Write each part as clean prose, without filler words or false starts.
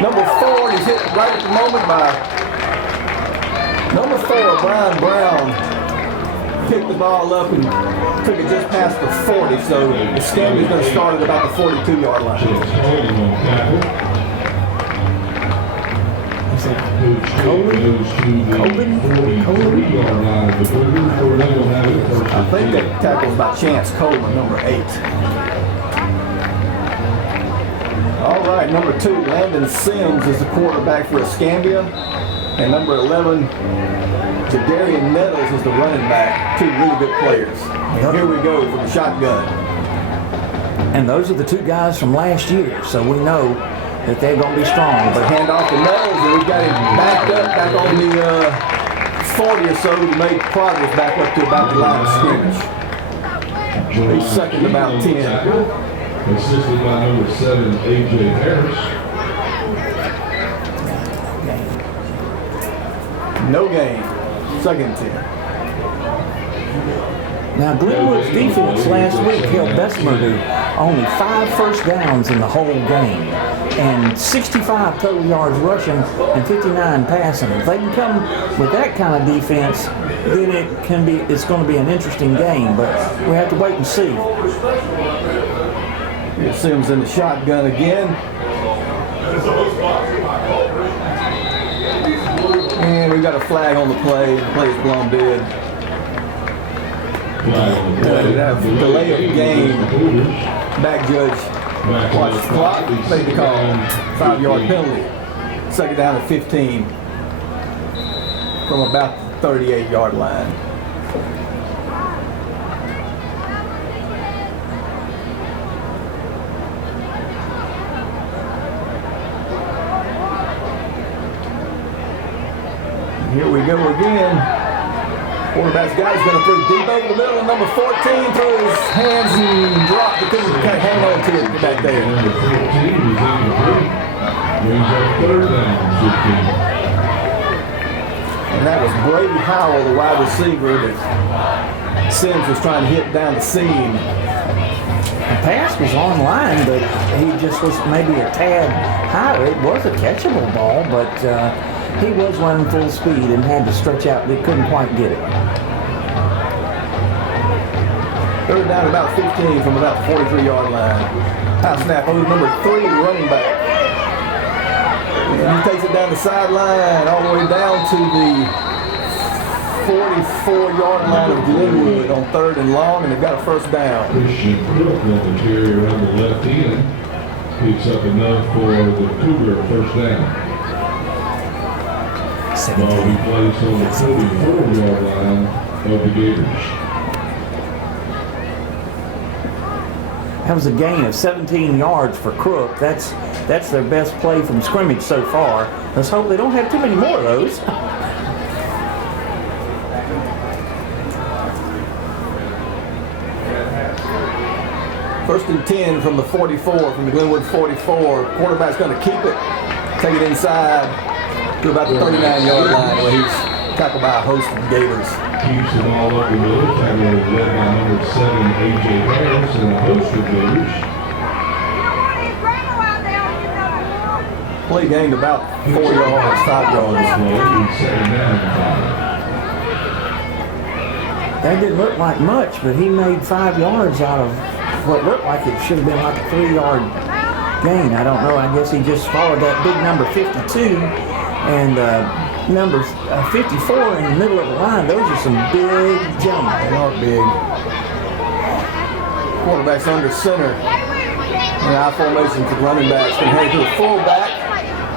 Number 4, he's hit right at the moment by number 4, Brian Brown. Picked the ball up and took it just past the 40, so Escambia's going to start at about the 42-yard line. I think that tackle's by Chance Coleman, number 8. All right, number 2, Landon Sims is the quarterback for Escambia. And number 11, Jadarian Nettles is the running back. 2 really good players. And here we go for the shotgun. And those are the 2 guys from last year, so we know that they're going to be strong. But hand off to Nettles, and we've got him backed up back on the 40 or so. He made progress back up to about the line of scrimmage. He's second about 10. Assisted by number 7, A.J. Harris. No gain. Second 10. Now, Glenwood's defense last week held Bessemer to only 5 first downs in the whole game and 65 total yards rushing and 59 passing. If they can come with that kind of defense, then it's going to be an interesting game, but we have to wait and see. Here Sims in the shotgun again. And we got a flag on the play. The play is blown dead. Delay of game. Back judge watched the clock. Made the call. 5-yard penalty. Second down at 15 from about the 38-yard line. Here we go again. Quarterback's got his going to throw deep over the middle. Number 14 through his hands and dropped. He couldn't hang on to it back there. Number 14 is incomplete. Brings up third down, 15. And that was Brady Howell, the wide receiver that Sims was trying to hit down the seam. The pass was online, but he just was maybe a tad higher. It was a catchable ball, but he was running full speed and had to stretch out, but he couldn't quite get it. Third down about 15 from about the 43-yard line. High snap over number 3, the running back. And he takes it down the sideline all the way down to the 44-yard line of Glenwood on 3rd and long, and they've got a first down. Christian Cook on the carry around the left end. Picks up enough for the Cougar first down. Ball be placed on the 44-yard line of the Gators. That was a gain of 17 yards for Crook. That's their best play from scrimmage so far. Let's hope they don't have too many more of those. First and 10 from the 44, from the Glenwood 44. Quarterback's going to keep it, take it inside to about the 39-yard line where he's tackled by a host of Gators. Keeps the ball up the middle. Tackle led by number 7, A.J. Harris, and a host of Gators. Play gained about 4 yards, 5 yards. That didn't look like much, but he made 5 yards out of what looked like it should have been like a 3-yard gain. I don't know. I guess he just followed that big number 52 and number 54 in the middle of the line. Those are some big gentlemen. They are big. Quarterback's under center. And I formation for running backs. Can head to the fullback.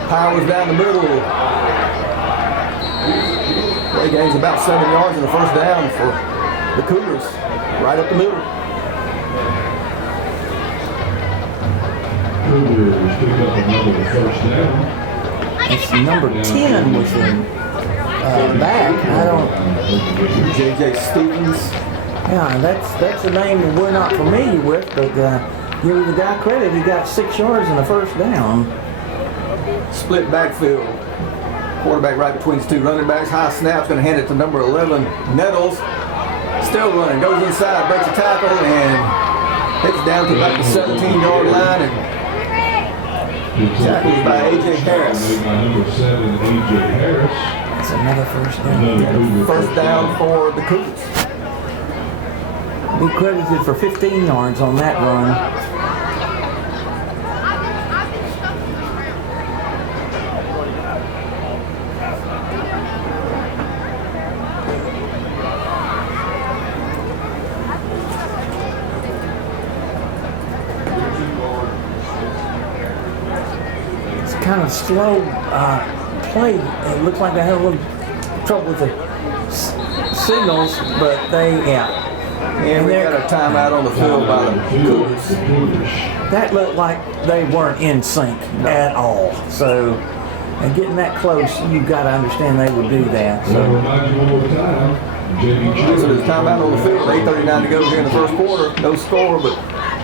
Powers down the middle. Play gains about 7 yards and a first down for the Cougars. Right up the middle. Cougars pick up another first down. It's number 10 was in back. I don't. J.J. Stevens. Yeah, that's a name that we're not familiar with, but give the guy credit. He got 6 yards and a first down. Split backfield. Quarterback right between his 2 running backs. High snap's going to hand it to number 11, Nettles. Still running. Goes inside, breaks a tackle, and hits down to about the 17-yard line. And Tackled by A.J. Harris. Made by number 7, A.J. Harris. That's another first down. Another Cougar First down for the Cougars. Be credited for 15 yards on that run. It's kind of slow play. It looks like they had a little trouble with the signals, but And we got a timeout on the field by the Cougars. that looked like they weren't in sync at all. So, and getting that close, you've got to understand they would do that. So So, remind you one more time, So there's a timeout on the field. 8:39 to go here in the first quarter. No score, but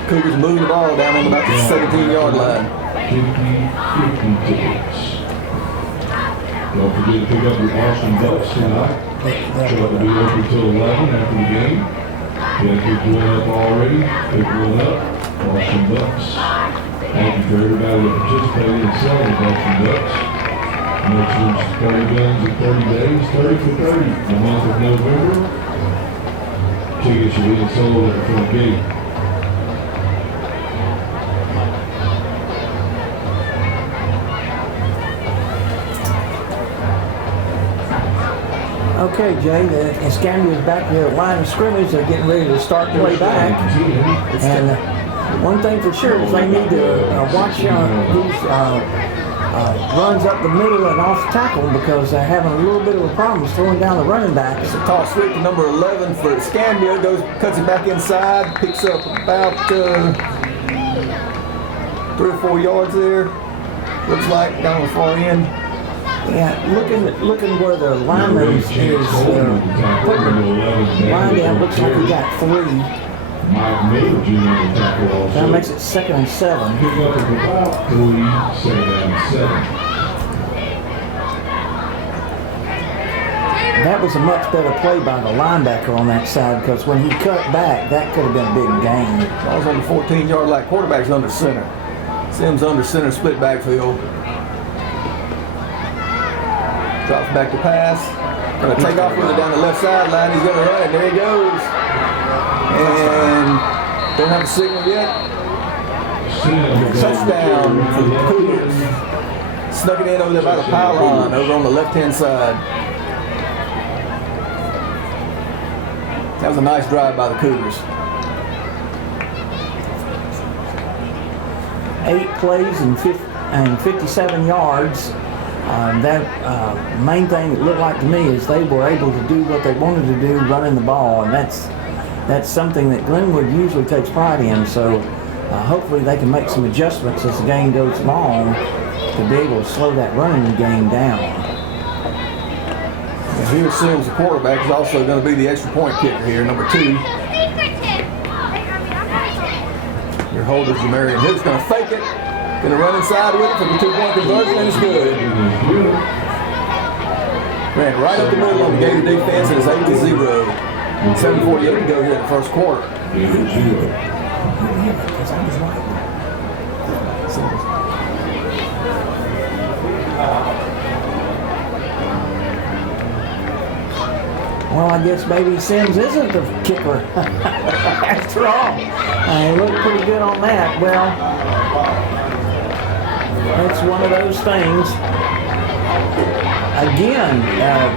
Cougars moving the ball down on about the 17-yard line. 50 tickets. Don't forget to pick up your Boston Bucks tonight. Show up to be open until 11 after the game. Yeah, pick one up already. Pick one up. Boston Bucks. Thank you for everybody that participated in selling Boston Bucks. Next one's 30 guns in 30 days, 30 for 30 in the month of November. Tickets are being sold at the front gate. okay, Jay, the Escambia is back to the line of scrimmage. They're getting ready to start play back. And one thing for sure is they need to watch these runs up the middle and off tackle because they're having a little bit of a problem throwing down the running backs. Toss sweep to number 11 for Escambia. Cuts it back inside. Picks up about 3 or 4 yards there. Looks like down the far end. Yeah, looking where the lineman is putting the line down. Looks like he got 3. Mike Miller, junior tackle also. That makes it 2nd and 7. Pick up at about 3, 2nd and 7. That was a much better play by the linebacker on that side because when he cut back, that could have been a big gain. Ball's on the 14-yard line. Quarterback's under center. Sims under center, split backfield. Drops back to pass. Going to take off with it down the left sideline. He's going to run it. There he goes. And don't have a signal yet. Touchdown for the Cougars. Snuck it in over there by the pylon over on the left-hand side. That was a nice drive by the Cougars. 8 plays and 57 yards. That main thing it looked like to me is they were able to do what they wanted to do, running the ball, and that's something that Glenwood usually takes pride in. So hopefully they can make some adjustments as the game goes along to be able to slow that running game down. And here Sims, the quarterback, is also going to be the extra point kicker here, number 2. Your holder, Jamarian Hood's going to fake it. Going to run inside with it for the 2-point conversion, and it's good. Ran right up the middle on the Gator defense, and it's 8-0. 7:48 to go here in the first quarter. Well, I guess maybe Sims isn't the kicker after all. He looked pretty good on that. Well, that's one of those things. Again,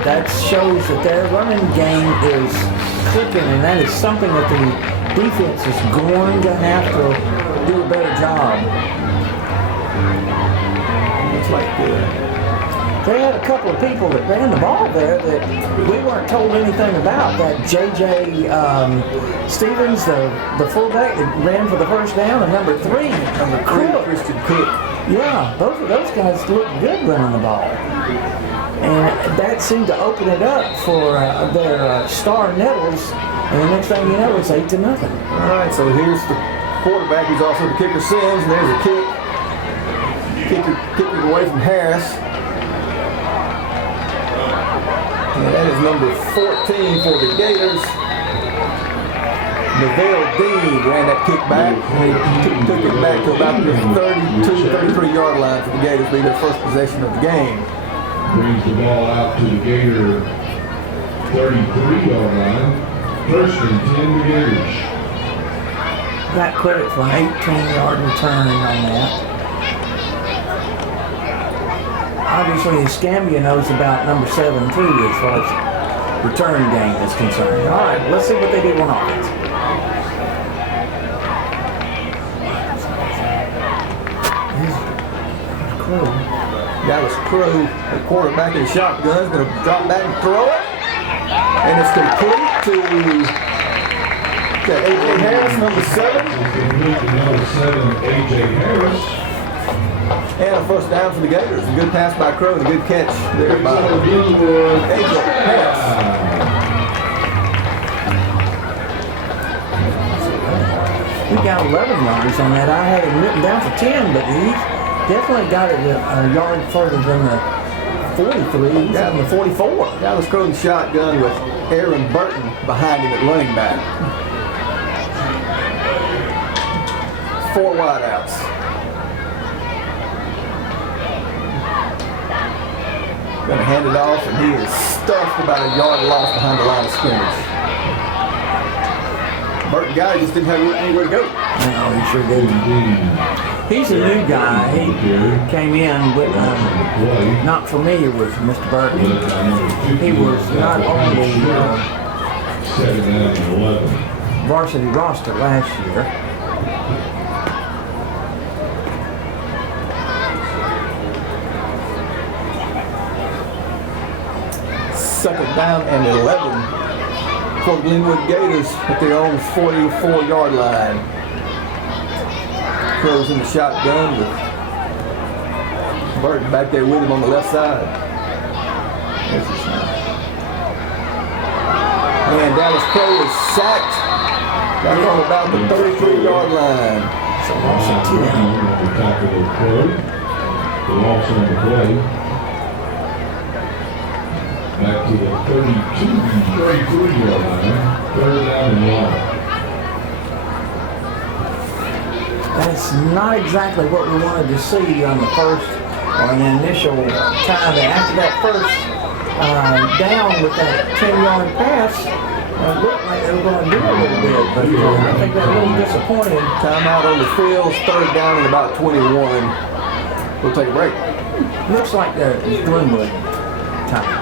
that shows that their running game is clicking, and that is something that the defense is going to have to do a better job. Looks like They had a couple of people that ran the ball there that we weren't told anything about. That J.J. Stevens, the fullback that ran for the first down, and number 3, Christian Cook. Yeah, both of those guys looked good running the ball. And that seemed to open it up for their star Nettles. And the next thing you know, it's 8-0. All right, so here's the quarterback. He's also the kicker, Sims. And there's a kick. Kicked it away from Harris. And that is number 14 for the Gators. Neville Dean ran that kick back. They took it back to about the 32, 33-yard line for the Gators, be their first possession of the game. Brings the ball out to the Gator 33-yard line. First and 10 the Gators. Got credit for an 18-yard return on that. Obviously, Escambia knows about number 7 too, as far as return game is concerned. All right, let's see what they do on offense. Dallas Crow, the quarterback in the shotgun, is going to drop back and throw it. And it's complete to A.J. Harris, number 7. Number 7, A.J. Harris. And a first down for the Gators. A good pass by Crow and a good catch there by Glenwood. A.J. Harris. We got 11 yards on that. I had him written down for 10, but he definitely got it a yard further than the 43. He's on the 44. Dallas Crow in the shotgun with Aaron Burton behind him at running back. 4 wideouts. Going to hand it off, and he is stuffed about a yard lost behind the line of scrimmage. Burton guy just didn't have anywhere to go. No, he sure didn't. He's a new guy. He came in with not familiar with Mr. Burton. He was not on the varsity roster last year. Second down and 11 for the Glenwood Gators at their own 44-yard line. Crow's in the shotgun with Burton back there with him on the left side. There's the snap. And Dallas Crow is sacked back on about the 33-yard line. So loss of 10. The loss on the play. Back to the 33-yard line. Third down and 1. That's not exactly what we wanted to see on the first or the initial time. And after that first down with that 10-yard pass, it looked like they were going to do a little bit, but I think they're a little disappointed. Timeout on the field, third down and about 21. We'll take a break. Looks like the Glenwood time.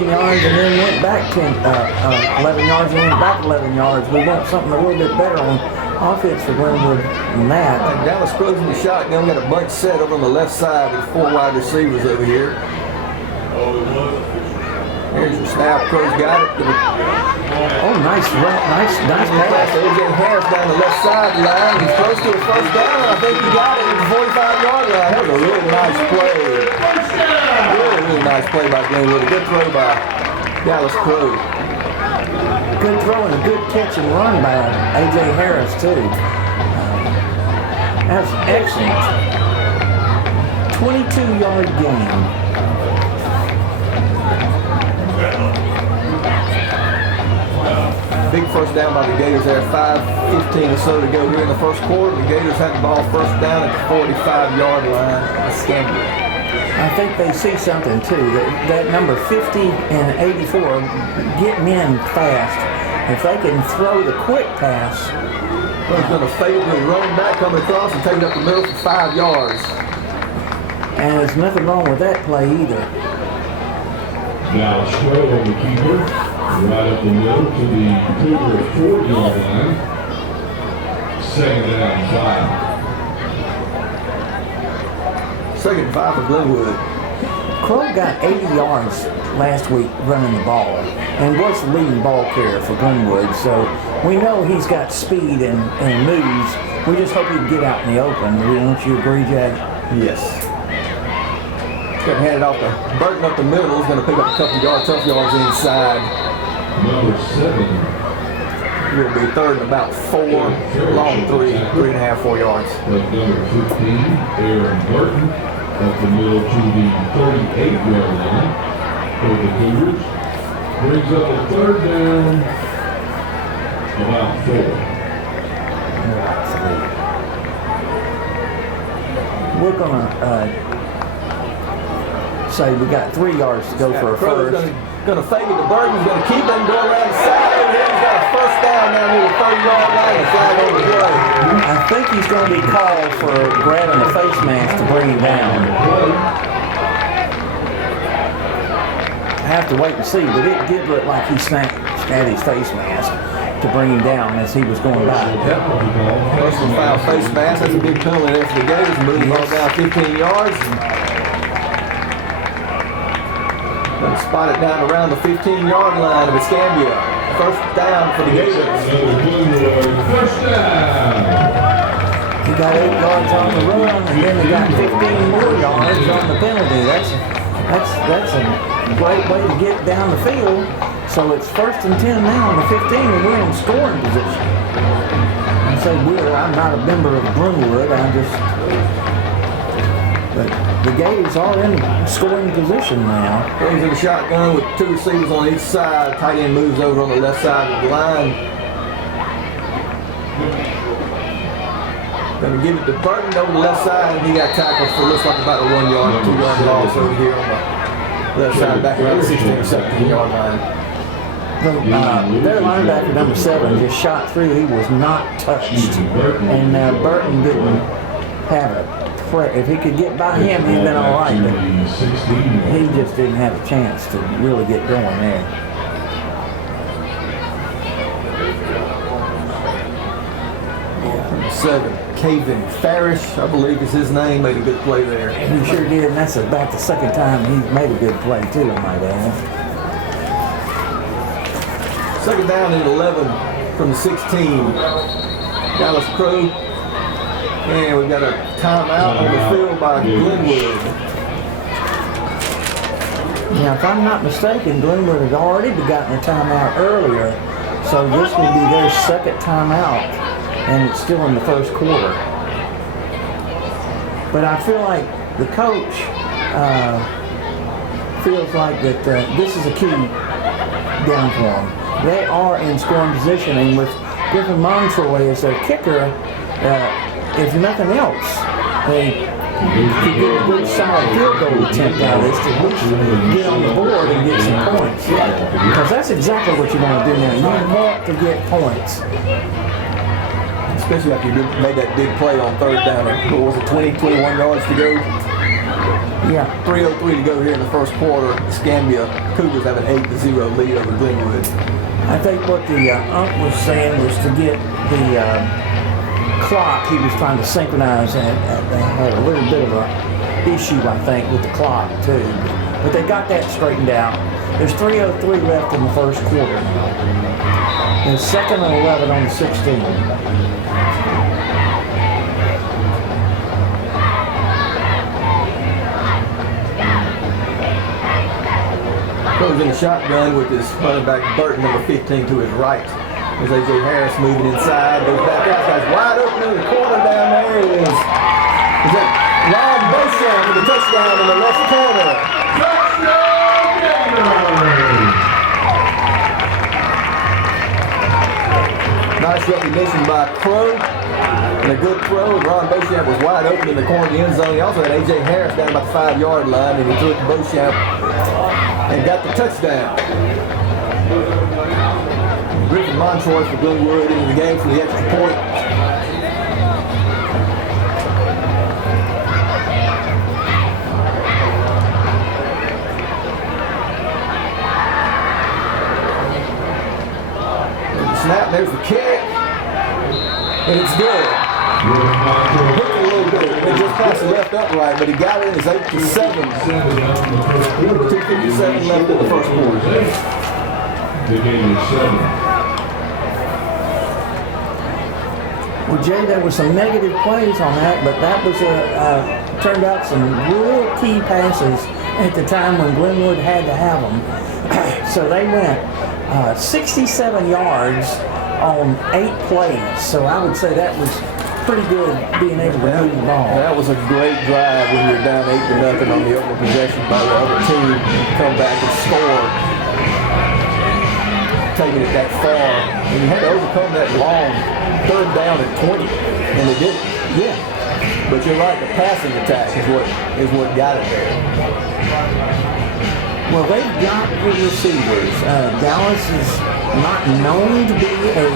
Yards and then went back 11 yards and went back 11 yards. We want something a little bit better on offense for Glenwood than that. Dallas Crow's in the shotgun. Got a bunch set over on the left side with 4 wide receivers over here. Here's your snap. Crow's got it. Oh, nice pass. A.J. Harris down the left sideline. He's close to a first down. I think he got it at the 45-yard line. That was a really nice play. Really nice play by Glenwood. A good throw by Dallas Crow. Good throw and a good catch and run by A.J. Harris, too. That's excellent. 22-yard gain. Big first down by the Gators there. 5:15 or so to go here in the first quarter. The Gators had the ball first down at the 45-yard line of Escambia. I think they see something too. That number 50 and 84 getting in fast if they can throw the quick pass. He's going to fade to his running back, coming across and take it up the middle for 5 yards. And there's nothing wrong with that play either. Now Stroh on the keeper, right up the middle to the Cougar 40-yard line. 2nd down and 5. 2nd and 5 for Glenwood. Crow got 80 yards last week running the ball and was the leading ball carrier for Glenwood. So we know he's got speed and moves. We just hope he can get out in the open. Don't you agree, Jack? Yes. He's going to hand it off to Burton up the middle. He's going to pick up a couple yards, tough yards inside. Number 7. It'll be 3rd and about 4. Long 3.5, 4 yards. Number 15, Aaron Burton, up the middle to the 38-yard line for the Cougars. Brings up a 3rd down, about 4. We're going to say we got 3 yards to go for a Crow's first. going to fake it to Burton. He's going to keep him, go around the side. And he's got a first down down near the 30-yard line and flag on the play. I think he's going to be called for grabbing the face mask to bring him down. I have to wait and see, but it did look like he snatched at his face mask to bring him down as he was going by. Yep. Personal foul face mask. That's a big penalty there for the Gators. Moving the ball down 15 yards. Going to spot it down around the 15-yard line of Escambia. First down for the Gators. First down. He got 8 yards on the run, and then he got 15 more yards on the penalty. That's a great way to get down the field. So it's 1st and 10 now on the 15, and we're in scoring position. I say I'm not a member of Glenwood. But the Gators are in scoring position now. He's in the shotgun with 2 receivers on each side. Tight end moves over on the left side of the line. Going to give it to Burton over the left side, and he got tackled for looks like about a 1 yard, 2 yard loss over here on the left side, back around the 16 or 17 yard line. Their linebacker number 7 just shot through. He was not touched, and Burton didn't have it. If he could get by him, he'd been all right, but he just didn't have a chance to really get going there. Number 7, Caven Farish, I believe is his name, made a good play there. He sure did, and that's about the 2nd time he's made a good play too, I might add. 2nd down and 11 from the 16. Dallas Crow. And we've got a timeout on the field by Glenwood. Now, if I'm not mistaken, Glenwood had already gotten a timeout earlier, so this will be their 2nd timeout, and it's still in the 1st quarter. But I feel like the coach feels like that this is a key down for them. They are in scoring position, and with Griffin Montroy as their kicker, if nothing else, they could get a good solid field goal attempt out of this to at least get on the board and get some points. Because that's exactly what you want to do now. You want to get points. Especially after you made that big play on 3rd down. What was it, 21 yards to go? Yeah. 3:03 to go here in the 1st quarter. Escambia Cougars have an 8-0 lead over Glenwood. I think what the ump was saying was to get the clock. He was trying to synchronize and had a little bit of a issue, I think, with the clock too. But they got that straightened out. There's 3:03 left in the 1st quarter. And 2nd and 11 on the 16. Goes in the shotgun with his running back Burton, number 15, to his right. There's A.J. Harris moving inside, goes back out, guy's wide open in the corner down there. It is that Ron Beauchamp with the touchdown in the left corner. Nice recognition by Crow, and a good throw. Ron Beauchamp was wide open in the corner of the end zone. He also had A.J. Harris down about the 5-yard line, and he threw it to Beauchamp and got the touchdown. Griffin Montroy for Glenwood into the game for the extra point. Snap, there's the kick, and it's good. Hooked a little bit, it just passed the left upright, but he got it. It's 8-7. 2:57 left in the first quarter. The game is 7. Well, Jay, there were some negative plays on that, but that was turned out some real key passes at the time when Glenwood had to have them. So they went 67 yards on 8 plays. So I would say that was pretty good being able to move the ball. That was a great drive when you're down 8-0 on the opening possession by the other team. Come back and score, taking it that far. And you had to overcome that long 3rd down and 20, and they did it. Yeah. But you're right, the passing attack is what got it there. Well, they've got the receivers. Dallas is not known to be a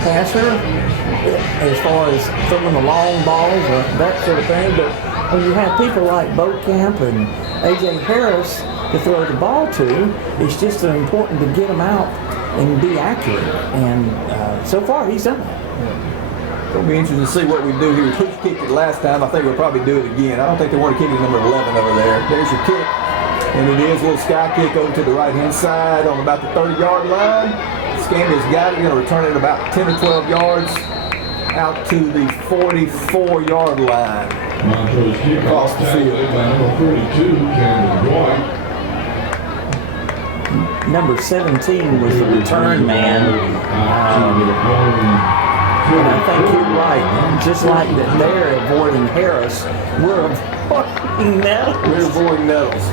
passer as far as throwing the long balls or that sort of thing, but when you have people like Boatcamp and A.J. Harris to throw the ball to, it's just important to get them out and be accurate, and so far he's done it. It'll be interesting to see what we do here. We kicked it last time. I think we'll probably do it again. I don't think they want to kick it number 11 over there. There's your kick. And it is a little sky kick over to the right-hand side on about the 30-yard line. Escambia's got it. Going to return it about 10 or 12 yards out to the 44-yard line. Montrose kick Across the field. By number 42, Cameron White. Number 17 was the return man. And I think you're right. And just like that they're avoiding Harris, we're avoiding Nettles. We're avoiding Nettles.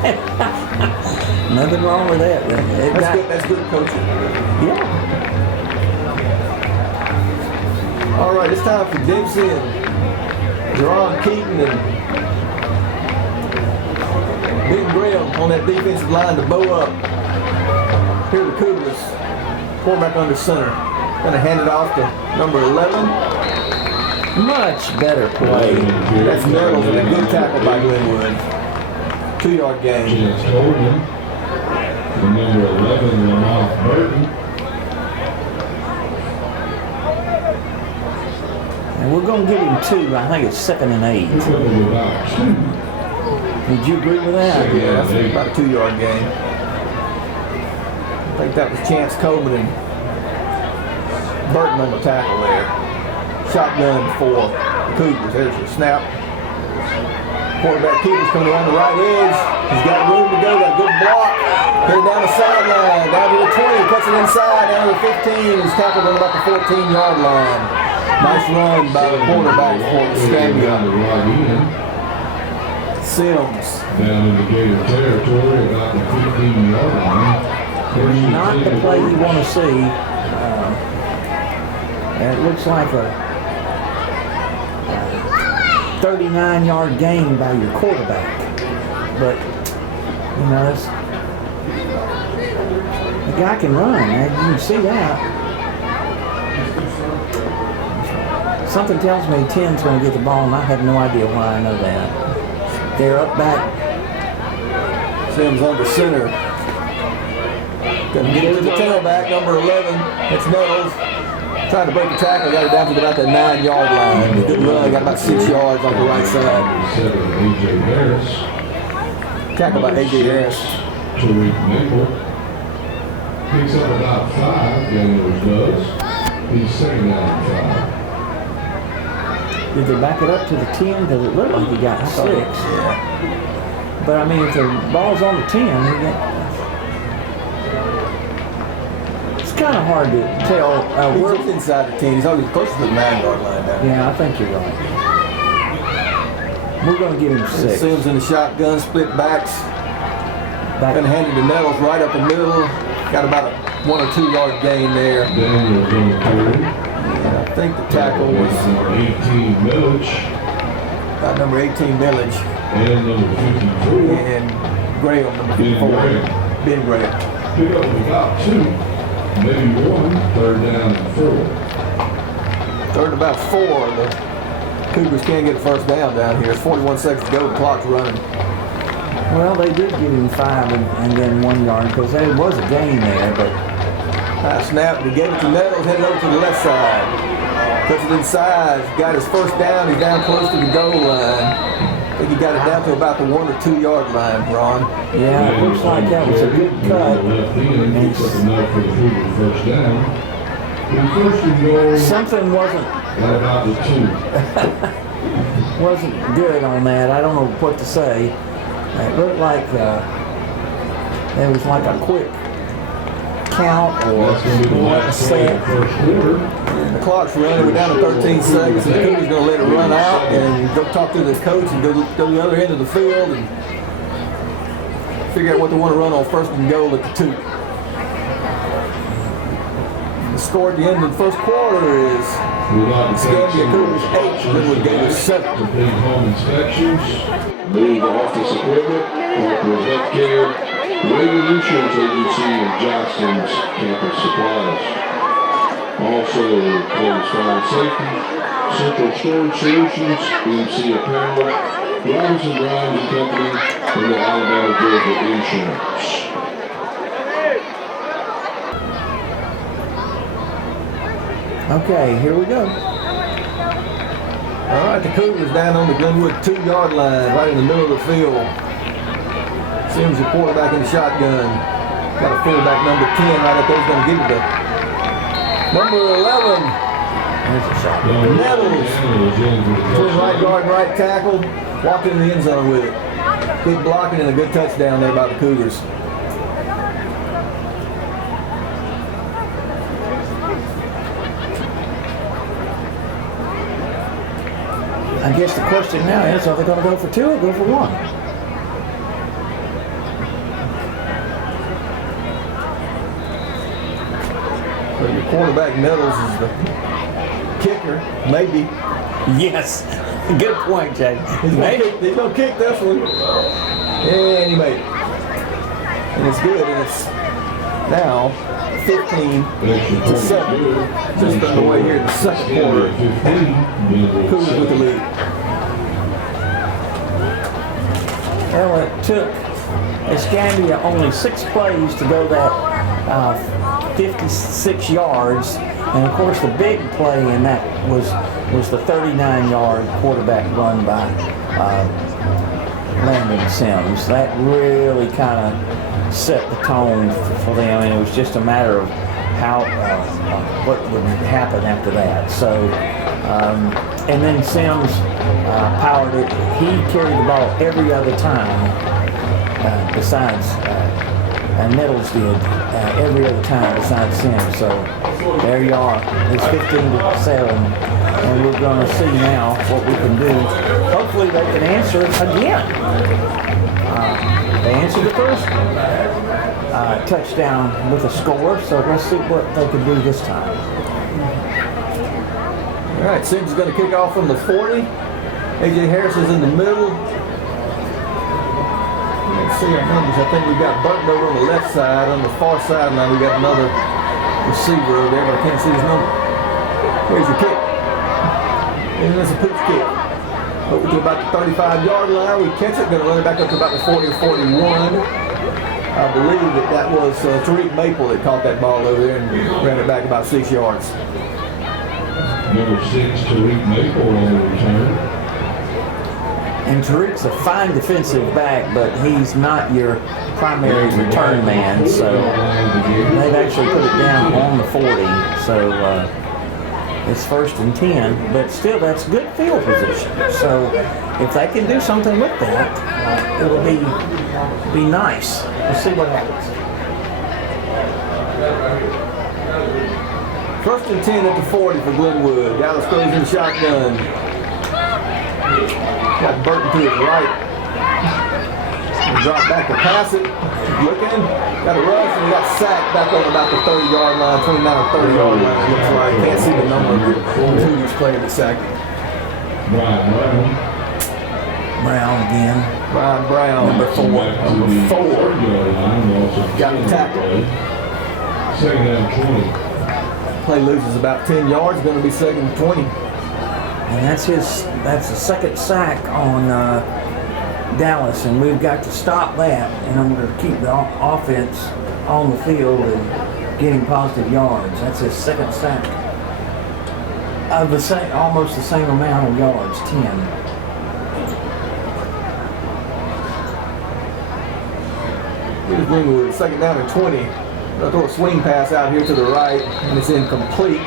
Nothing wrong with that. That's good coaching. Yeah. All right, it's time for Dempsey and Jerron Keaton and Ben Graham on that defensive line to bow up. Here the Cougars, quarterback under center. Going to hand it off to number 11. Much better play. That's Nettles and a good tackle by Glenwood. 2-yard gain. Chance Coleman. The number 11, Lamont Burton. And we're going to give him 2. I think it's 2nd and 8. About 2. Would you agree with that? Yeah, that's about a 2-yard gain. I think that was Chance Coleman and Burton on the tackle there. Shotgun for the Cougars. There's your snap. Quarterback Keeper's coming around the right edge. He's got room to go. Got a good block. Hit it down the sideline. Down to the 20. Cuts it inside. Down to the 15. He's tackled on about the 14-yard line. Nice run by the quarterback for Escambia. Sims. Down in the Gator territory, about the 15-yard line. Not the play you want to see. And it looks like a 39-yard gain by your quarterback. But, you know, the guy can run, man. You can see that. Something tells me 10's going to get the ball, and I have no idea why I know that. They're up back. Sims under center. Gonna get it to the tailback, number 11. It's Nettles. Trying to break the tackle, got it down to about the 9-yard line. Good run, got about 6 yards on the right side. A.J. Harris. Tackle by A.J. Harris. Tariq Maple. Picks up about 5, Glenwood does. He's 2nd down and 5. Did they back it up to the 10? Because it looked like he got 6. Yeah. But I mean, if the ball's on the 10, it's kind of hard to tell. He's just inside the 10. He's always close to the 9-yard line down. Yeah, I think you're right. We're going to give him 6. Sims in the shotgun, split backs. Gonna hand it to Nettles right up the middle. Got about a 1 or 2 yard gain there. Daniels on the 30. And I think the tackle was Number 18, Millich. about number 18, Millage. And number 54. And Graham, number 54. Ben Graham. Pick up about 2. maybe one, 3rd down and 4. 3rd and about 4. The Cougars can't get a first down down here. It's 41 seconds to go. The clock's running. Well, they did give him 5 and then 1 yard because there was a gain there, but Snap. He gave it to Nettles, headed over to the left side. Puts it inside. Got his first down. He's down close to the goal line. I think he got it down to about the 1 or 2 yard line, Ron. yeah, it looks like that was a good cut. Left end, picks up enough for the Cougars first down. In 1st and goal, Something wasn't at about the 2. wasn't good on that. I don't know what to say. It looked like there was like a quick count or That's going to be the what last play of set. the 1st quarter. The clock's running. We're down to 13 seconds. And the Cougars going to let it run out and go talk to the coach and go to the other end of the field and figure out what they want to run on 1st and goal at the 2. The score at the end of the 1st quarter is Escambia Cougars 8, Glenwood Gators 7. Complete home inspections. Move office equipment, corporate health care, Reagan Insurance Agency, and Johnston's campus supplies. Also, Close Fire and Safety, Central Storage Solutions, MC Apparel, Robinson Grimes and Company, and the Alabama Georgia Insurance. Okay, here we go. All right, the Cougars down on the Glenwood 2 yard line, right in the middle of the field. Sims, the quarterback in the shotgun. Got a fullback number 10 right up there. He's going to give it to number 11. There's a shot. Nettles. Between right guard and right tackle. Walked in the end zone with it. Good blocking and a good touchdown there by the Cougars. I guess the question now is, are they going to go for 2 or go for 1? So your quarterback Nettles is the kicker, maybe. Yes. Good point, Jay. He's going to kick this one. And he made it. And it's good, and it's now 15 to 7. Just on the way here in the 2nd quarter. Cougars with the lead. Well, it took Escambia only 6 plays to go that 56 yards. And of course, the big play in that was the 39-yard quarterback run by Landon Sims. That really kind of set the tone for them, and it was just a matter of how what would happen after that. So, and then Sims powered it. He carried the ball every other time, besides Nettles did every other time besides Sims. So there you are. It's 15 to 7, and we're going to see now what we can do. Hopefully, they can answer it again. They answered the first touchdown with a score, so let's see what they can do this time. All right, Sims is going to kick off from the 40. A.J. Harris is in the middle. Let's see our numbers. I think we've got Burton over on the left side. On the far sideline, we got another receiver over there, but I can't see his number. Here's your kick. And there's a pooch kick. Over to about the 35-yard line. We catch it. Going to run it back up to about the 40 or 41. I believe that was Tariq Maple that caught that ball over there and ran it back about 6 yards. Number 6, Tariq Maple on the return. And Tariq's a fine defensive back, but he's not your primary return man. So they've actually put it down on the 40. So it's 1st and 10, but still that's good field position. So if they can do something with that, it will be nice. We'll see what happens. 1st and 10 at the 40 for Glenwood. Dallas goes in the shotgun. Got Burton to his right. Drop back to pass it. Looking. Got a rush and he got sacked back on about the 30-yard line, 29 or 30-yard line. Looks like. Can't see the number of the Cougars playing the sack. Brown again. Brian Brown, number 4. Got the tackle. Second down 20. Play loses about 10 yards, going to be second and 20. And that's the second sack on Dallas, and we've got to stop that in order to keep the offense on the field and getting positive yards. That's his second sack of the same, almost the same amount of yards, 10. Here's Glenwood, second down and 20. They'll throw a swing pass out here to the right, and it's incomplete.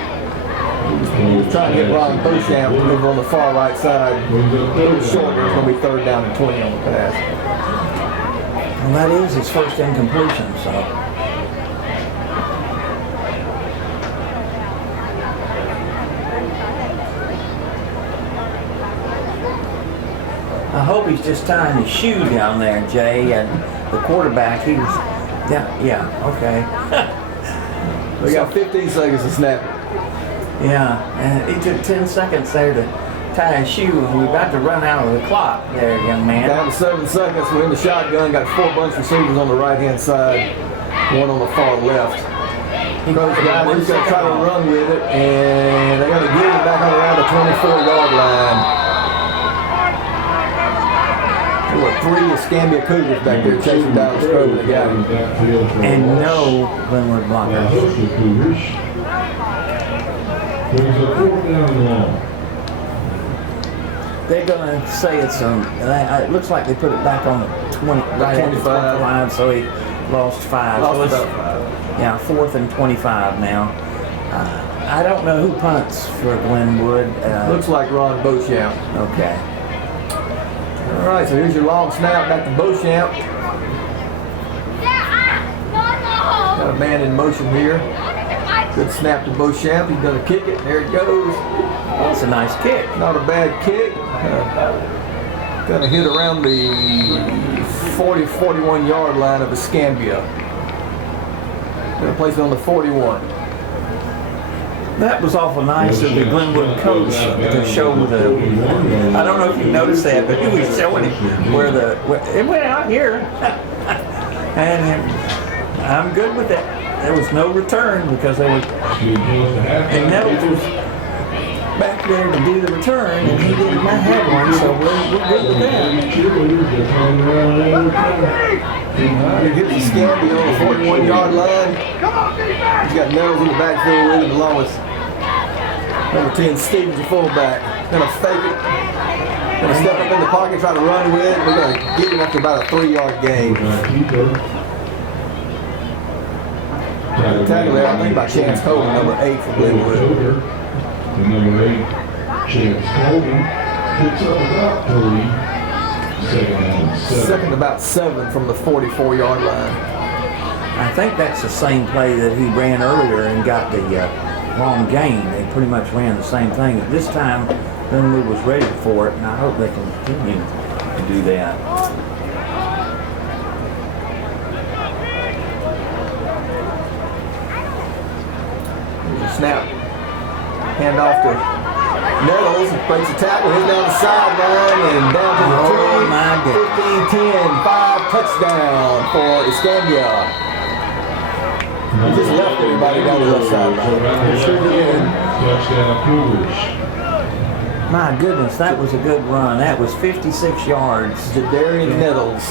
He's trying to get Ron Beauchamp to move on the far right side. A little short, there's going to be third down and 20 on the pass. Well, that is his first incompletion, so. I hope he's just tying his shoe down there, Jay, and the quarterback, he was down, yeah, okay. We got 15 seconds to snap it. Yeah, and it took 10 seconds there to tie his shoe, and we're about to run out of the clock there, young man. Down to 7 seconds, we're in the shotgun, got 4 bunch receivers on the right-hand side, 1 on the far left. Coach guy, he's going to try to run with it, and they're going to get it back on around the 24-yard line. There were 3 Escambia Cougars back there chasing Dallas Grove. They got him. And no Glenwood blockers. They're going to say it's it looks like they put it back on the 20, right at the 25, so he lost 5. Lost so about 5. Yeah, 4th and 25 now. I don't know who punts for Glenwood. Looks like Ron Beauchamp. Okay. All right, so here's your long snap back to Beauchamp. Got a man in motion here. Good snap to Beauchamp. He's going to kick it. There it goes. That's a nice kick. Not a bad kick. Going to hit around the 40-41 yard line of Escambia. Going to place it on the 41. That was awful nice of the Glenwood coach to show the. I don't know if you noticed that, but he was showing him where it went out here, and I'm good with that. There was no return because they were, and Nettles was back there to do the return, and he did not have one, so we're good with that. Here's Escambia on the 41-yard line. He's got Nettles in the backfield with him along with number 10, Stevens, the fullback. Gonna fake it. Gonna step up in the pocket, try to run with it. We're gonna get him after about a 3-yard gain. Tackle there, I think by Chance Colvin, number 8 for Glenwood. The number 8, Chance Colvin, picks up about 3. Second about 7 from the 44-yard line. I think that's the same play that he ran earlier and got the long gain. They pretty much ran the same thing. But this time, Glenwood was ready for it, and I hope they can continue to do that. Snap. Hand off to Nettles. Breaks the tackle. He's down the sideline and down to the 15-10. 5 touchdown for Escambia. He just left everybody down the left sideline. Sure did. Touchdown Cougars. My goodness, that was a good run. That was 56 yards. Jadarian Nettles.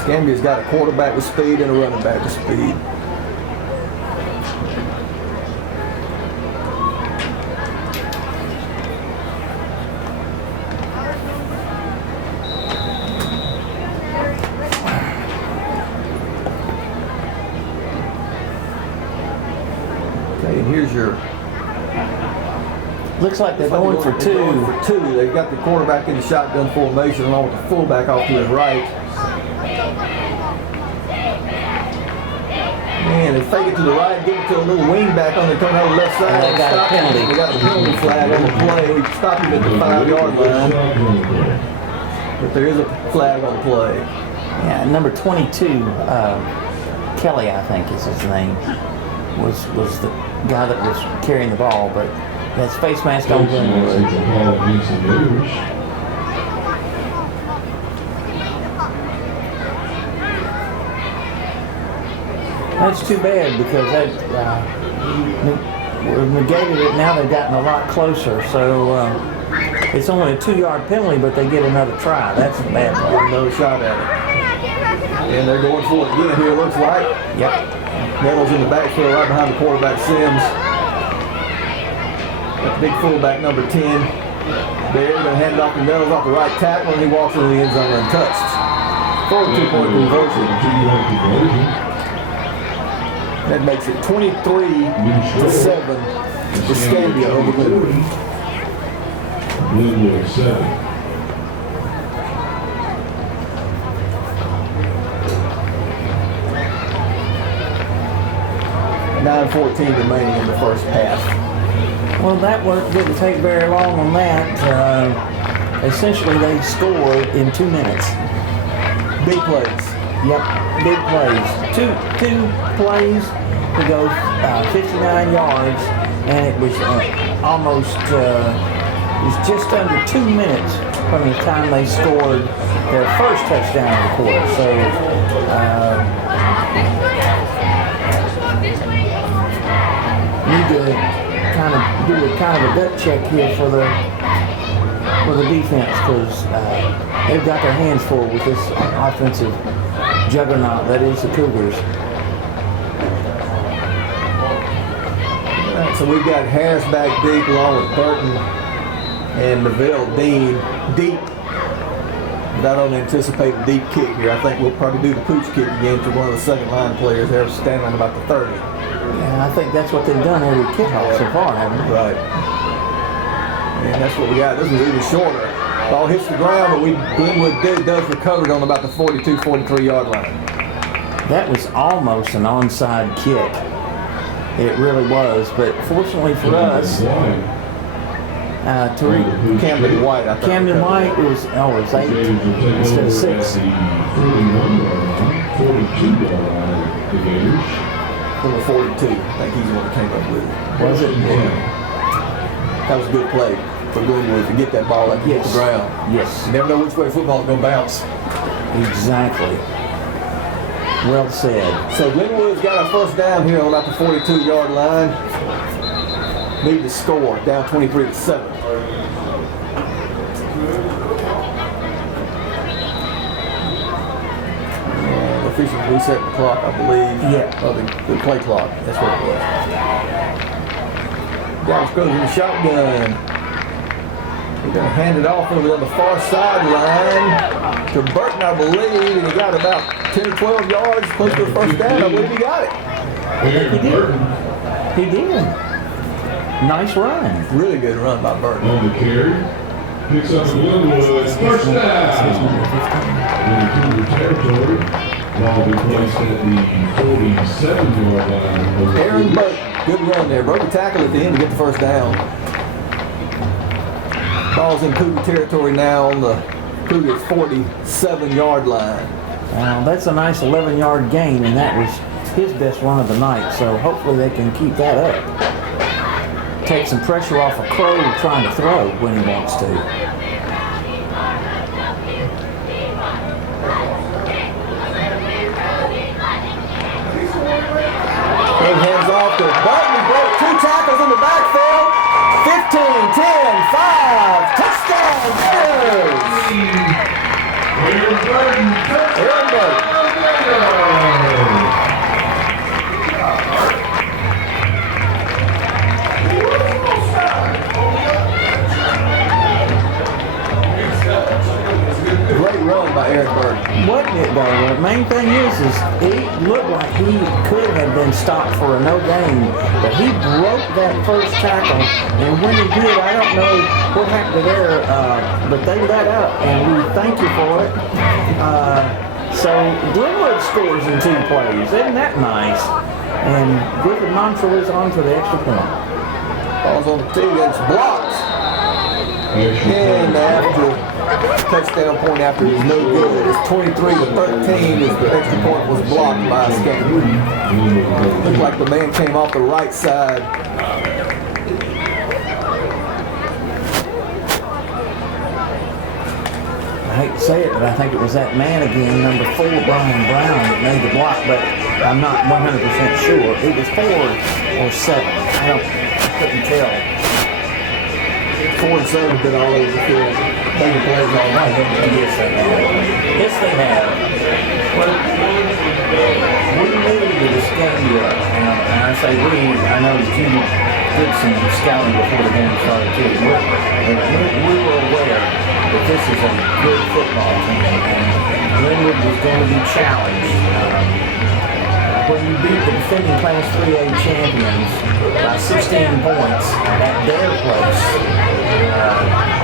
Escambia's got a quarterback with speed and a running back with speed. Okay, and here's your. Looks like they're going for 2. For 2. They've got the quarterback in the shotgun formation along with the fullback off to his right. Man, they fake it to the right, give it to a little wing back on the coming out the left side. They got a penalty. We got a penalty flag on the play. We stopped him at the 5-yard line. But there is a flag on the play. Yeah, number 22, Kelly, I think is his name, was the guy that was carrying the ball, but he has face mask on. that's too bad because that negated it. Now they've gotten a lot closer. So it's only a 2-yard penalty, but they get another try. That's a bad Get one. another shot at it. And they're going for it again here, looks like. Yep. Nettles in the backfield right behind the quarterback, Sims. That big fullback, number 10. They're going to hand it off to Nettles off the right tackle, and he walks into the end zone untouched. 42-point conversion. That makes it 23-7 Escambia over Glenwood. Glenwood 7. $9:14 remaining in the first half. Well, that work didn't take very long on that. Essentially, they scored in 2 minutes. Big plays. Yep, big plays. Two plays to go 59 yards, and it was almost, it was just under 2 minutes from the time they scored their first touchdown of the quarter. So, need to kind of do a gut check here for the defense because they've got their hands full with this offensive juggernaut that is the Cougars. All right, so we've got Harris back deep along with Burton and Neville Dean deep. But I don't anticipate a deep kick here. I think we'll probably do the pooch kick again to one of the second line players. They're standing at about the 30. Yeah, I think that's what they've done every kickoff so far, haven't they? Right. And that's what we got. This was even shorter. Ball hits the ground, but Glenwood does recover on about the 42, 43-yard line. That was almost an onside kick. It really was, but fortunately for us, Tariq Camden White, I think. Camden White was 8 instead of 6. 42-yard line. Number 42. I think he's the one that came up with it. Was it? Yeah. That was a good play for Glenwood to get that ball up hit the ground. Yes. You never know which way football's going to bounce. Exactly. Well said. So Glenwood's got a first down here on about the 42-yard line. Need to score, down 23-7. And the officials reset the clock, I believe. Yeah. Oh, the play clock. That's what it was. Dallas goes in the shotgun. We're going to hand it off over on the far sideline to Burton, I believe, and he got about 10 or 12 yards close to the first down. I believe he got it. He did. He did. Nice run. Really good run by Burton. On the carry. Picks up Glenwood. First down. In the Cougar territory. Ball will be placed at the 47-yard line. Aaron Burton. Good run there. Broke a tackle at the end to get the first down. Ball's in Cougar territory now on the Cougar 47-yard line. Wow, that's a nice 11-yard gain, and that was his best run of the night, so hopefully they can keep that up. Take some pressure off of Crow trying to throw when he wants to. Hands off to Burton. He broke 2 tackles in the backfield. 15, 10, 5. Touchdown, Bears! Aaron Burton. Great run by Aaron Burton. Wasn't it though? The main thing is he looked like he could have been stopped for a no gain, but he broke that first tackle, and when he did, I don't know what happened there, but they let up, and we thank you for it. So Glenwood scores in 2 plays. Isn't that nice? And Griffin Montrell is on for the extra point. Ball's on the tee, that's blocked. And after touchdown point after is no good. It's 23-13 as the extra point was blocked by Escambia. Looked like the man came off the right side. I hate to say it, but I think it was that man again, number 4, Brian Brown, that made the block. But I'm not 100% sure. It was 4 or 7. I couldn't tell. 4 and 7 have been all over the field. Making plays all night. Yes, they have. Yes, they have. Well, we knew that Escambia, and I say we, I know that you did some scouting before the game started too. We were aware that this is a good football team, and Glenwood was going to be challenged. When you beat the defending Class 3A champions by 16 points at their place,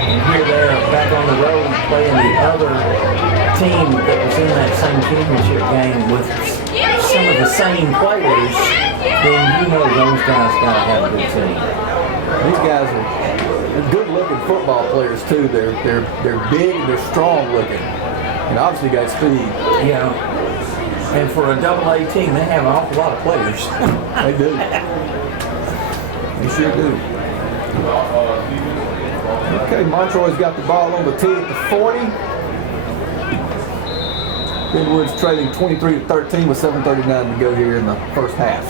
and here they're back on the road playing the other team that was in that same championship game with some of the same players, then you know those guys got to have a good team. These guys are good-looking football players too. They're big and they're strong-looking, and obviously got speed. Yeah. And for a AA team, they have an awful lot of players. They do. They sure do. Okay, Montroy's got the ball on the tee at the 40. Glenwood's trailing 23-13 with 7:39 to go here in the first half.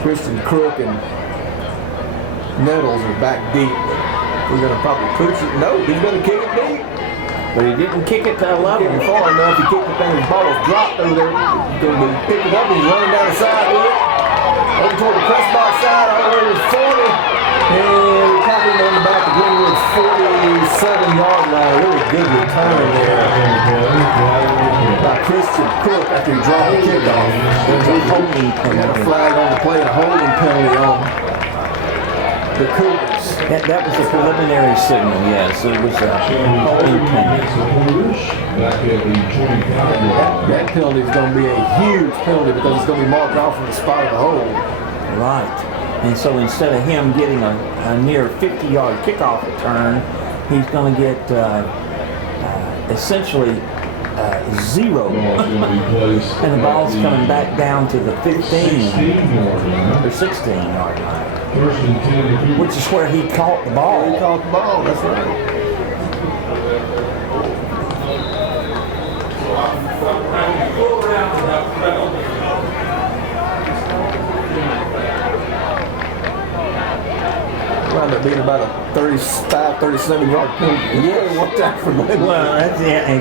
Christian Crook and Nettles are back deep. We're going to probably push it. No, he's going to kick it deep. But he didn't kick it to 11. Getting far enough. He kicked the thing. His ball was dropped over there. He's going to be picking up. He's running down the side with it. Over toward the press box side. All the way to the 40. And we caught him on the back of Glenwood's 47-yard line. Really good return there by Christian Crook after he dropped the kickoff. There's a holding penalty. Got a flag on the play and a holding penalty on the Cougars. That was a preliminary signal, yes. It was a holding penalty. That penalty is going to be a huge penalty because it's going to be marked off from the spot of the hold. Right. And so instead of him getting a near 50-yard kickoff return, he's going to get essentially 0. And the ball's coming back down to the 15 or 16-yard line. Which is where he caught the ball. He caught the ball, that's right. Wound up being about a 35, 37-yard penalty. Yeah, worked out for them. Well,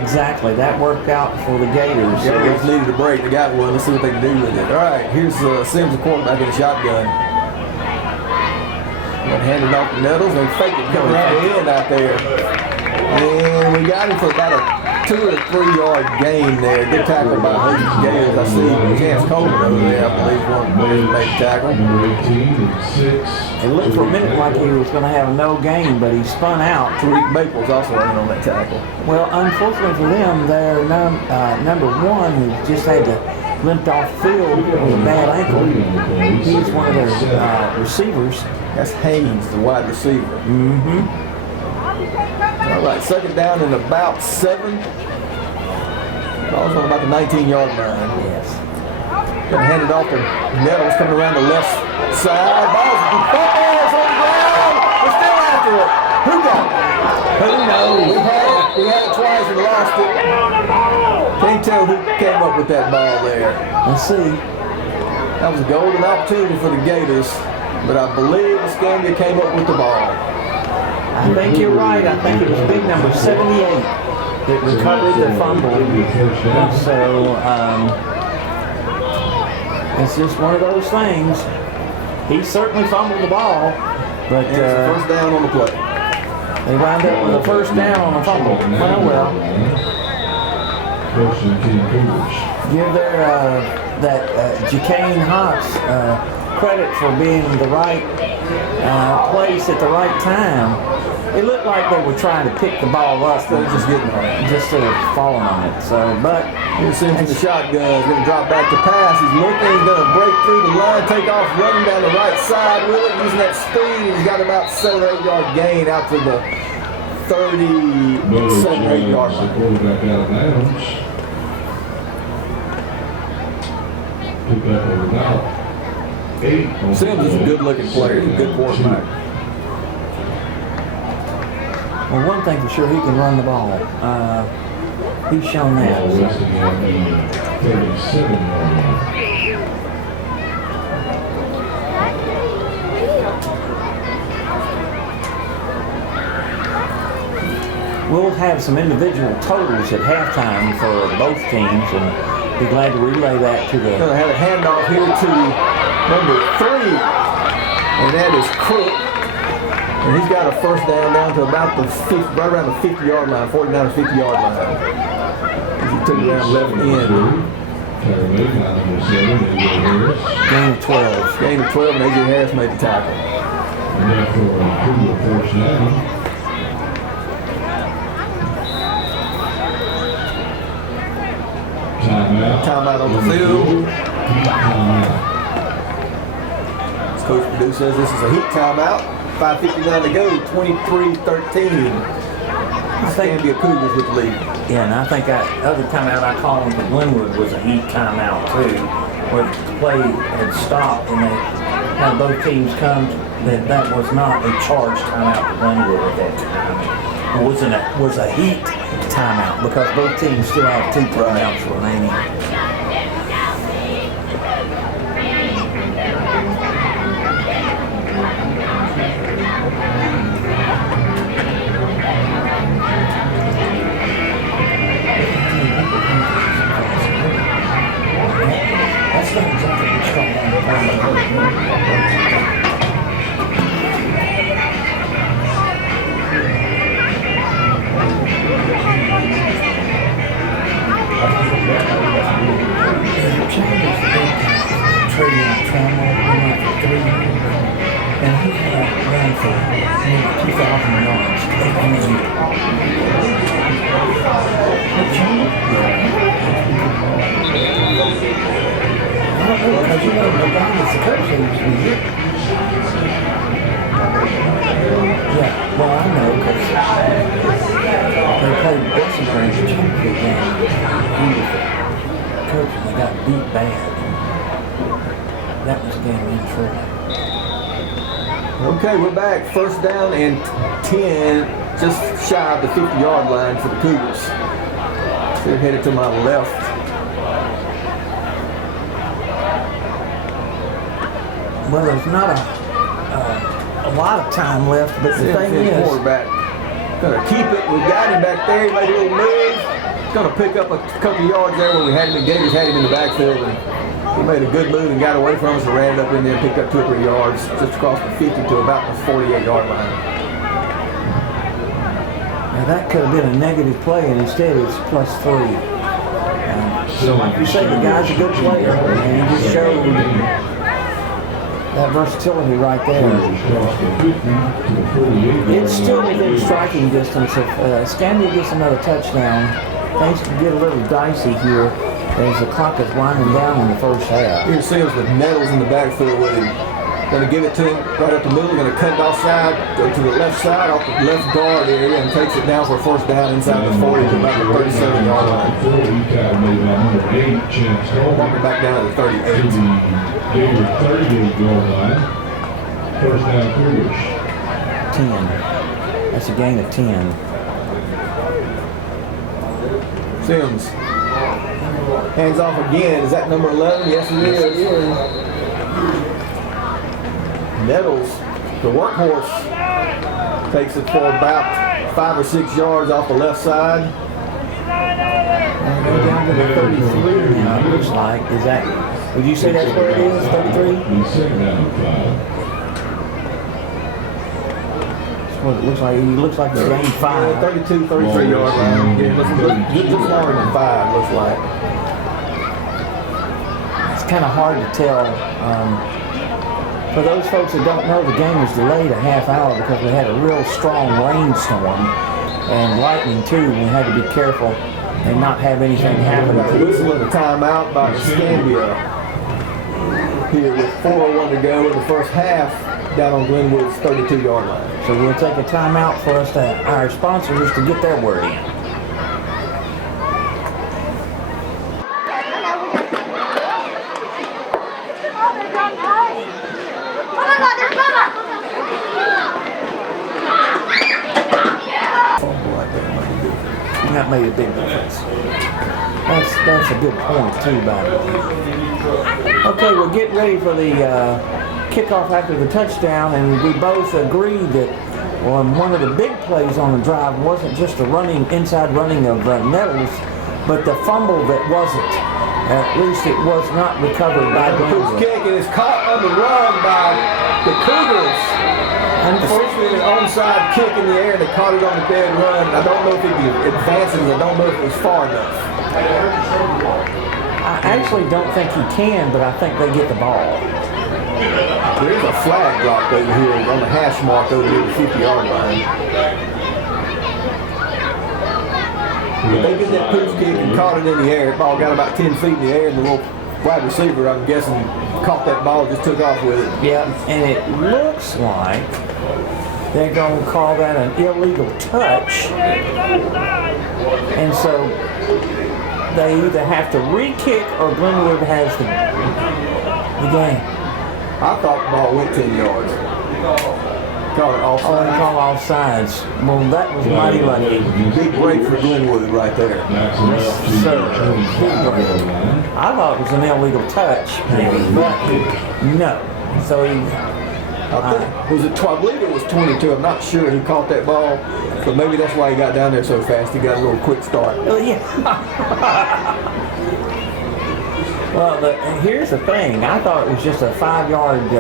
exactly. That worked out for the Gators. Yeah, they just needed a break. They got one. Let's see what they can do with it. All right, here's Sims, the quarterback, in the shotgun. Hand it off to Nettles. They fake it coming right in out there. And we got him for about a 2 or 3 yard gain there. Good tackle by Hughes Gators. I see Chance Coleman over there. I believe one of the players made the tackle. It looked for a minute like he was going to have no gain, but he spun out. Tariq Maples also in on that tackle. Well, unfortunately for them, their number 1 who just had to limp off the field with a bad ankle. He's one of their receivers. That's Haynes, the wide receiver. Mm-hmm. All right, second down and about 7. Ball's on about the 19-yard line. Yes. Gonna hand it off to Nettles coming around the left side. Ball's on the ground. We're still after it. Who got it? Who knows? We had it twice and lost it. Can't tell who came up with that ball there. Let's see. That was a golden opportunity for the Gators, but I believe Escambia came up with the ball. I think you're right. I think it was big number 78 that recovered the fumble. And so it's just one of those things. He certainly fumbled the ball, but And it's a first down on the play. they wound up with a first down on a fumble. Well, give their Jacane Hotz credit for being in the right place at the right time. It looked like they were trying to pick the ball up. Instead of just getting on it. Just sort of falling on it. So, but Here's Sims in the shotgun. He's going to drop back to pass. He's looking. He's going to break through the line, take off, running down the right side with it, using that speed. He's got about 7 or 8 yard gain out to the 37 or 8 yard line. Quarterback out of bounds. Pick up over about 8. Sims is a good looking player. He's a good quarterback. Well, one thing for sure, he can run the ball. He's shown that. Ball resting on the 37-yard line. We'll have some individual totals at halftime for both teams, and be glad to relay that to the. Going to have a handoff here to number 3, and that is Crook. And he's got a first down to about the 50, right around the 50-yard line, 49 or 50-yard line. He took it around left end. Gain of 12. Gain of 12, and A.J. Harris made the tackle. And then for a first down. Timeout on the field. As Coach Purdue says, this is a heat timeout. 5:59 to go, 23-13. Escambia Cougars with the lead. Yeah, and I think that other timeout I called for Glenwood was a heat timeout too, where the play had stopped and they had both teams come. That was not a charged timeout for Glenwood at that time. It was a heat timeout because both teams still have 2 timeouts remaining. That's not exactly what's going on. Trading on Trammell, for 3 years, and he had run for maybe 2,000 yards in a year. I don't know, because you know, the guy that's the coach that used to be here. Yeah, well, I know, because they played Bessie Branch championship game. He was the coach, and they got beat bad. That was a game in trouble. Okay, we're back. First down and 10, just shy of the 50-yard line for the Cougars. They're headed to my left. Well, there's not a lot of time left, but the thing is, quarterback gonna keep it. We got him back there. He made a little move. He's gonna pick up a couple yards there when we had him in. Gators had him in the backfield, and he made a good move and got away from us and ran it up in there and picked up 2 or 3 yards just across the 50 to about the 48-yard line. now that could have been a negative play, and instead it's +3. So like you say, the guy's a good player, and he just showed that versatility right there. It's still within striking distance. If Escambia gets another touchdown, things could get a little dicey here as the clock is winding down in the first half. Here's Sims with Nettles in the backfield with him. Going to give it to him right up the middle. Going to cut it offside to the left side, off the left guard area, and takes it down for a first down inside the 40 to about the 37-yard line. Walking back down to the 38. Gators 38-yard line. First down Cougars. 10. That's a gain of 10. Sims. Hands off again. Is that number 11? Yes, it is. Nettles, the workhorse, takes it for about 5 or 6 yards off the left side. And go down to the 33 now, it looks like. Is that, would you say that's where it is, 33? That's what it looks like. It looks like it's gained 5. 32, 33-yard line. Yeah, just longer than 5, looks like. It's kind of hard to tell. For those folks that don't know, the game was delayed a half hour because we had a real strong rainstorm and lightning too. We had to be careful and not have anything happen. Got a whistle and a timeout by Escambia here with 4:01 to go in the first half down on Glenwood's 32-yard line. So we'll take a timeout for us to our sponsors to get their word in. made a big difference. That's a good point too, by the way. Okay, we're getting ready for the kickoff after the touchdown, and we both agreed that one of the big plays on the drive wasn't just the inside running of Nettles, but the fumble that wasn't. At least it was not recovered by Glenwood. Kick, and it's caught on the run by the Cougars. Unfortunately, an onside kick in the air, and they caught it on the dead run. I don't know if it advances. I don't know if it was far enough. I actually don't think he can, but I think they get the ball. There's a flag dropped over here on the hash mark over near the 50-yard line. They get that pooch kick and caught it in the air. The ball got about 10 feet in the air, and the little wide receiver, I'm guessing, caught that ball and just took off with it. Yeah, and it looks like they're going to call that an illegal touch. And so they either have to re-kick or Glenwood has the game. I thought the ball went 10 yards. Called it offside. Oh, they call offsides. Well, that was mighty lucky. Big break for Glenwood right there. Yes, sir. Big break. I thought it was an illegal touch, maybe, but no. So he... I believe it was 22. I'm not sure he caught that ball, but maybe that's why he got down there so fast. He got a little quick start. Oh, yeah. Well, here's the thing. I thought it was just a 5-yard,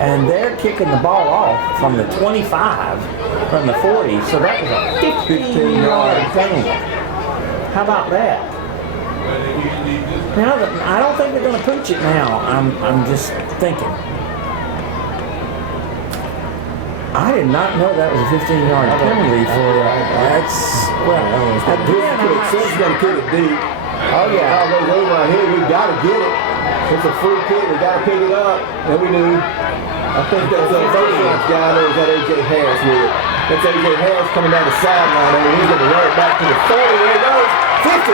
and they're kicking the ball off from the 25, from the 40. So that was a 15-yard thing. How about that? Now, I don't think they're going to pooch it now. I'm just thinking. I did not know that was a 15-yard penalty for that's again. He's going to kick it deep. Oh yeah. Ball goes over our head. We got to get it. It's a free kick. We got to pick it up. And we do. I think that's a Bosan's guy there. Is that A.J. Harris with it? That's A.J. Harris coming down the sideline. And he's going to run it back to the 40. There he goes. 50,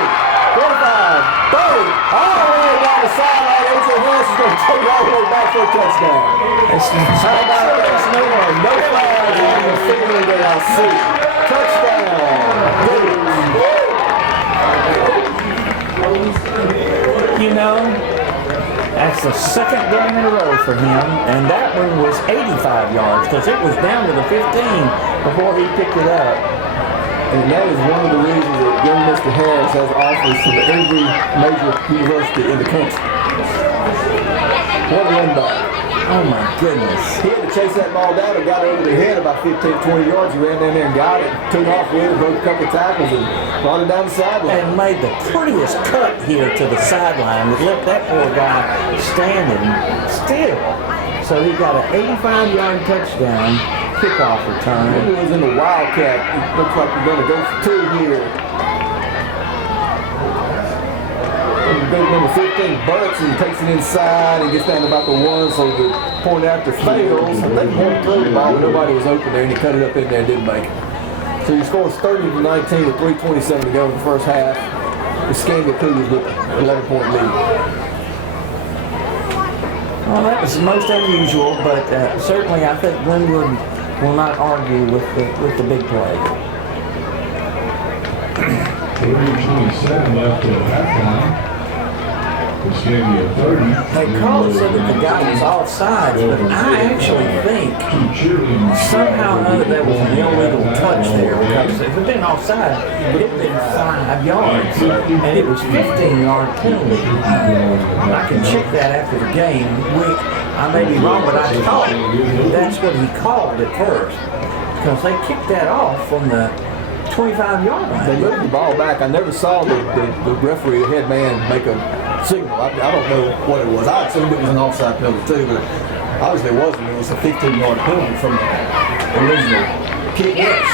45, 30. All the way down the sideline. A.J. Harris is going to take it all the way back for a touchdown. How about that? No flags on the field that I see. Touchdown. You know, that's the second game in a row for him, and that one was 85 yards because it was down to the 15 before he picked it up. And that is one of the reasons that young Mr. Harris has offers from every major university in the country. What a run back. Oh my goodness. He had to chase that ball down and got over the head about 15, 20 yards. He ran down there and got it, took off with it, broke a couple of tackles, and brought it down the sideline. And made the prettiest cut here to the sideline that left that poor guy standing still. So he got an 85-yard touchdown kickoff return. It was in the Wildcat. It looks like we're going to go for two here. Big number 15 butts and takes it inside and gets down to about the 1, so the point after fails. I think one threw the ball, but nobody was open there, and he cut it up in there and didn't make it. So your score is 30-19 with 3:27 to go in the first half. The Escambia Cougars with an 11-point lead. Well, that was most unusual, but certainly I think Glenwood will not argue with the big play. 30-27 left at halftime. Escambia 30. They called it so that the guy was offside, but I actually think somehow or another there was an illegal touch there, because if it had been offside, it would have been 5 yards, and it was 15-yard penalty. I can check that after the game. I may be wrong, but I thought that's what he called at first, because they kicked that off from the 25-yard line. They moved the ball back. I never saw the referee, the head man, make a signal. I don't know what it was. I assumed it was an offside penalty too, but obviously it wasn't. It was a 15-yard penalty from the original kick. Yes.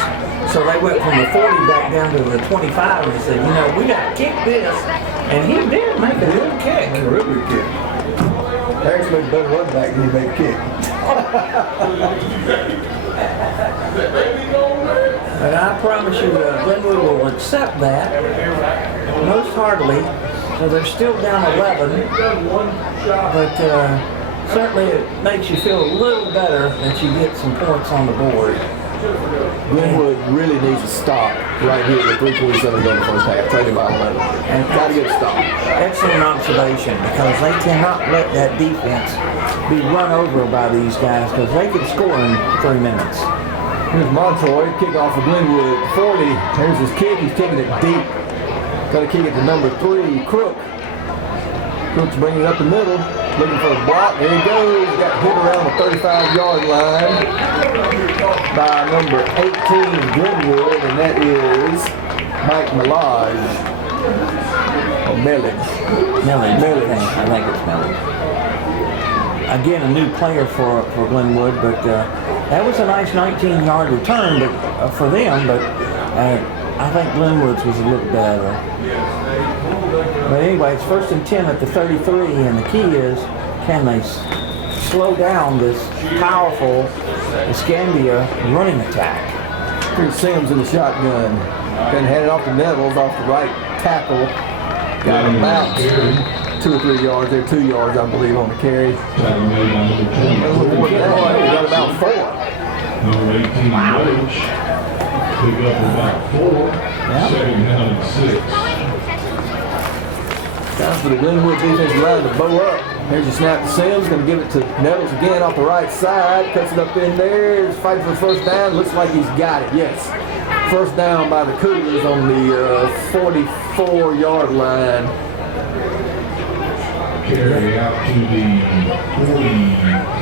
So they went from the 40 back down to the 25 and they said, we got to kick this. And he did make a good kick. A real good kick. Harris made a better run back than he made a kick. And I promise you Glenwood will accept that most heartily. So they're still down 11, but certainly it makes you feel a little better that you get some points on the board. Glenwood really needs to stop right here with 3:27 to go in the first half. Trailing by 11. And got to get a stop. Excellent observation, because they cannot let that defense be run over by these guys, because they could score in 3 minutes. Here's Montoy, kickoff for Glenwood. 40. Here's his kick. He's kicking it deep. Got to kick it to number 3, Crook. Crook's bringing it up the middle, looking for a block. There he goes. Got hit around the 35-yard line by number 18, Glenwood, and that is Mike Millage. Or Millage. Millage. I think it's Millage. Again, a new player for Glenwood, but that was a nice 19-yard return for them, but I think Glenwood's was a little better. But anyway, it's 1st and 10 at the 33, and the key is, can they slow down this powerful Escambia running attack? Here's Sims in the shotgun. Then hand it off to Nettles off the right tackle. Got about 2 or 3 yards there, 2 yards, I believe, on the carry. We got about 4. Number 18, Roach. Pick up about 4. Second down and 6. Time for the Glenwood defensive line to bow up. Here's a snap to Sims. Going to give it to Nettles again off the right side. Cuts it up in there. He's fighting for the first down. Looks like he's got it. Yes. First down by the Cougars on the 44-yard line. Carry out to the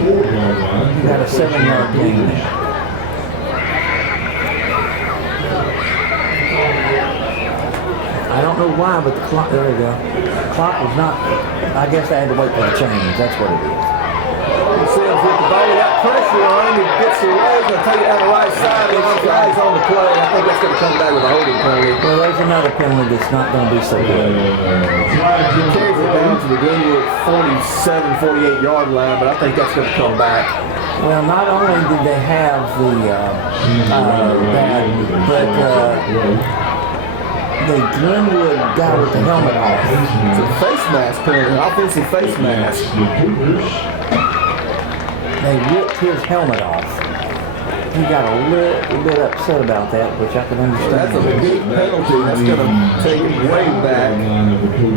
44-yard line. You got a 7-yard gain. I don't know why, but the clock, there we go. The clock was not, I guess I had to wait for the change. That's what it is. Sims with the ball. He got pressure on him. He gets the legs. I'll take it down the right side. Flags on the play. I think that's going to come back with a holding penalty. Well, there's another penalty that's not going to be so good. He carries it down to the Glenwood 47, 48-yard line, but I think that's going to come back. Well, not only did they have the bad, but the Glenwood guy with the helmet off. It's a face mask penalty, an offensive face mask. They ripped his helmet off. He got a little bit upset about that, which I can understand. That's a big penalty. That's going to take it way back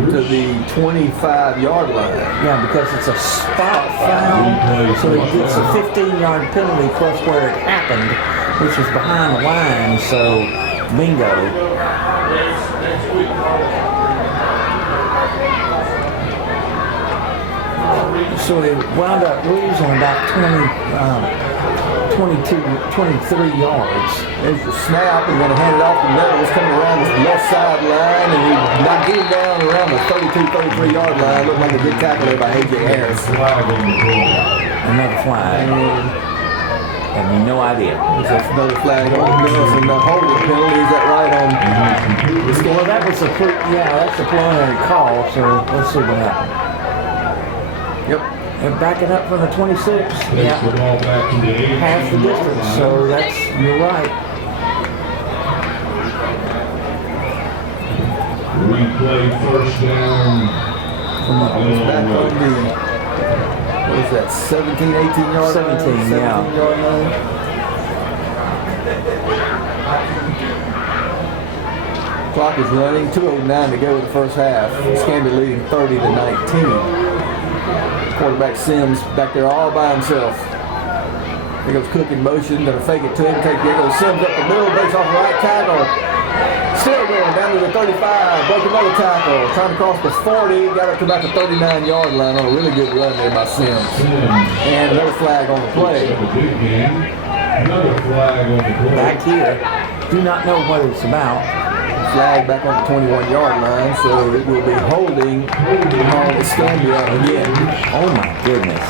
to the 25-yard line. Yeah, because it's a spot foul, so he gets a 15-yard penalty plus where it happened, which was behind the line, so bingo. So they wound up losing about 23 yards. There's the snap. We're going to hand it off to Nettles coming around the left sideline, and he knocked him down around the 32, 33-yard line. Looked like a good tackle there by A.J. Harris. Another flag. Have no idea. There's another flag on the middle, and the holding penalty. Is that right on this game? Well, that was the that's the preliminary call. So let's see what happened. Yep. They're backing up from the 26. Yeah. Half the distance. So you're right. Replay first down. Back on the, what is that, 17, 18-yard 17, yeah. Yard line. Clock is running, 2:09 to go in the first half. Escambia leading 30-19. Quarterback Sims back there all by himself. Here goes Cook in motion, gonna fake it to him. There goes Sims up the middle, breaks off the right tackle. Still going down to the 35, broke another tackle. Trying to cross the 40, got up to about the 39-yard line on a really good run there by Sims. And another flag on the play. Another flag on the play. Back here, do not know what it's about. Flag back on the 21-yard line, so it will be holding on Escambia again. Oh my goodness.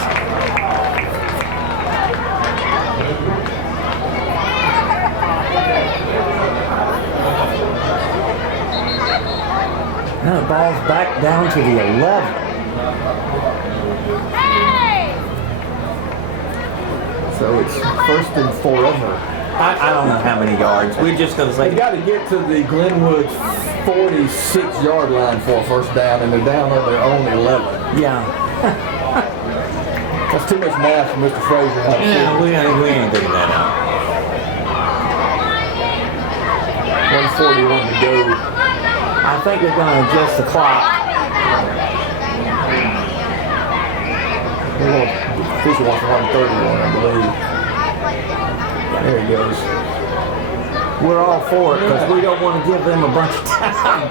Now the ball's back down to the 11. So it's 1st and forever. I don't know how many yards. We're just going to say. They got to get to the Glenwood 46-yard line for a first down, and they're down on their own 11. Yeah. That's too much math for Mr. Frazier. Yeah, we ain't figuring that out. 1 41 to go. I think they're going to adjust the clock. Official wants 131, I believe. There he goes. We're all for it because we don't want to give them a bunch of time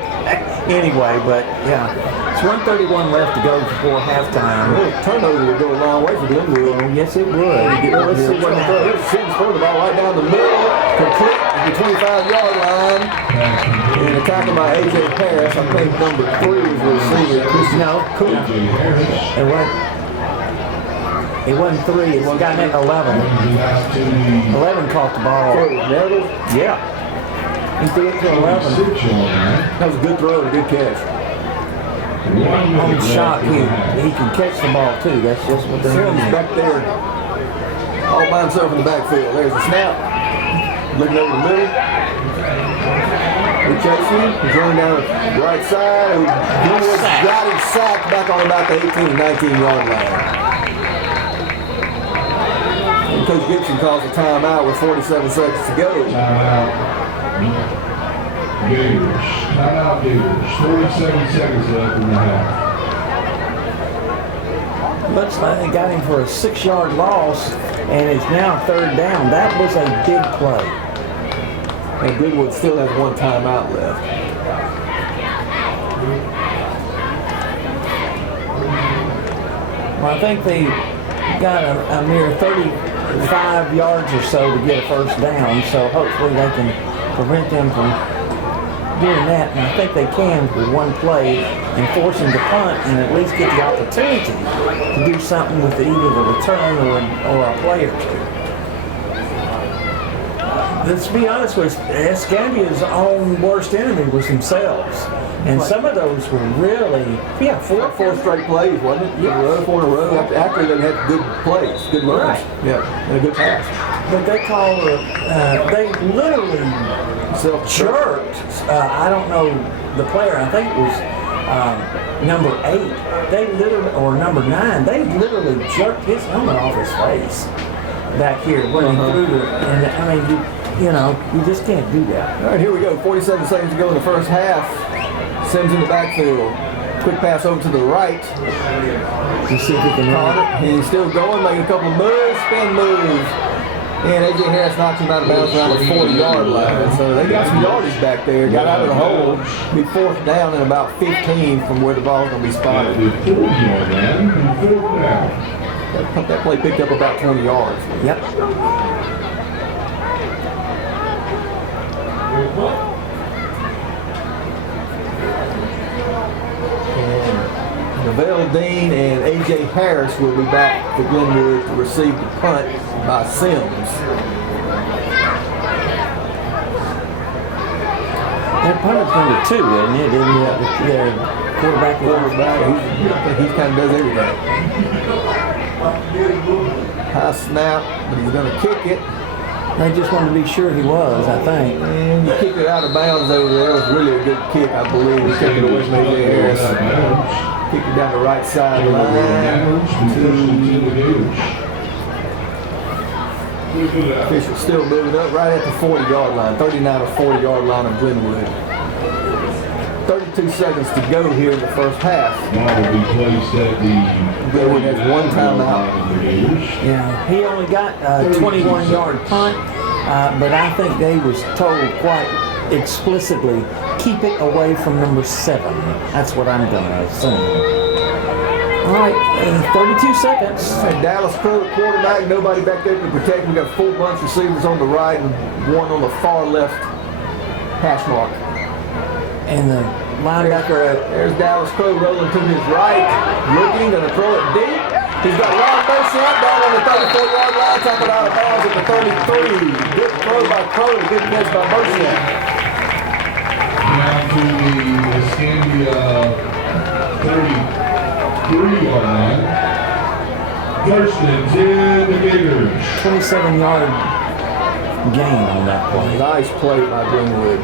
anyway, but yeah. It's 1:31 left to go before halftime. Well, turnover would go a long way for Glenwood. Oh, yes, it would. Let's see what happens. Here's a shooting throw the ball right down the middle, complete at the 25-yard line. And a tackle by A.J. Harris. I think number 3 was the receiver. No, cool. It wasn't 3. It was a guy named 11. 11 caught the ball. Yeah. He threw it to 11. That was a good throw and a good catch. On shot, he can catch the ball too. That's just what they're Sims doing. back there all by himself in the backfield. There's the snap. Looking over the middle. We're chasing him. He's running down the right side. Glenwood's got him sacked back on about the 18 to 19-yard line. And Coach Gibson calls a timeout with 47 seconds to go. Timeout. Gators. Timeout Gators. 47 seconds left in the half. Looks like they got him for a 6-yard loss, and it's now 3rd down. That was a big play. And Glenwood still has one timeout left. Well, I think they got a mere 35 yards or so to get a 1st down, so hopefully they can prevent them from doing that, and I think they can with one play and force him to punt and at least get the opportunity to do something with either the return or a play or two. Let's be honest with you, Escambia's own worst enemy was themselves. And some of those were really, four straight plays, wasn't it? Yeah. 4 in a row after they had good plays, good runs. Right. Yeah, and a good pass. But they call they literally jerked, I don't know the player, I think it was number 8. They literally, or number 9, they literally jerked his helmet off his face back here when he threw it. And I mean, you just can't do that. All right, here we go. 47 seconds to go in the first half. Sims in the backfield. Quick pass over to the right. To see if he can run it. And he's still going, making a couple of moves, spin moves. And A.J. Harris knocks him out of bounds around the 40-yard line. So they got some yardage back there. Got out of the hole. Be 4th down and about 15 from where the ball's going to be spotted. That play picked up about 20 yards. Yep. Neville Dean and A.J. Harris will be back for Glenwood to receive the punt by Sims. That punter's number 2, isn't it? Yeah, quarterback. He kind of does everything. High snap, but he's going to kick it. They just wanted to be sure he was, I think. And he kicked it out of bounds over there. It was really a good kick, I believe. He kicked it away from A.J. Harris. Kicked it down the right side line. Official still moving up right at the 40-yard line. 39 or 40-yard line of Glenwood. 32 seconds to go here in the first half. Glenwood has one timeout. Yeah, he only got a 21-yard punt, but I think they was told quite explicitly, keep it away from number 7. That's what I'm going to assume. All right, 32 seconds. Dallas Crow, quarterback, nobody back there to protect. We got 4 bunch receivers on the right and 1 on the far left hash mark. And the linebacker, there's Dallas Crow rolling to his right, looking, going to throw it deep. He's got Ron Beauchamp down on the 34-yard line, tackled out of bounds at the 33. Good throw by Crow, good catch by Beauchamp. Down to the Escambia 33-yard line. 1st and 10, the Gators. 27-yard gain on that play. Nice play by Glenwood.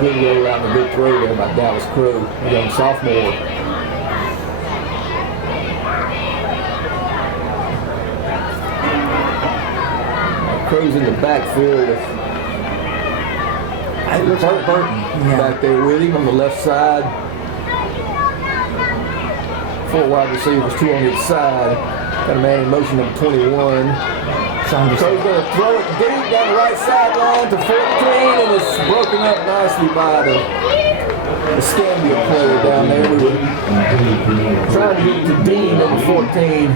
Good roll out and a good throw there by Dallas Crow, a young sophomore. Crow's in the backfield with It looks like Burton. Yeah. Back there with him on the left side. 4 wide receivers, 2 on each side. Got a man in motion, number 21. So he's going to throw it deep down the right sideline to 14, and it's broken up nicely by the Escambia player down there. We were trying to get to Dean, number 14.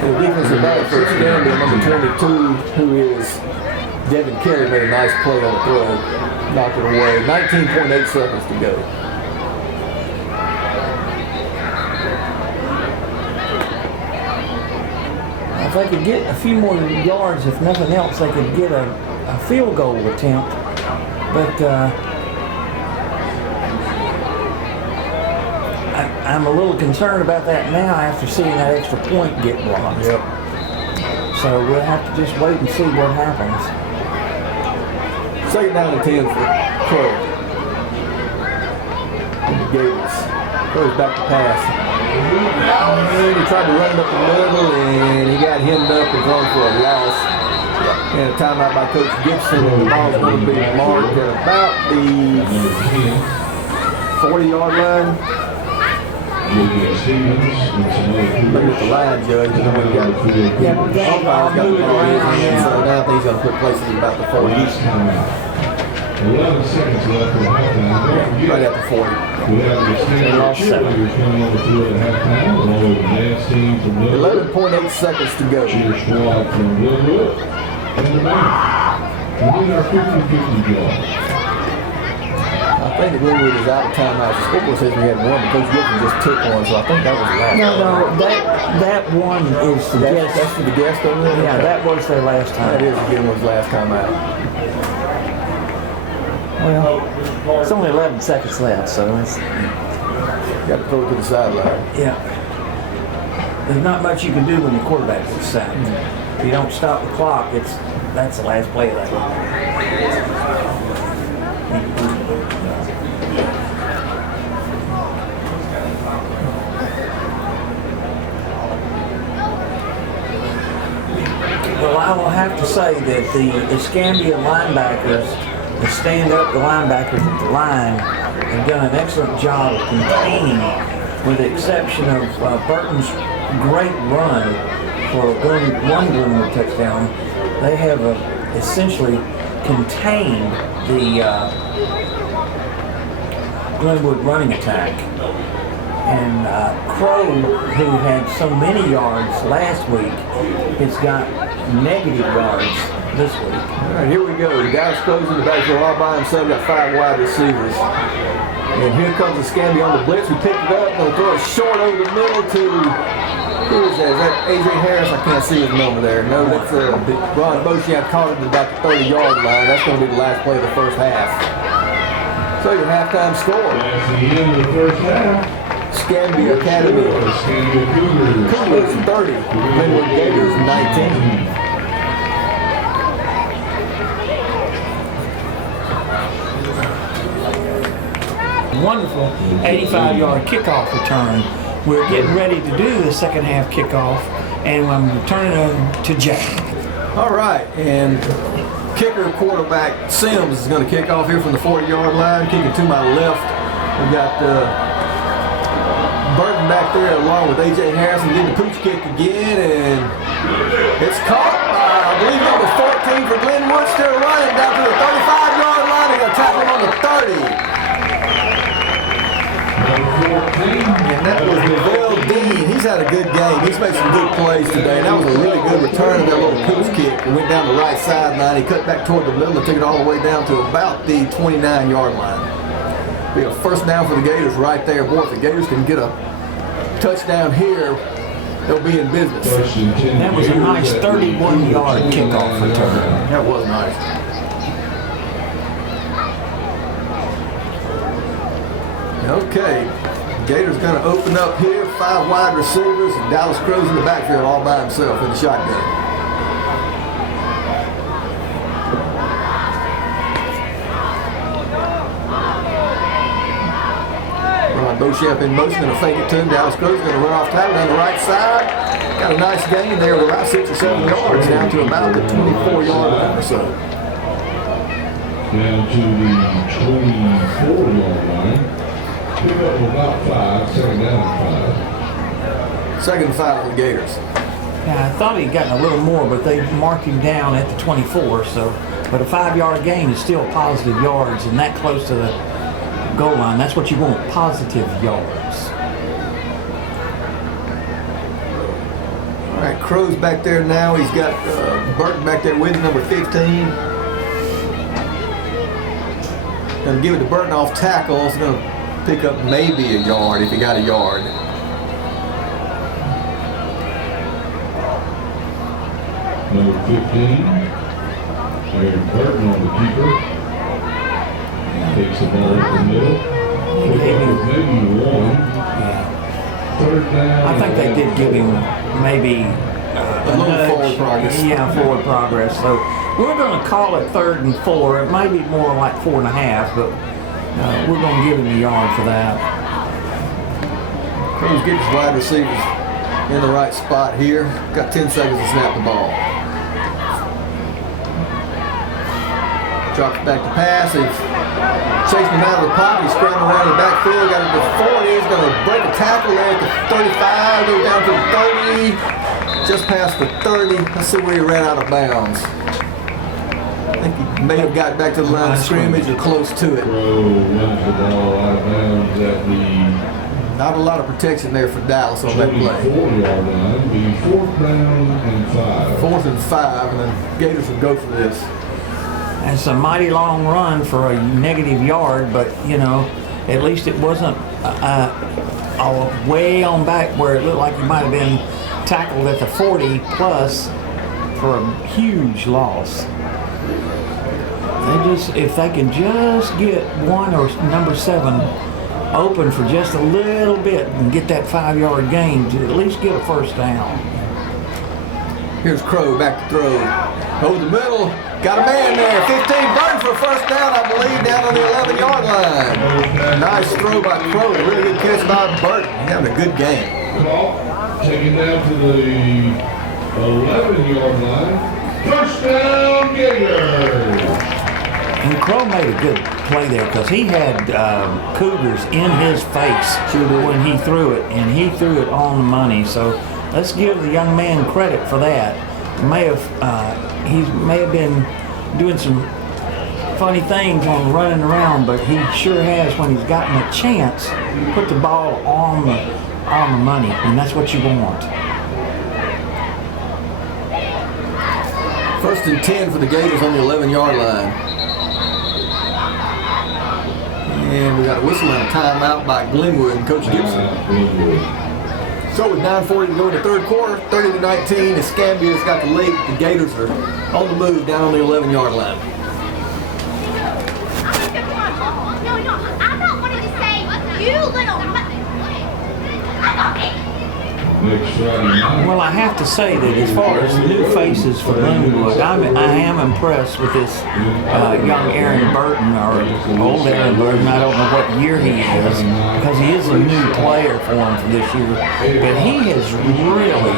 And the defensive back for Escambia, number 22, who is Devin Carey, made a nice play on the throw. Knocked it away. 19.8 seconds to go. If they could get a few more yards, if nothing else, they could get a field goal attempt. But I'm a little concerned about that now after seeing that extra point get blocked. Yep. So we'll have to just wait and see what happens. 2nd down and 10 for Crow. And the Gators. Goes back to pass. And he tried to run up the middle, and he got hemmed up and thrown for a loss. And a timeout by Coach Gibson. The ball's going to be marked at about the 40-yard line. Look at the line, Judge. And then we got umpire's got the ball in his hand, so now I think he's going to put places at about the 40. 11 seconds left for halftime. Right at the 40. We have the Escambia cheerleaders coming on the field at halftime, along with the dance team from Glenwood, 11.8 seconds to go. cheer squad from Glenwood, and the band. We need our 50-50 job. I think the Glenwood is out of timeouts. The scoreboard says we had one, but Coach Gibson just took one, so I think that was the last. No, that one is the guest. That's for the guest over there? Yeah, Okay. that was their last time. That is Gilmore's last time out. Well, it's only 11 seconds left, so it's, Got to throw it to the sideline. yeah. There's not much you can do when your quarterback is sacked. If you don't stop the clock, that's the last play of that game. Well, I will have to say that the Escambia linebackers, the stand-up linebackers at the line, have done an excellent job of containing, with the exception of Burton's great run for one Glenwood touchdown. They have essentially contained the Glenwood running attack. And Crow, who had so many yards last week, has got negative yards this week. All right, here we go. The guy's closing the backfield all by himself. Got 5 wide receivers. And here comes Escambia on the blitz. We picked it up. They'll throw it short over the middle to, who is that? Is that A.J. Harris? I can't see his number there. No, that's Ron Beauchamp caught it at about the 30-yard line. That's going to be the last play of the first half. So your halftime score. That's the end of the first half. Escambia Academy. Escambia Cougars. Cougars 30. Glenwood Gators 19. Wonderful 85-yard kickoff return. We're getting ready to do the second half kickoff, and I'm turning it to Jack. All right, and kicker quarterback Sims is going to kick off here from the 40-yard line, kicking to my left. We've got Burton back there along with A.J. Harrison getting the pooch kick again, and it's caught by, I believe, number 14 for Glenwood, still running down to the 35-yard line. They're going to tackle him on the 30. And that was Neville Dean. He's had a good game. He's made some good plays today. And that was a really good return of that little pooch kick. It went down the right sideline. He cut back toward the middle and took it all the way down to about the 29-yard line. Be a first down for the Gators right there. Boy, if the Gators can get a touchdown here, they'll be in business. That was a nice 31-yard kickoff return. That was nice. Okay, Gators going to open up here, 5 wide receivers, and Dallas Crow's in the backfield all by himself in the shotgun. Ron Beauchamp in motion, going to fake it to him. Dallas Crow's going to run off tackle down the right side. Got a nice gain there of about 6 or 7 yards down to about the 24-yard line or so. down to the 24-yard line. Pick up about 5, second down and 5. Second and 5 for the Gators. Yeah, I thought he'd gotten a little more, but they marked him down at the 24. So, but a 5-yard gain is still positive yards, and that close to the goal line. That's what you want, positive yards. All right, Crow's back there now. He's got Burton back there with number 15. Gonna give it to Burton off tackle. It's gonna pick up maybe a yard if he got a yard. Number 15, Aaron Burton on the keeper. Takes the ball up the middle. Maybe one. Yeah. Third down. I think they did give him maybe A little forward progress. Yeah, forward progress. So we're going to call it 3rd and 4. It may be more like 4.5, but we're going to give him a yard for that. Cruz gets his wide receivers in the right spot here. Got 10 seconds to snap the ball. Drops back to pass. He's chasing him out of the pocket. He's scrambling around the backfield. Got it to 40. He's going to break a tackle there at the 35. Goes down to the 30. Just past the 30. Let's see where he ran out of bounds. I think he may have got back to the line of scrimmage or close to it. Crow runs the ball out of bounds at the Not a lot of protection there for Dallas on that play. 24-yard line, being 4th down and 5. 4th and 5, and the Gators will go for this. That's a mighty long run for a negative yard, but you know, at least it wasn't way on back where it looked like he might have been tackled at the 40 plus for a huge loss. If they can just get 1 or number 7 open for just a little bit and get that 5-yard gain to at least get a first down. Here's Crow back to throw. Over the middle. Got a man there. 15 Burton for a first down, I believe, down on the 11-yard line. Nice throw by Crow. Really good catch by Burton. He's having a good game. Taken down to the 11-yard line. First down, Gators. And Crow made a good play there because he had Cougars in his face when he threw it, and he threw it on the money. So let's give the young man credit for that. He may have been doing some funny things on running around, but he sure has, when he's gotten a chance, put the ball on the money, and that's what you want. 1st and 10 for the Gators on the 11-yard line. And we got a whistle and a timeout by Glenwood and Coach Gibson. So with 9:40 to go in the 3rd quarter, 30-19, Escambia's got the lead. The Gators are on the move down on the 11-yard line. No, I'm not wanting to say you little. Next Friday night. Well, I have to say that as far as new faces for Glenwood, I am impressed with this young Aaron Burton, or old Aaron Burton. I don't know what year he is, because he is a new player for him for this year. But he has really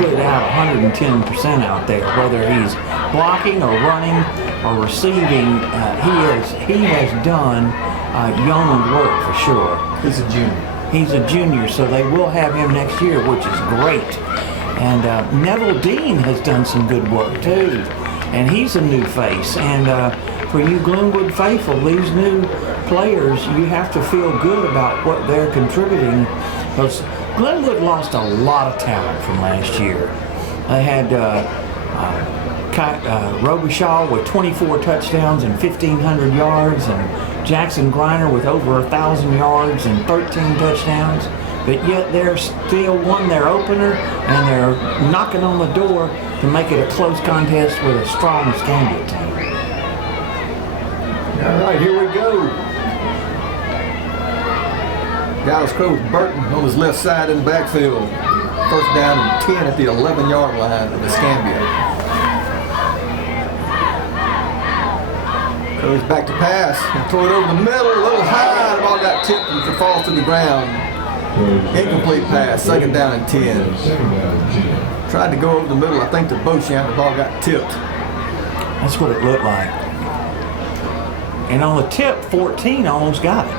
put out 110% out there, whether he's blocking or running or receiving. He has done yeoman work for sure. He's a junior. He's a junior, so they will have him next year, which is great. And Neville Dean has done some good work too, and he's a new face. And for you Glenwood faithful, these new players, you have to feel good about what they're contributing, because Glenwood lost a lot of talent from last year. They had Robichaud with 24 touchdowns and 1,500 yards, and Jackson Griner with over 1,000 yards and 13 touchdowns. But yet they're still won their opener, and they're knocking on the door to make it a close contest with a strong Escambia team. All right, here we go. Dallas Crow with Burton on his left side in the backfield. First down and 10 at the 11-yard line of Escambia. Goes back to pass and throw it over the middle, a little high. The ball got tipped and it falls to the ground. Incomplete pass, 2nd down and 10. Tried to go over the middle, I think, to Beauchamp. The ball got tipped. That's what it looked like. And on the tip, 14 almost got it.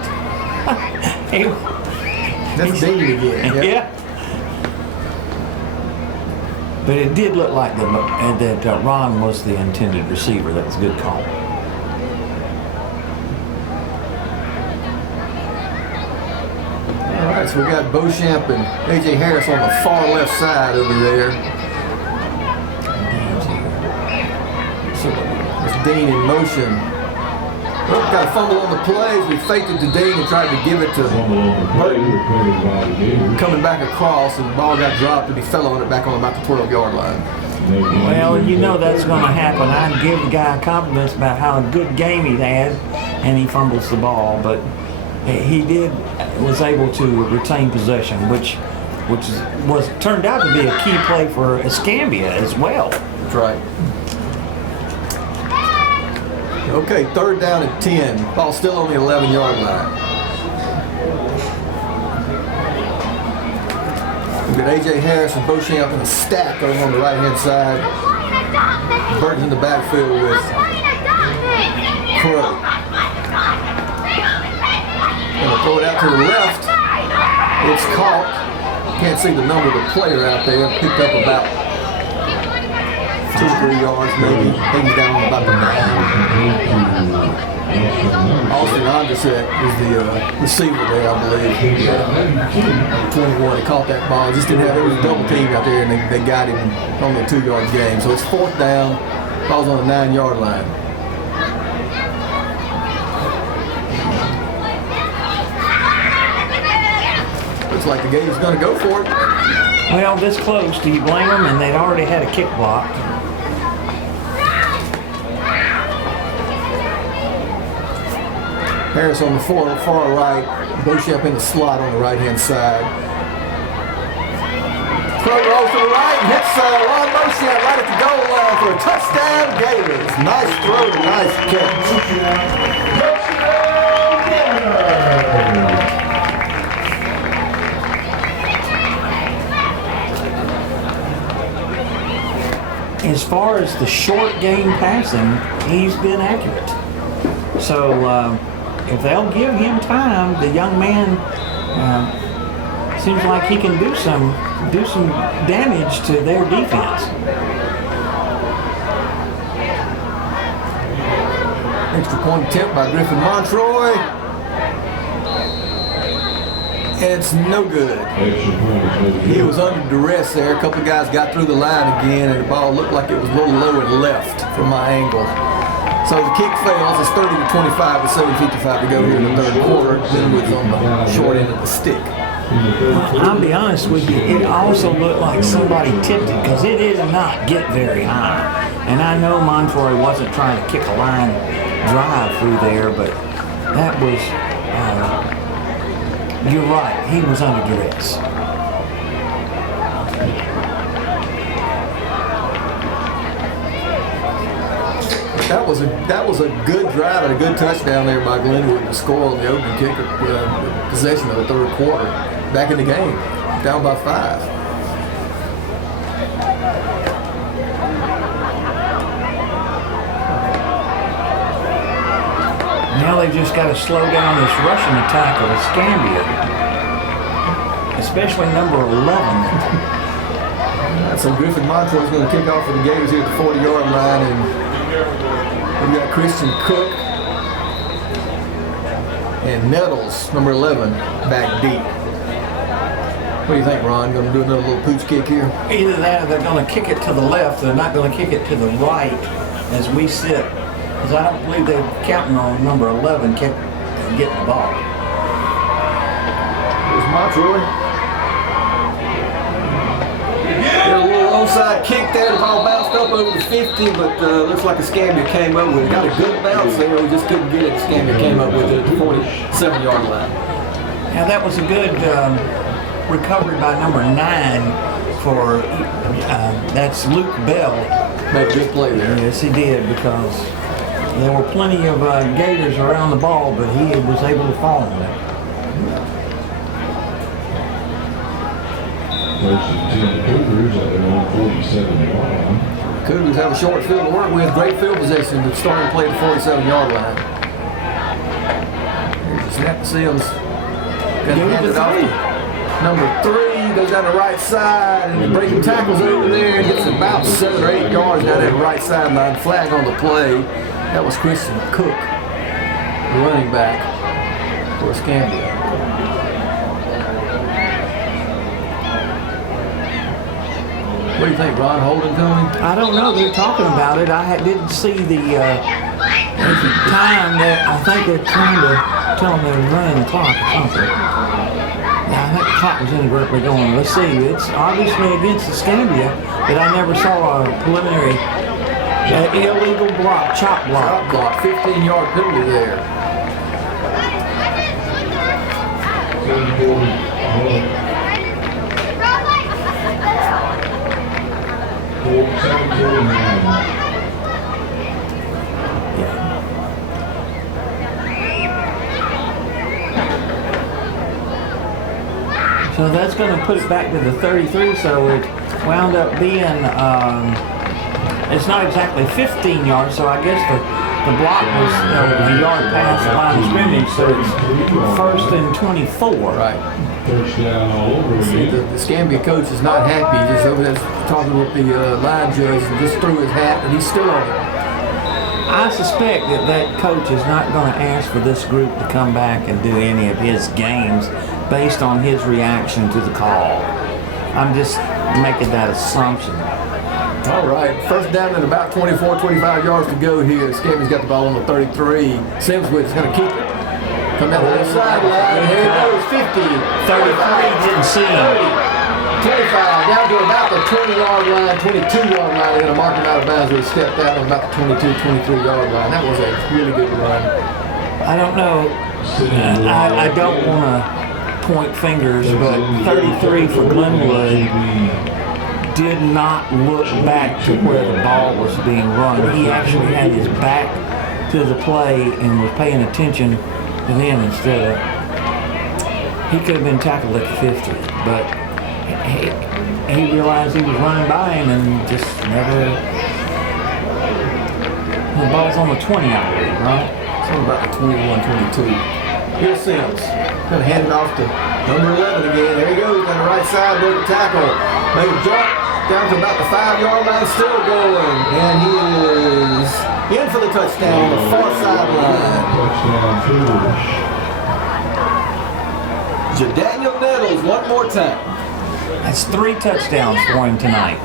That's Dean again. Yep. Yeah. But it did look like that Ron was the intended receiver. That was a good call. All right, so we got Beauchamp and A.J. Harris on the far left side over there. There's Dean in motion. Oh, got a fumble on the plays. We faked it to Dean and tried to give it to Burton. Coming back across, and the ball got dropped, and he fell on it back on about the 12-yard line. Well, you know that's going to happen. I give the guy compliments about how good game he had, and he fumbles the ball, but he was able to retain possession, which turned out to be a key play for Escambia as well. That's right. Okay, 3rd down and 10. Ball still on the 11-yard line. We've got A.J. Harris and Beauchamp in a stack over on the right-hand side. Burton's in the backfield with Crow. Gonna throw it out to the left. It's caught. Can't see the number of the player out there. Picked up about 2 or 3 yards maybe. I think he's down on about the 9. Austin Anderson is the receiver there, I believe. 21, he caught that ball. Just didn't have, it was a double team out there, and they got him on the 2-yard game. So it's 4th down. Ball's on the 9-yard line. Looks like the Gators going to go for it. Well, this close, do you blame them? And they'd already had a kick blocked. Harris on the far right, Beauchamp in the slot on the right-hand side. Crow rolls to the right and hits Ron Beauchamp right at the goal line for a touchdown, Gators. Nice throw and nice catch. As far as the short game passing, he's been accurate. So if they'll give him time, the young man seems like he can do some damage to their defense. Extra point attempt by Griffin Montroy. And it's no good. He was under duress there. A couple of guys got through the line again, and the ball looked like it was a little low and left from my angle. So the kick fails. It's 30-25 with 7:55 to go here in the 3rd quarter. Glenwood's on the short end of the stick. I'll be honest with you, it also looked like somebody tipped it because it did not get very high. And I know Montroy wasn't trying to kick a line drive through there, but that was, you're right, he was under duress. That was a good drive and a good touchdown there by Glenwood to score on the opening kicker possession of the 3rd quarter. Back in the game, down by 5. Now they've just got to slow down this rushing attack of Escambia, especially number 11. So Griffin Montroy is going to kick off for the Gators here at the 40-yard line, and we've got Christian Cook and Nettles, number 11, back deep. What do you think, Ron? Going to do another little pooch kick here? Either that or they're going to kick it to the left. They're not going to kick it to the right as we sit. Because I don't believe they're counting on number 11 getting the ball. There's Montroy. A little onside kick there. The ball bounced up over the 50, but looks like Escambia came up with it. Got a good bounce there. We just couldn't get it. Escambia came up with it at the 47-yard line. Now that was a good recovery by number 9 for, that's Luke Bell. Made a good play there. Yes, he did, because there were plenty of Gators around the ball, but he was able to fall on it. First and 10 Cougars at their own 47-yard line. Cougars have a short field to work with. Great field position to start and play at the 47-yard line. Snap Sims. Give it to three. Number 3 goes down the right side, and the breaking tackles over there. Gets about 7 or 8 yards down that right sideline. Flag on the play. That was Christian Cook, the running back for Escambia. What do you think, Ron? Holding coming? I don't know. They're talking about it. didn't see the time that I think they're trying to tell them they're running the clock or something. Yeah, I think the clock was inadvertently going. Let's see. It's obviously against Escambia, but I never saw a preliminary illegal block, chop block. 15-yard penalty there. So that's going to put it back to the 33, so it wound up being, it's not exactly 15 yards, so I guess the block was a yard past the line of scrimmage, so it's 1st and 24. Right. First down all over See, again. the Escambia coach is not happy. He's just over there talking with the line judge and just threw his hat, and he's still on it. I suspect that coach is not going to ask for this group to come back and do any of his games based on his reaction to the call. I'm just making that assumption. All right, first down and about 24, 25 yards to go here. Escambia's got the ball on the 33. Simswood is going to keep it. Come down the left sideline. Here it goes, 50. 33 didn't see him. 25, down to about the 20-yard line, 22-yard line. They're going to mark him out of bounds where he stepped out on about the 22, 23-yard line. That was a really good run. I don't know. I don't want to point fingers, but 33 for Glenwood did not look back to where the ball was being run. He actually had his back to the play and was paying attention to them instead of. He could have been tackled at the 50, but he realized he was running by him and just never. The ball's on the 20, I believe, right? It's on about the 21, 22. Here's Sims. Going to hand it off to number 11 again. There he goes down the right side, broke the tackle. Made a jump down to about the 5-yard line, still going. And he is in for the touchdown on the far sideline. Touchdown, Jadaniel Nettles, one more time. That's 3 touchdowns for him tonight.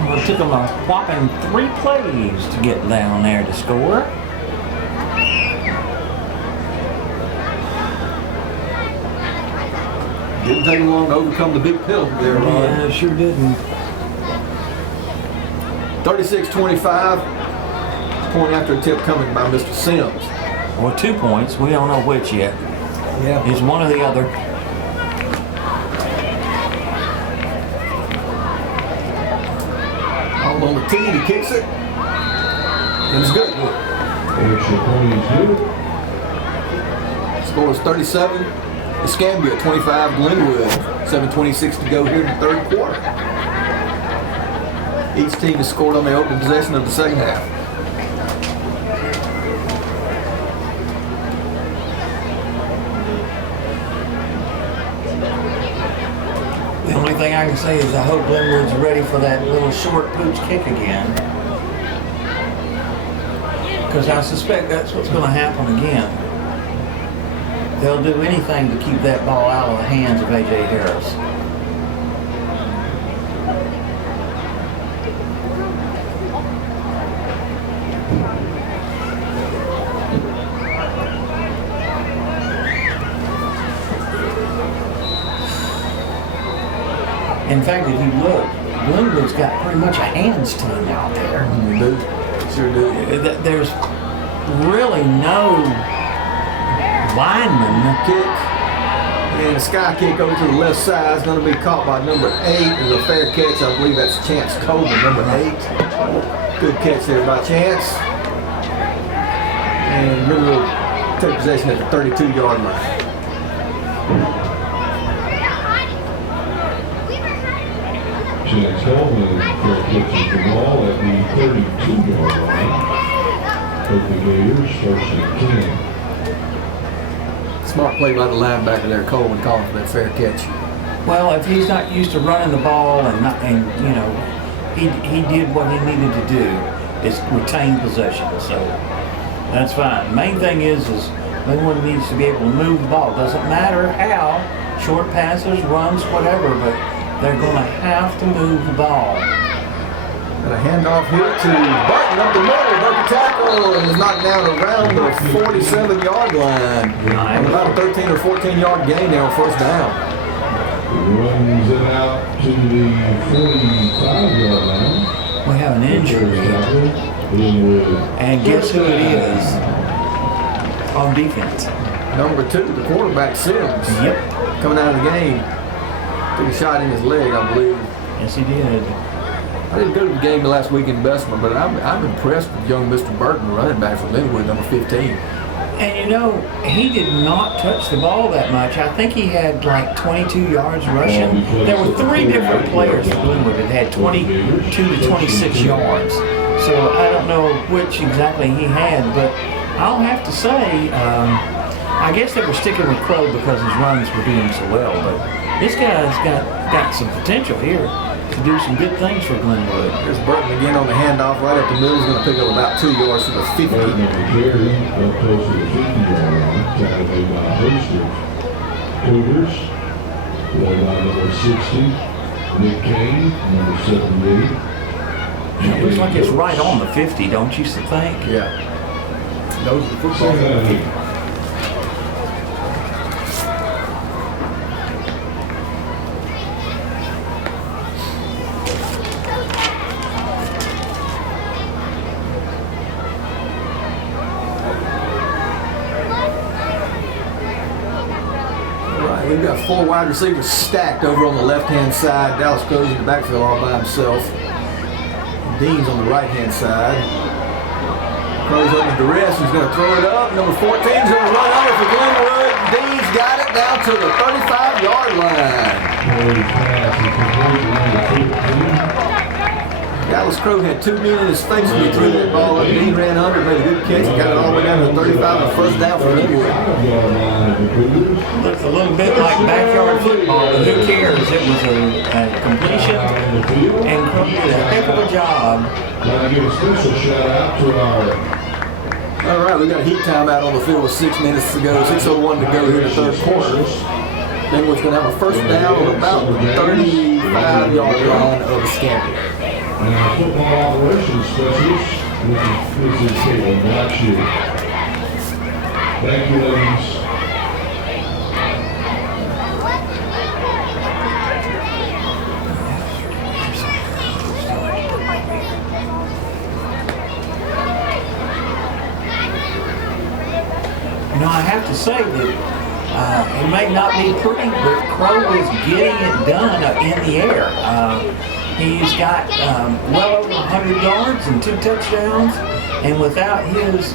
Well, it took him a whopping 3 plays to get down there to score. Didn't take him long to overcome the big penalty there, Ron. Yeah, it sure didn't. 36-25. Point after attempt coming by Mr. Sims. Or 2 points. We don't know which yet. Yeah. It's one or the other. All on the tee, he kicks it. And it's good. Score is 37. Escambia 25, Glenwood. 7:26 to go here in the third quarter. Each team has scored on their opening possession of the second half. The only thing I can say is I hope Glenwood's ready for that little short pooch kick again. Because I suspect that's what's going to happen again. They'll do anything to keep that ball out of the hands of A.J. Harris. In fact, if you look, Glenwood's got pretty much a hands team out there. They do. Sure do. There's really no lineman. Kick. And a sky kick over to the left side is going to be caught by number 8. It's a fair catch. I believe that's Chance Coleman, number 8. Good catch there by Chance. And River will take possession at the 32-yard line. Chance Coleman catches the ball at the 32-yard line. the Gators, first and 10. Smart play by the linebacker there, Coleman, calling for that fair catch. Well, if he's not used to running the ball and he did what he needed to do, is retain possession. So that's fine. Main thing is Glenwood needs to be able to move the ball. Doesn't matter how, short passes, runs, whatever, but they're going to have to move the ball. And a handoff here to Barton up the middle, broke the tackle, and is knocked down around the 47-yard line. Nice. About a 13 or 14-yard gain there on first down. Runs it out to the 45-yard line. We have an injury. And guess who it is on defense? Number 2, the quarterback, Sims. Yep. Coming out of the game. Took a shot in his leg, I believe. Yes, he did. I didn't go to the game last week in Bessemer, but I'm impressed with young Mr. Burton, the running back from Glenwood, number 15. And he did not touch the ball that much. I think he had like 22 yards rushing. There were 3 different players for Glenwood that had 22 to 26 yards. So I don't know which exactly he had, but I'll have to say, I guess they were sticking with Crow because his runs were doing so well. But this guy's got some potential here to do some good things for Glenwood. Here's Burton again on the handoff right up the middle. He's going to pick up about 2 yards to the 50. Carry up close to the 50-yard line. Tackled by Holster. Cougars, led by number 60. Nick Kane, number 78. It looks like it's right on the 50, don't you think? Yeah. Those are the football. We've got 4 wide receivers stacked over on the left-hand side. Dallas Crow's in the backfield all by himself. Dean's on the right-hand side. Crow's up with duress. He's going to throw it up. Number 14's going to run under for Glenwood. Dean's got it down to the 35-yard line. Dallas Crow had 2 men in his face when he threw that ball up. Dean ran under, made a good catch, and got it all the way down to the 35 and first down for Glenwood. Looks a little bit like backyard football, but who cares? It was a completion, and Crow did a heck of a job. All right, we got a heat timeout on the field with 6 minutes to go, 6:01 to go here in the third quarter. Glenwood's going to have a first down on about the 35-yard line of Escambia. And our football operations specialist, Mrs. Caitlin Blackshear. Thank you, ladies. I have to say that it may not be pretty, but Crow is getting it done in the air. He's got well over 100 yards and 2 touchdowns, and without his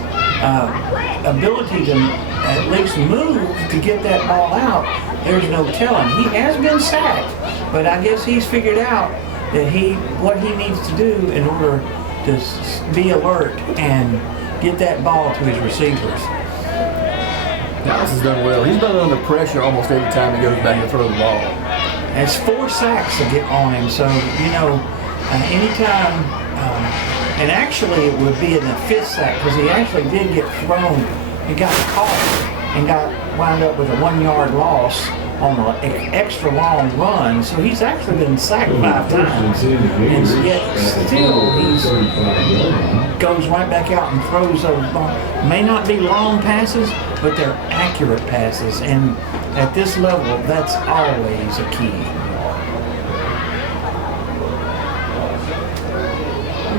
ability to at least move to get that ball out, there's no telling. He has been sacked, but I guess he's figured out that what he needs to do in order to be alert and get that ball to his receivers. Dallas has done well. He's been under pressure almost every time he goes back to throw the ball. That's 4 sacks to get on him, so anytime, and actually it would be in the 5th sack because he actually did get thrown. He got caught and wound up with a 1-yard loss on the extra long run. So he's actually been sacked 5 times, and yet still he goes right back out and throws those balls. May not be long passes, but they're accurate passes, and at this level, that's always a key.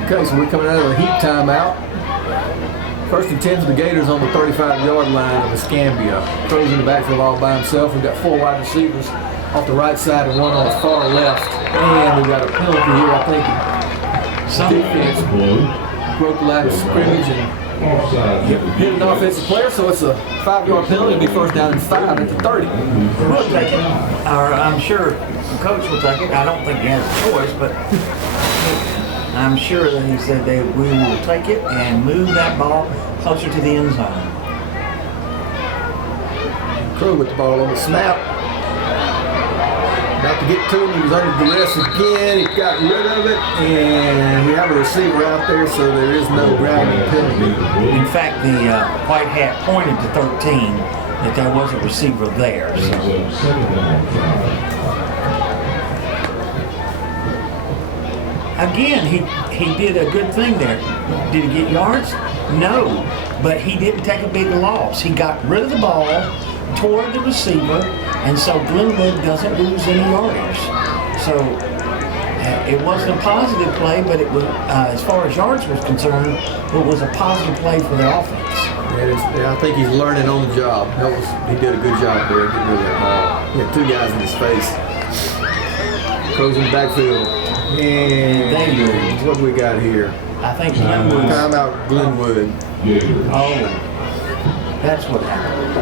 Okay, so we're coming out of a heat timeout. First and 10 to the Gators on the 35-yard line of Escambia. Throws in the backfield all by himself. We've got 4 wide receivers off the right side and 1 on the far left. And we've got a penalty here, I think. Some defense broke the line of scrimmage and hit an offensive player, so it's a 5-yard penalty. It'll be first down and 5 at the 30. We'll take it. Or I'm sure the coach will take it. I don't think he has a choice, but I'm sure that he said we will take it and move that ball closer to the end zone. Crow with the ball on the snap. About to get to him. He was under duress again. He got rid of it. And we have a receiver out there, so there is no grounding penalty. In fact, the white hat pointed to 13 that there was a receiver there. So. Again, he did a good thing there. Did he get yards? No, but he didn't take a big loss. He got rid of the ball toward the receiver, and so Glenwood doesn't lose any yardage. So it wasn't a positive play, but it was, as far as yards was concerned, it was a positive play for the offense. Yeah, I think he's learning on the job. He did a good job there getting rid of that ball. He had 2 guys in his face. Crows in the backfield. And what do we got here? I think Glenwood. Timeout Glenwood. Oh, that's what happened.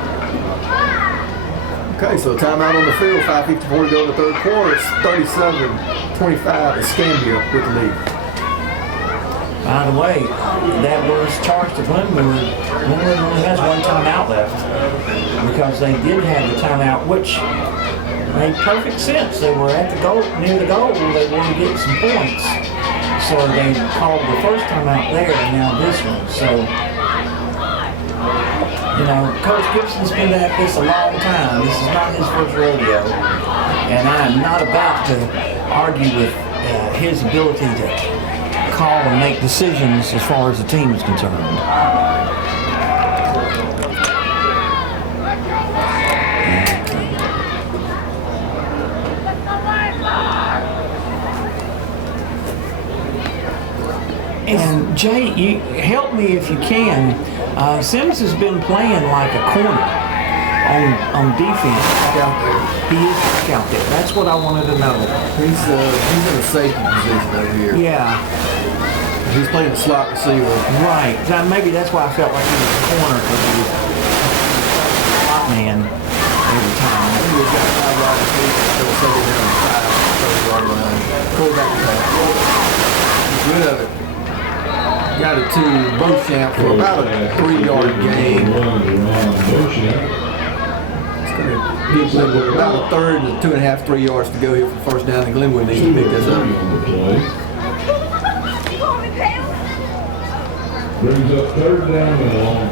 Okay, so timeout on the field. 5:54 to go in the third quarter. It's 37-25. Escambia with the lead. By the way, that was charged to Glenwood. Glenwood only has 1 timeout left because they did have the timeout, which made perfect sense. They were at the goal, near the goal. They wanted to get some points, so they called the first timeout there, and now this one. So, you know, Coach Gibson's been at this a long time. This is not his first rodeo, and I am not about to argue with his ability to call and make decisions as far as the team is concerned. And Jay, you help me if you can. Sims has been playing like a corner on defense. He is out there. That's what I wanted to know. He's in a safety position over here. Yeah. He's playing the slot receiver. Right. Now, maybe that's why I felt like he was a corner because he was a slot man every time. He's got 5 wide receivers. They'll set it down to 5, 30-yard line. Quarterback pass. He's rid of it. Got it to Beauchamp for about a 3-yard gain. It's going to give Glenwood about a third to 2.5, 3 yards to go here for first down, and Glenwood needs to pick this up. Brings up 3rd down and long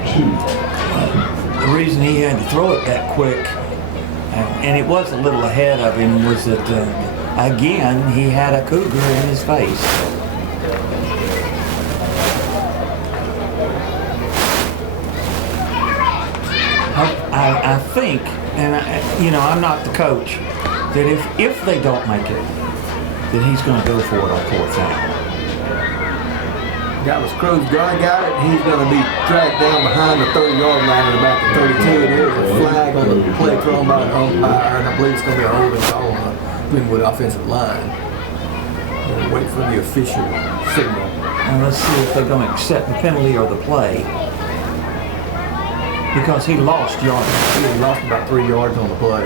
2. The reason he had to throw it that quick, and it was a little ahead of him, was that, again, he had a cougar in his face. I think, and I'm not the coach, that if they don't make it, then he's going to go for it on 4th down. That was Crow's guy got it. He's going to be dragged down behind the 30-yard line at about the 32. There's a flag on the play thrown by the umpire, and I believe it's going to be a holding call on the Glenwood offensive line. We'll wait for the official signal. And let's see if they're going to accept the penalty or the play. Because he lost yards. He lost about 3 yards on the play.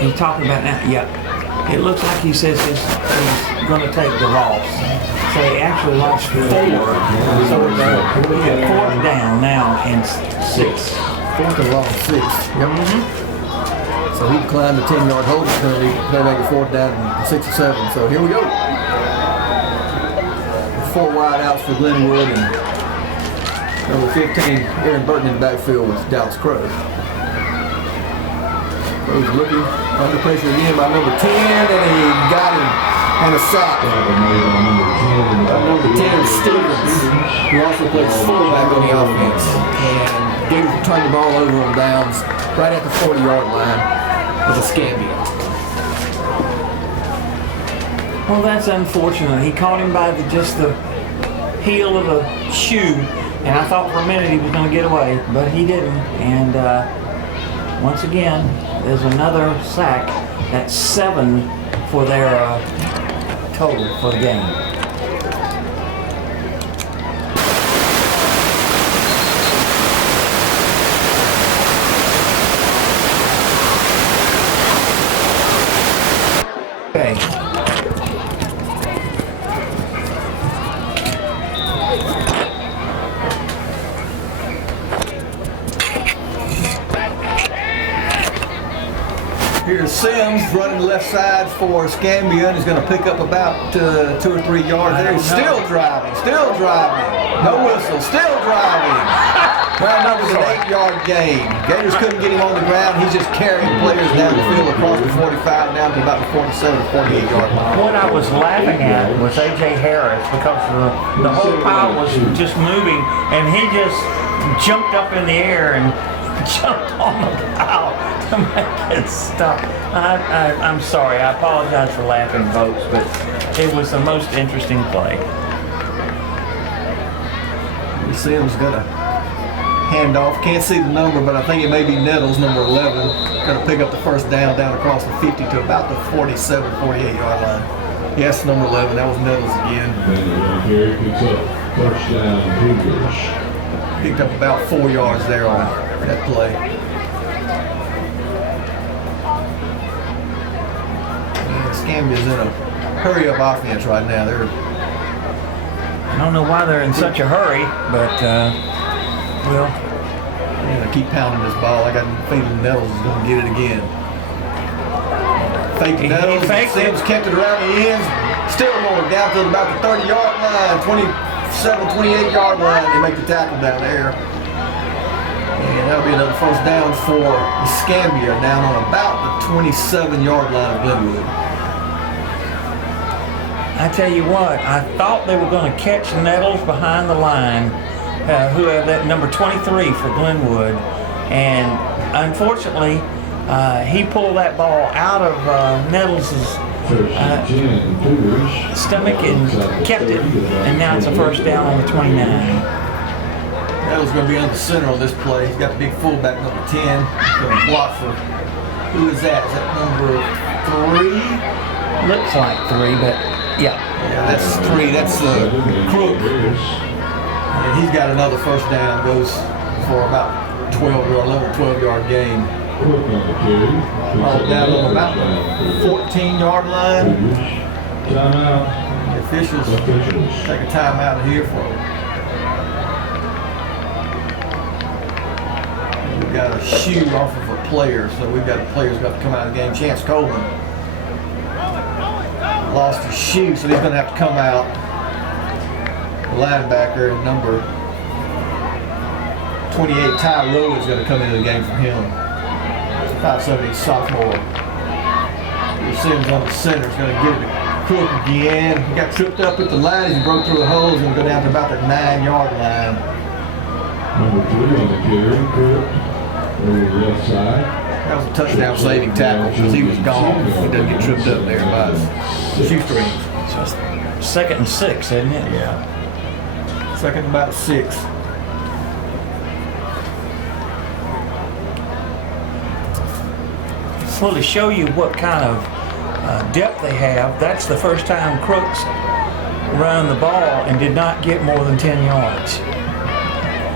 He's talking about now. Yeah, it looks like he says he's going to take the loss. So he actually lost 4. So we got 4th down now and 6. 4th and long 6. Yep. So he declined the 10-yard holding penalty. They make it 4th down and 6 or 7. So here we go. 4 wide outs for Glenwood, and number 15, Aaron Burton in the backfield with Dallas Crow. Crow's looking under pressure again by number 10, and he got him and a sack. Number 10, Stevens, who also plays fullback on the offense. And they turned the ball over on downs right at the 40-yard line with Escambia. Well, that's unfortunate. He caught him by just the heel of a shoe, and I thought for a minute he was going to get away, but he didn't. And once again, there's another sack. That's 7 for their total for the game. Okay. Here's Sims running left side for Escambia, and he's going to pick up about 2 or 3 yards there. He's still driving. No whistle, still driving. Round up with an 8-yard gain. Gators couldn't get him on the ground. He's just carrying players down the field across the 45 down to about the 47 or 48-yard line. What I was laughing at was A.J. Harris because the whole pile was just moving, and he just jumped up in the air and jumped on the pile to make it stop. I'm sorry. I apologize for laughing, folks, but it was the most interesting play. Sims going to hand off. Can't see the number, but I think it may be Nettles, number 11. Going to pick up the first down across the 50 to about the 47, 48-yard line. Yes, number 11. That was Nettles again. Here picks up first down, Cougars. Picked up about 4 yards there on that play. And Escambia's in a hurry-up offense right now. I don't know why they're in such a hurry, but well, they're going to keep pounding this ball. I got a feeling Nettles is going to get it again. Fake Nettles. Sims kept it around the ends. Still going down to about the 30-yard line, 27, 28-yard line. They make the tackle down there. And that'll be another first down for Escambia down on about the 27-yard line of Glenwood. I tell you what, I thought they were going to catch Nettles behind the line, who have that number 23 for Glenwood, and unfortunately, he pulled that ball out of Nettles' stomach and kept it, and now it's a first down on the 29. Nettles going to be on the center on this play. He's got the big fullback, number 10. He's going to block for, who is that? Is that number 3? Looks like 3, but yeah, that's 3. That's Crook. And he's got another first down. Goes for about 12 or 11 or 12-yard gain. All down on about the 14-yard line. Timeout. The officials take a timeout here for him. We've got a shoe off of a player, so we've got players got to come out of the game. Chance Coleman lost his shoe, so he's going to have to come out. The linebacker, number 28, Ty Rowe, is going to come into the game for him. 5'7" sophomore. Sims on the center is going to give it to Crook again. He got tripped up at the line as he broke through the hole. He's going to go down to about the 9-yard line. Number 3 on the carry, Crook, over the left side. That was a touchdown saving tackle because he was gone. He doesn't get tripped up there by his shoestrings. just 2nd and 6, isn't it? Yeah. 2nd and about 6. Well, to show you what kind of depth they have, that's the first time Crooks run the ball and did not get more than 10 yards.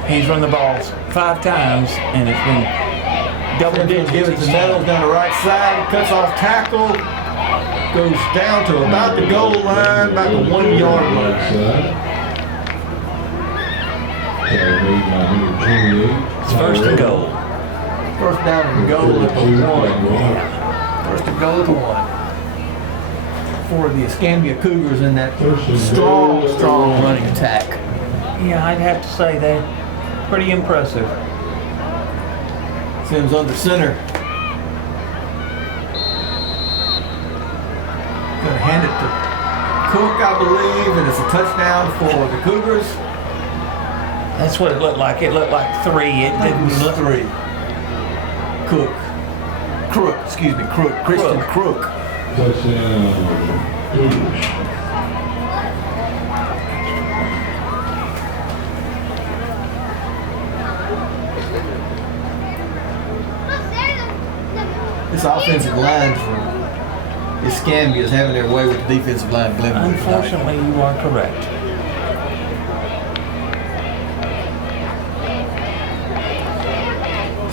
He's run the ball 5 times, and it's been double digits. Give it to Nettles down the right side. Cuts off tackle. Goes down to about the goal line, about the 1-yard line. It's first and goal. First down and goal at the 1. First and goal at the 1. For the Escambia Cougars in that strong running attack. Yeah, I'd have to say they're pretty impressive. Sims under center. Gonna hand it to Cook, I believe, and it's a touchdown for the Cougars. That's what it looked like. It looked like 3. It didn't look 3. Crook, excuse me, Christian Crook. Touchdown, Cougars. This offensive line for Escambia is having their way with the defensive line of Glenwood. Unfortunately, you are correct.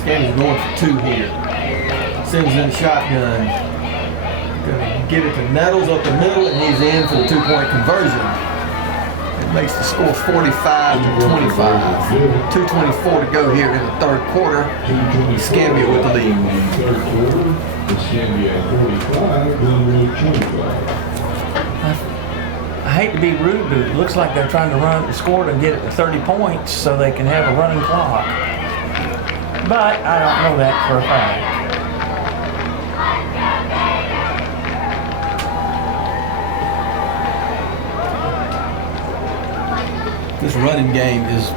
Escambia's going for 2 here. Sims in the shotgun. Gonna Get it to Nettles up the middle, and he's in for the 2-point conversion. It makes the score 45-25. 2:24 to go here in the third quarter. Escambia with the lead. Third quarter, Escambia 45, Glenwood 25. I hate to be rude, but it looks like they're trying to score to get it to 30 points so they can have a running clock. But I don't know that for a fact. This running game is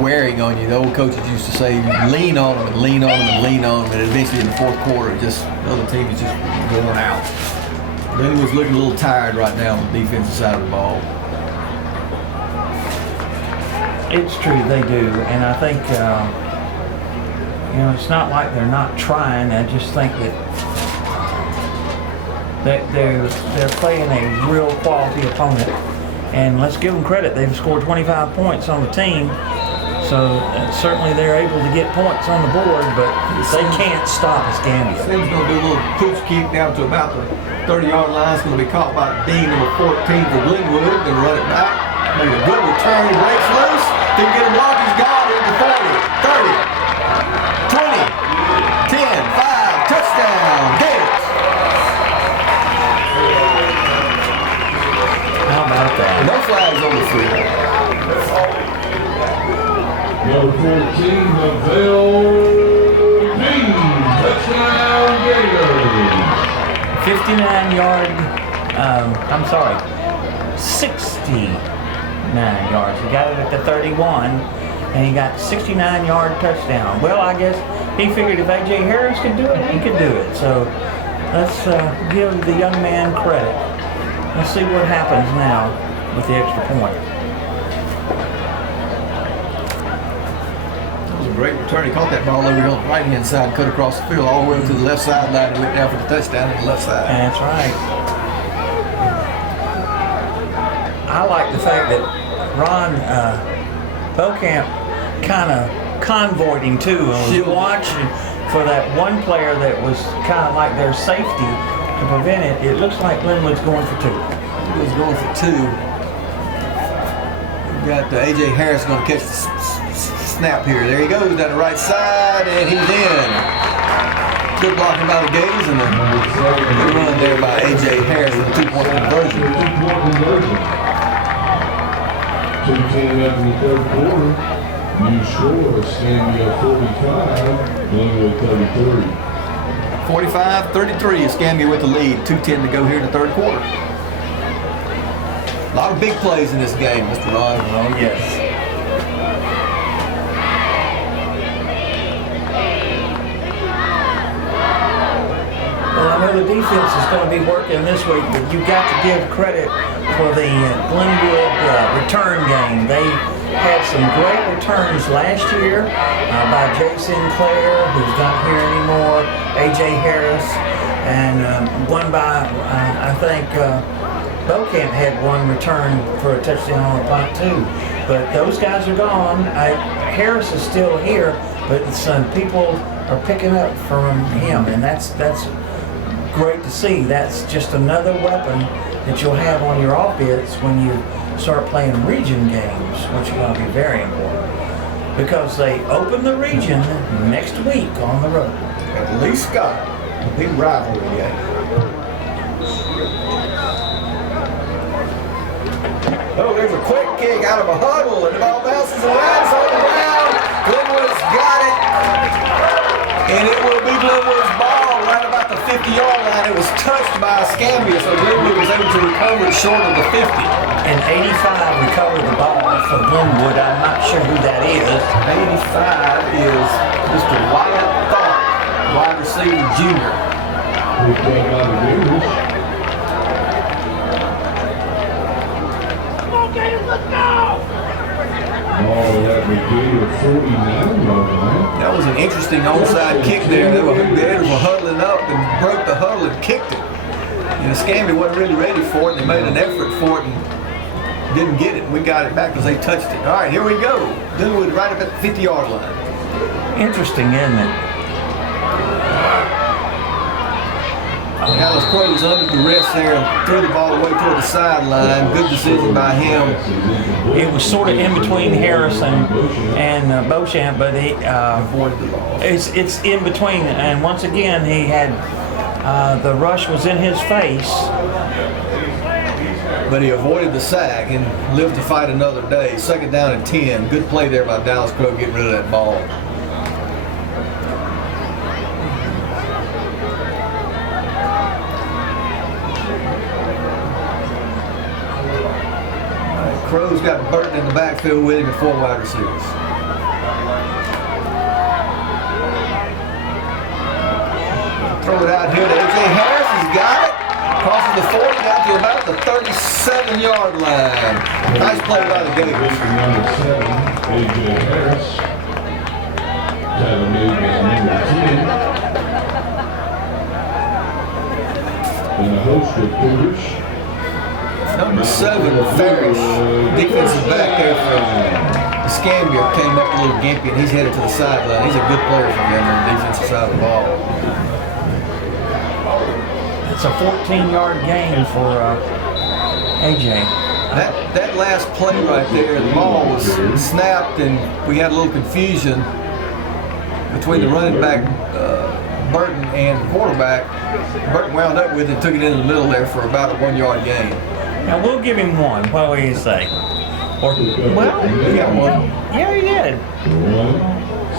wearing on you. The old coaches used to say, lean on them and lean on them and lean on them, and eventually in the fourth quarter, the other team is just worn out. Glenwood's looking a little tired right now on the defensive side of the ball. It's true, they do, and I think it's not like they're not trying. I just think that they're playing a real quality opponent, and let's give them credit. They've scored 25 points on the team, so certainly they're able to get points on the board, but they can't stop Escambia. Sim's going to do a little pooch kick down to about the 30-yard line. It's going to be caught by Dean, number 14 for Glenwood. Going to run it back. Make a good return. He breaks loose. Didn't get him blocked. He's gone into 40, 30, 20, 10, 5, touchdown. Gators. How about that? No flags on the field. Number 14, Lavelle Dean, touchdown Gators. 59-yard, 69 yards. He got it at the 31, and he got 69-yard touchdown. Well, I guess he figured if A.J. Harris could do it, he could do it. So let's give the young man credit. Let's see what happens now with the extra point. Great return. He caught that ball over here on the right-hand side and cut across the field all the way to the left sideline and went down for the touchdown on the left side. That's right. I like the fact that Ron Beaucamp kind of convoyed him too. And was watching for that one player that was kind of like their safety to prevent it. It looks like Glenwood's going for two. He was going for two. We got A.J. Harris going to catch the snap here. There he goes down the right side, and he's in. Good blocking by the Gators, and a good run there by A.J. Harris with a 2-point conversion. 2-point conversion. 2:10 left in the third quarter. New score, Escambia 45, Glenwood 33. 45-33, Escambia with the lead. 2:10 to go here in the third quarter. A lot of big plays in this game, Mr. Ron. Oh, yes. Well, I know the defense is going to be working this week, but you've got to give credit for the Glenwood return game. They had some great returns last year by Jay Sinclair, who's not here anymore, A.J. Harris, and one by, I think, Beaucamp had one return for a touchdown on a punt too. But those guys are gone. Harris is still here, but some people are picking up from him, and that's great to see. That's just another weapon that you'll have on your offense when you start playing region games, which are going to be very important because they open the region next week on the road. At Lee Scott, a big rivalry game. Oh, there's a quick kick out of a huddle, and the ball bounces around, it's on the ground. Glenwood's got it, and it will be Glenwood's ball right about the 50-yard line. It was touched by Escambia, so Glenwood was able to recover it short of the 50. And 85 recovered the ball for Glenwood. I'm not sure who that is. 85 is Mr. Wyatt Thought, wide receiver junior. Picked up by the Gators. Ball at the Gator 49-yard line. That was an interesting onside kick there. The Gators were huddling up and broke the huddle and kicked it. And Escambia wasn't really ready for it. They made an effort for it and didn't get it. We got it back because they touched it. All right, here we go. Glenwood right up at the 50-yard line. Interesting, isn't it? Dallas Crow was under the wrist there and threw the ball away toward the sideline. Good decision by him. It was sort of in between Harrison and Beauchamp, but Avoided the loss. it's in between. And once again, he had the rush was in his face. But he avoided the sack and lived to fight another day. 2nd down and 10. Good play there by Dallas Crow getting rid of that ball. Crow's got Burton in the backfield with him and 4 wide receivers. Throw it out here to A.J. Harris. He's got it. Crosses the 40 down to about the 37-yard line. Nice play by the Gators. Number 7, A.J. Harris. Tyler Mead was number 10. And the host reporters. Number 7, Farish, defensive back there from Escambia, came up a little gimpy, and he's headed to the sideline. He's a good player for them on the defensive side of the ball. It's a 14-yard gain for AJ. That last play right there, the ball was snapped, and we had a little confusion between the running back, Burton, and the quarterback. Burton wound up with it and took it in the middle there for about a 1-yard gain. Now we'll give him one. What do you say? Or well, He got one. yeah, he did. 1,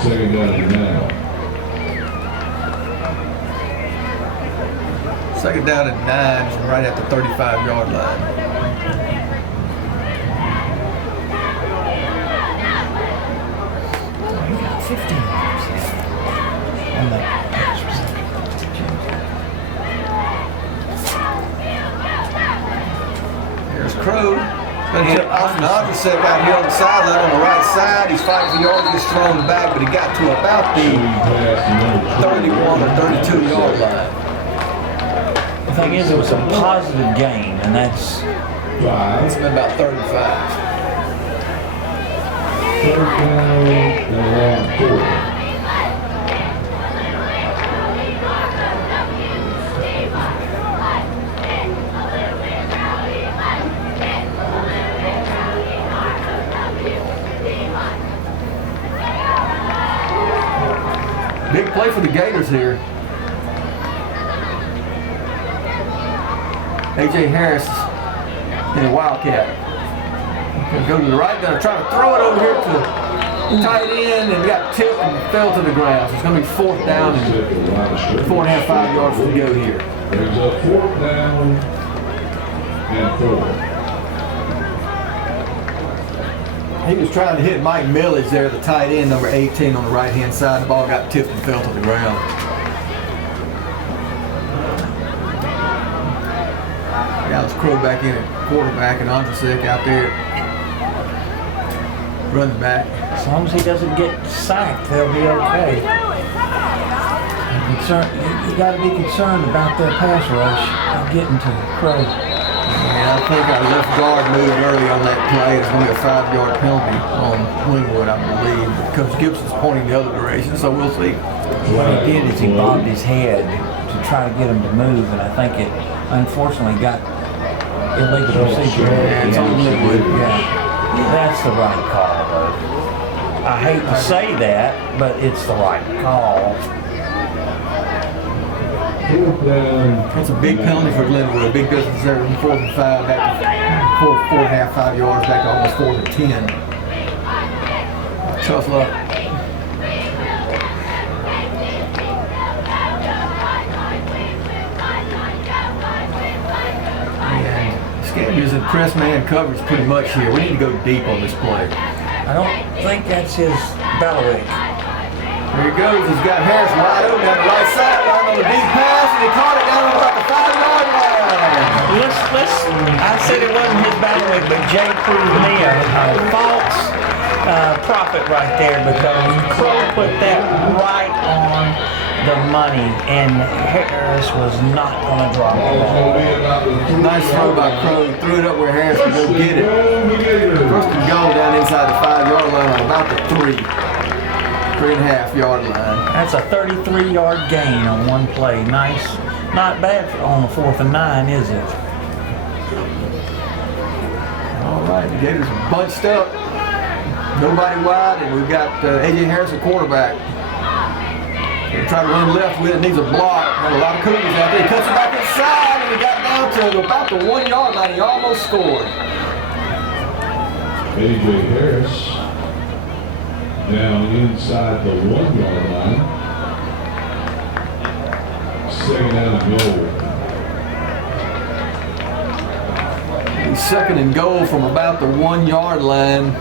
2nd down and 9. 2nd down and 9, right at the 35-yard line. He got 15 yards on that pass reception. There's Crow. Gonna hit Austin Andrusek out here on the sideline on the right side. He's fighting for yards, gets thrown back, but he got to about the 31 or 32-yard line. The thing is, it was a positive gain, and that's It's been about 35. 3rd down and around 4. Big play for the Gators here. A.J. Harris in a Wildcat. Gonna go to the right, gonna try to throw it over here to tight end, and got tipped and fell to the ground. So it's gonna be 4th down and 4.5, 5 yards to go here. There's a 4th down and 4. He was trying to hit Mike Millage there, the tight end, number 18 on the right-hand side. The ball got tipped and fell to the ground. Dallas Crow back in at quarterback, and Andrusek out there running back. as long as he doesn't get sacked, they'll be okay. You got to be concerned about their pass rush getting to Crow. Yeah, I think our left guard moved early on that play. It's going to be a 5-yard penalty on Glenwood, I believe. Coach Gibson's pointing the other direction, so we'll see. What he did is he bobbed his head to try to get him to move, and I think it unfortunately got illegal procedure. Yeah, it's on Glenwood. Yeah, that's the right call, though. I hate to say that, but it's the right call. 4th down. That's a big penalty for Glenwood. A big distance there from 4th and 5, back to 4.5, 5 yards, back to almost 4th and 10. Tough luck. Escambia's in press man coverage pretty much here. We need to go deep on this play. I don't think that's his bailiwick. There he goes. He's got Harris wide open down the right sideline on the deep pass, and he caught it down on about the 5-yard line. I said it wasn't his bailiwick, but Jay proved me a false prophet right there, because Crow put that right on the money, and Harris was not going to drop the ball. Nice throw by Crow. Threw it up where Harris could go get it. First and goal down inside the 5-yard line on about the 3.5 yard line. That's a 33-yard gain on one play. Nice not bad on the 4th and 9, is it? All right, the Gators are bunched up. Nobody wide, and we've got A.J. Harris at quarterback. They try to run left with it, needs a block. Got a lot of Cougars out there. He cuts it back inside, and he got down to about the 1 yard line. He almost scored. A.J. Harris down inside the 1 yard line. 2nd down and goal. Second and goal from about the 1 yard line.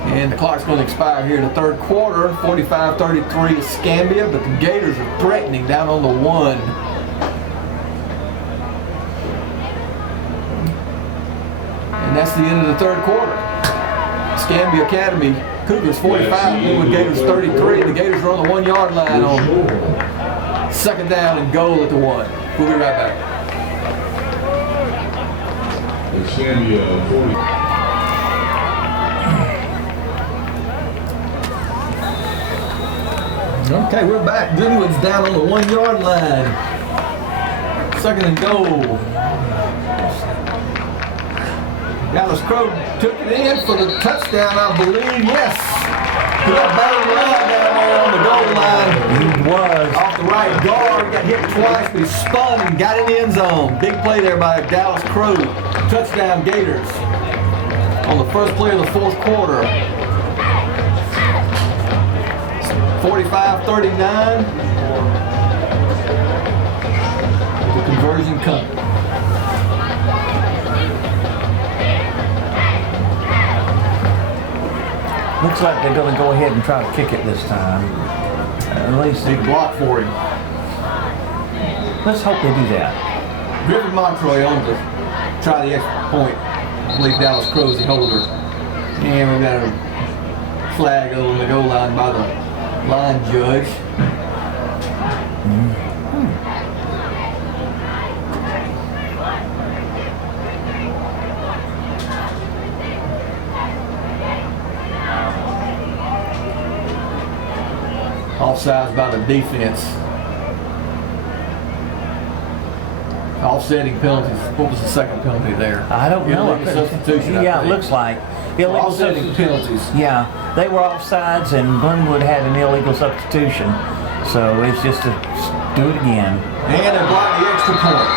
And the clock's going to expire here in the 3rd quarter. 45-33 Escambia, but the Gators are threatening down on the 1. And that's the end of the 3rd quarter. Escambia Academy Cougars 45, Glenwood Gators 33. The Gators are on the 1 yard line on 2nd down and goal at the 1. We'll be right back. Escambia 40. Okay, we're back. Glenwood's down on the 1 yard line. 2nd and goal. Dallas Crow took it in for the touchdown, I believe. Yes. He got batted around down there on the goal line. He was. Off the right guard, got hit twice, but he spun and got in the end zone. Big play there by Dallas Crow. Touchdown Gators on the first play of the 4th quarter. 45-39. The conversion coming. Looks like they're going to go ahead and try to kick it this time. At least Big block for him. let's hope they do that. Griffin Montroy on to try the extra point. I believe Dallas Crow's the holder. And we got a flag on the goal line by the line judge. Offsides by the defense. Offsetting penalties. What was the second penalty there? I don't know. Illegal substitution. I Yeah, it think. looks like illegal Offsetting substitution. penalties. Yeah, they were offsides, and Glenwood had an illegal substitution. So it's just to do it again. And they blocked the extra point.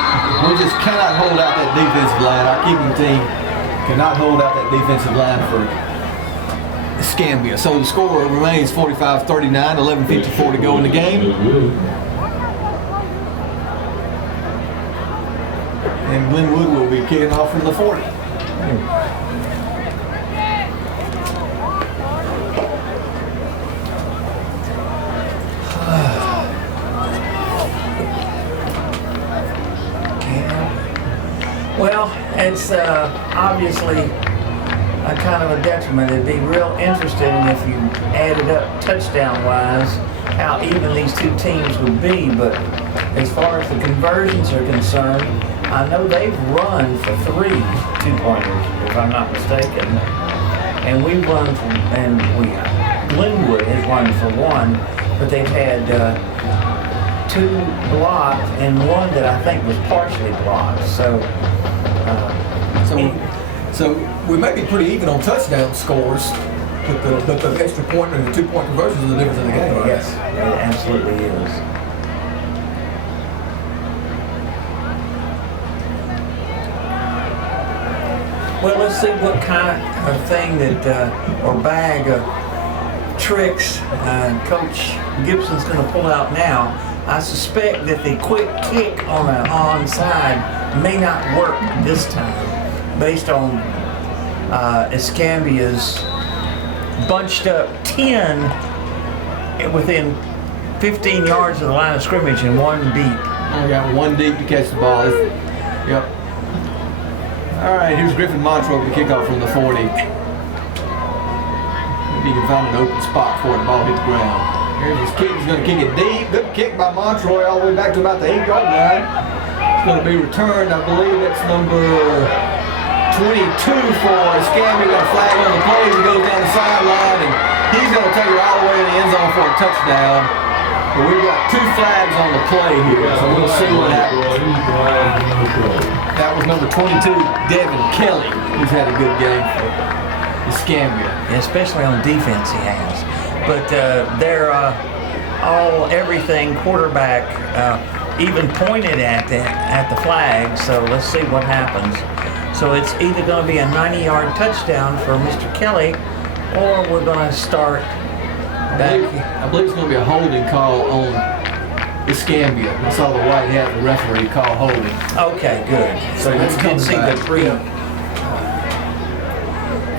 We just cannot hold out that defensive line. Our kicking team cannot hold out that defensive line for Escambia. So the score remains 45-39, 11:54 to go in the game. And Glenwood will be kicking off from the 40. Well, it's obviously a kind of a detriment. It'd be real interesting if you added up touchdown-wise how even these two teams would be, but as far as the conversions are concerned, I know they've run for 3 two-pointers, if I'm not mistaken, and we've run for, Glenwood has run for 1, but they've had 2 blocked and 1 that I think was partially blocked. So we may be pretty even on touchdown scores, but the extra point and the 2-point conversions are the difference in the game. Right? Yes, it absolutely is. Well, let's see what kind of thing that, or bag of tricks Coach Gibson's going to pull out now. I suspect that the quick kick on an onside may not work this time, based on Escambia's bunched up 10 within 15 yards of the line of scrimmage and 1 deep. I got 1 deep to catch the ball. Yep. All right, here's Griffin Montroy with the kickoff from the 40. Maybe he can find an open spot for it. The ball hit the ground. Here's his kick. He's going to kick it deep. Good kick by Montroy all the way back to about the 8-yard line. It's going to be returned. I believe that's number 22 for Escambia. Got a flag on the play. He goes down the sideline, and he's going to take it all the way to the end zone for a touchdown. But we've got 2 flags on the play here, so we'll see what happens. That was number 22, Devin Kelly, who's had a good game for Escambia. Especially on defense he has. But they're everything quarterback even pointed at the flag, so let's see what happens. So it's either going to be a 90-yard touchdown for Mr. Kelly, or we're going to start back. I believe it's going to be a holding call on Escambia. I saw the white hat, the referee call holding. Okay, good. So that's you can see coming the back. pre.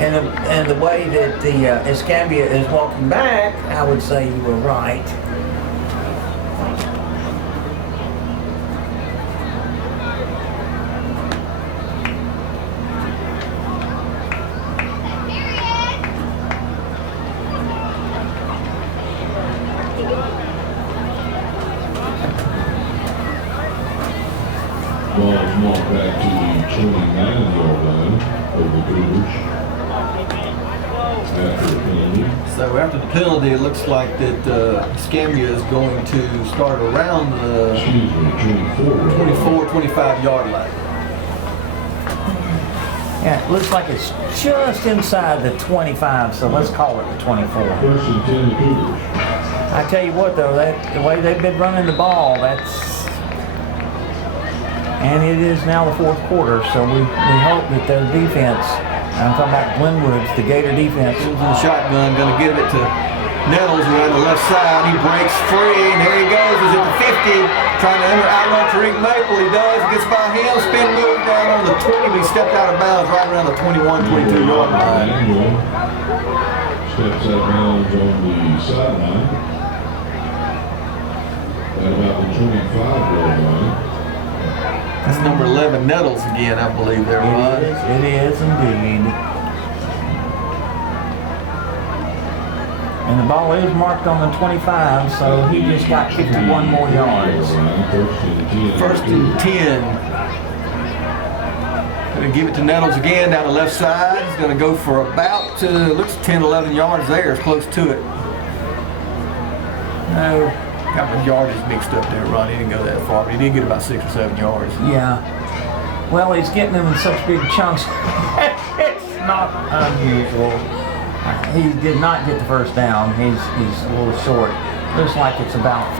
And the way that the Escambia is walking back, I would say you were right. Ball is marked back to the 29-yard line of the Cougars. After the penalty. So after the penalty, it looks like that Escambia is going to start around the 24, 25-yard line. Yeah, it looks like it's just inside the 25, so let's call it the 24. First and 10, the Cougars. I tell you what, though, the way they've been running the ball, and it is now the 4th quarter, so we hope that their defense, I'm talking about Glenwood, the Gator defense. He's in the shotgun, going to give it to Nettles around the left side. He breaks free, and there he goes. He's at the 50, trying to outrun Tariq Maple. He does. Gets by him. Spin move down on the 20, but he stepped out of bounds right around the 21, 22-yard line. Steps out of bounds on the sideline. At about the 25-yard line. That's number 11, Nettles again, I believe there was. It is indeed. And the ball is marked on the 25, so he just got 51 more yards. First and 10. Going to give it to Nettles again down the left side. He's going to go for about, looks 10, 11 yards there. It's close to it. No. Got my yardage mixed up there, Ron. He didn't go that far, but he did get about 6 or 7 yards. Yeah. Well, he's getting them in such big chunks. It's not unusual. He did not get the first down. He's a little short. Looks like it's about,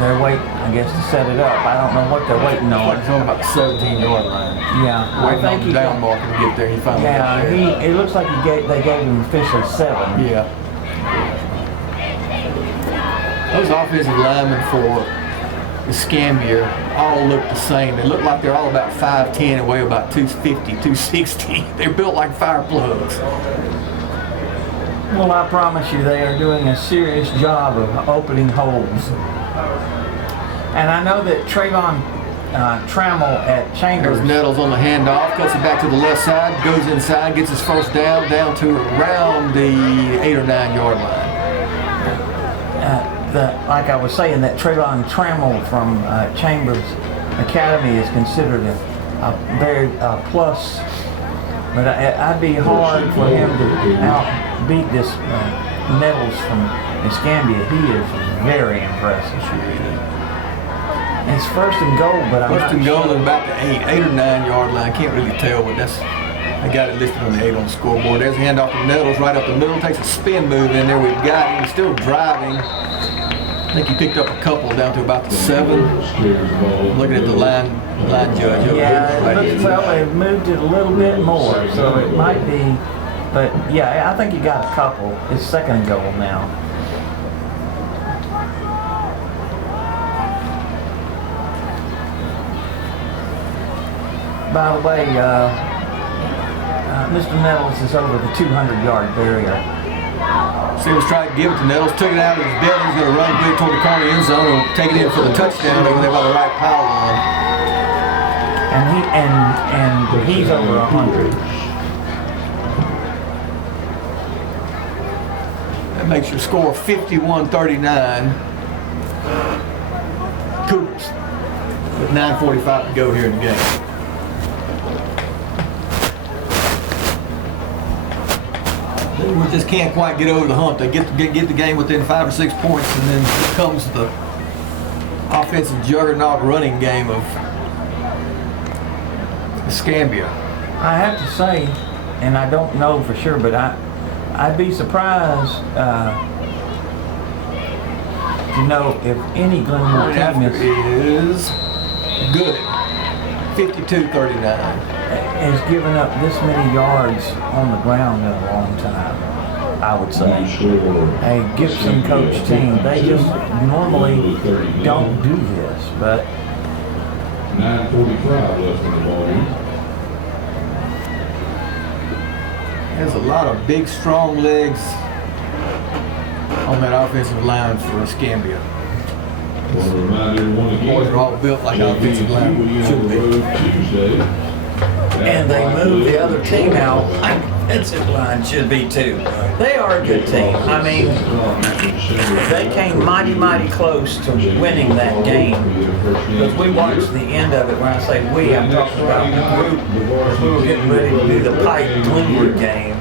they're waiting, I guess, to set it up. I don't know what they're waiting on. It's on about the 17-yard line. Yeah. Waiting on the down marker to get there. He finally got there. It looks like they gave him officially 7. Yeah. Those offensive linemen for Escambia all look the same. They look like they're all about 5'10" and weigh about 250, 260. They're built like fire plugs. Well, I promise you they are doing a serious job of opening holes. And I know that Trayvon Trammell at Chambers. There's Nettles on the handoff, cuts it back to the left side, goes inside, gets his first down to around the 8 or 9 yard line. Like I was saying, that Trayvon Trammell from Chambers Academy is considered a very plus, but I'd be hard for him to outbeat this Nettles from Escambia. He is very impressive. It's first and goal, but I'm First and goal at about the 8 or 9 yard line. Can't really tell, but that's, I got it listed on the 8 on the scoreboard. There's a handoff to Nettles right up the middle. Takes a spin move in there. We've got him. He's still driving. I think he picked up a couple down to about the 7. Looking at the line judge. Yeah, it looks, well, they've moved it a little bit more, so it might be, but yeah, I think he got a couple. It's second and goal now. By the way, Mr. Nettles is over the 200-yard barrier. So he was trying to give it to Nettles, took it out of his belly. He's going to run good toward the corner end zone and take it in for the touchdown over there by the right power line. And he's over 100. That makes your score 51-39. Cougars with 9:45 to go here in the game. We just can't quite get over the hump. They get the game within 5 or 6 points, and then comes the offensive juggernaut running game of Escambia. I have to say, and I don't know for sure, but I'd be surprised to know if any Glenwood team is good. 52-39. has given up this many yards on the ground in a long time, I would say. A Gibson coach team, they just normally don't do this, but 9:45 left in the ball game. There's a lot of big, strong legs on that offensive line for Escambia. Want to remind everyone again, Boys are all built like offensive line should be. Tuesday. and they moved the other team out. Offensive line should be too. They are a good team. I mean, they came mighty close to winning that game. Because we watched the end of it. When I say we, I'm talking about the group. We were getting ready to do the Pike Glenwood game.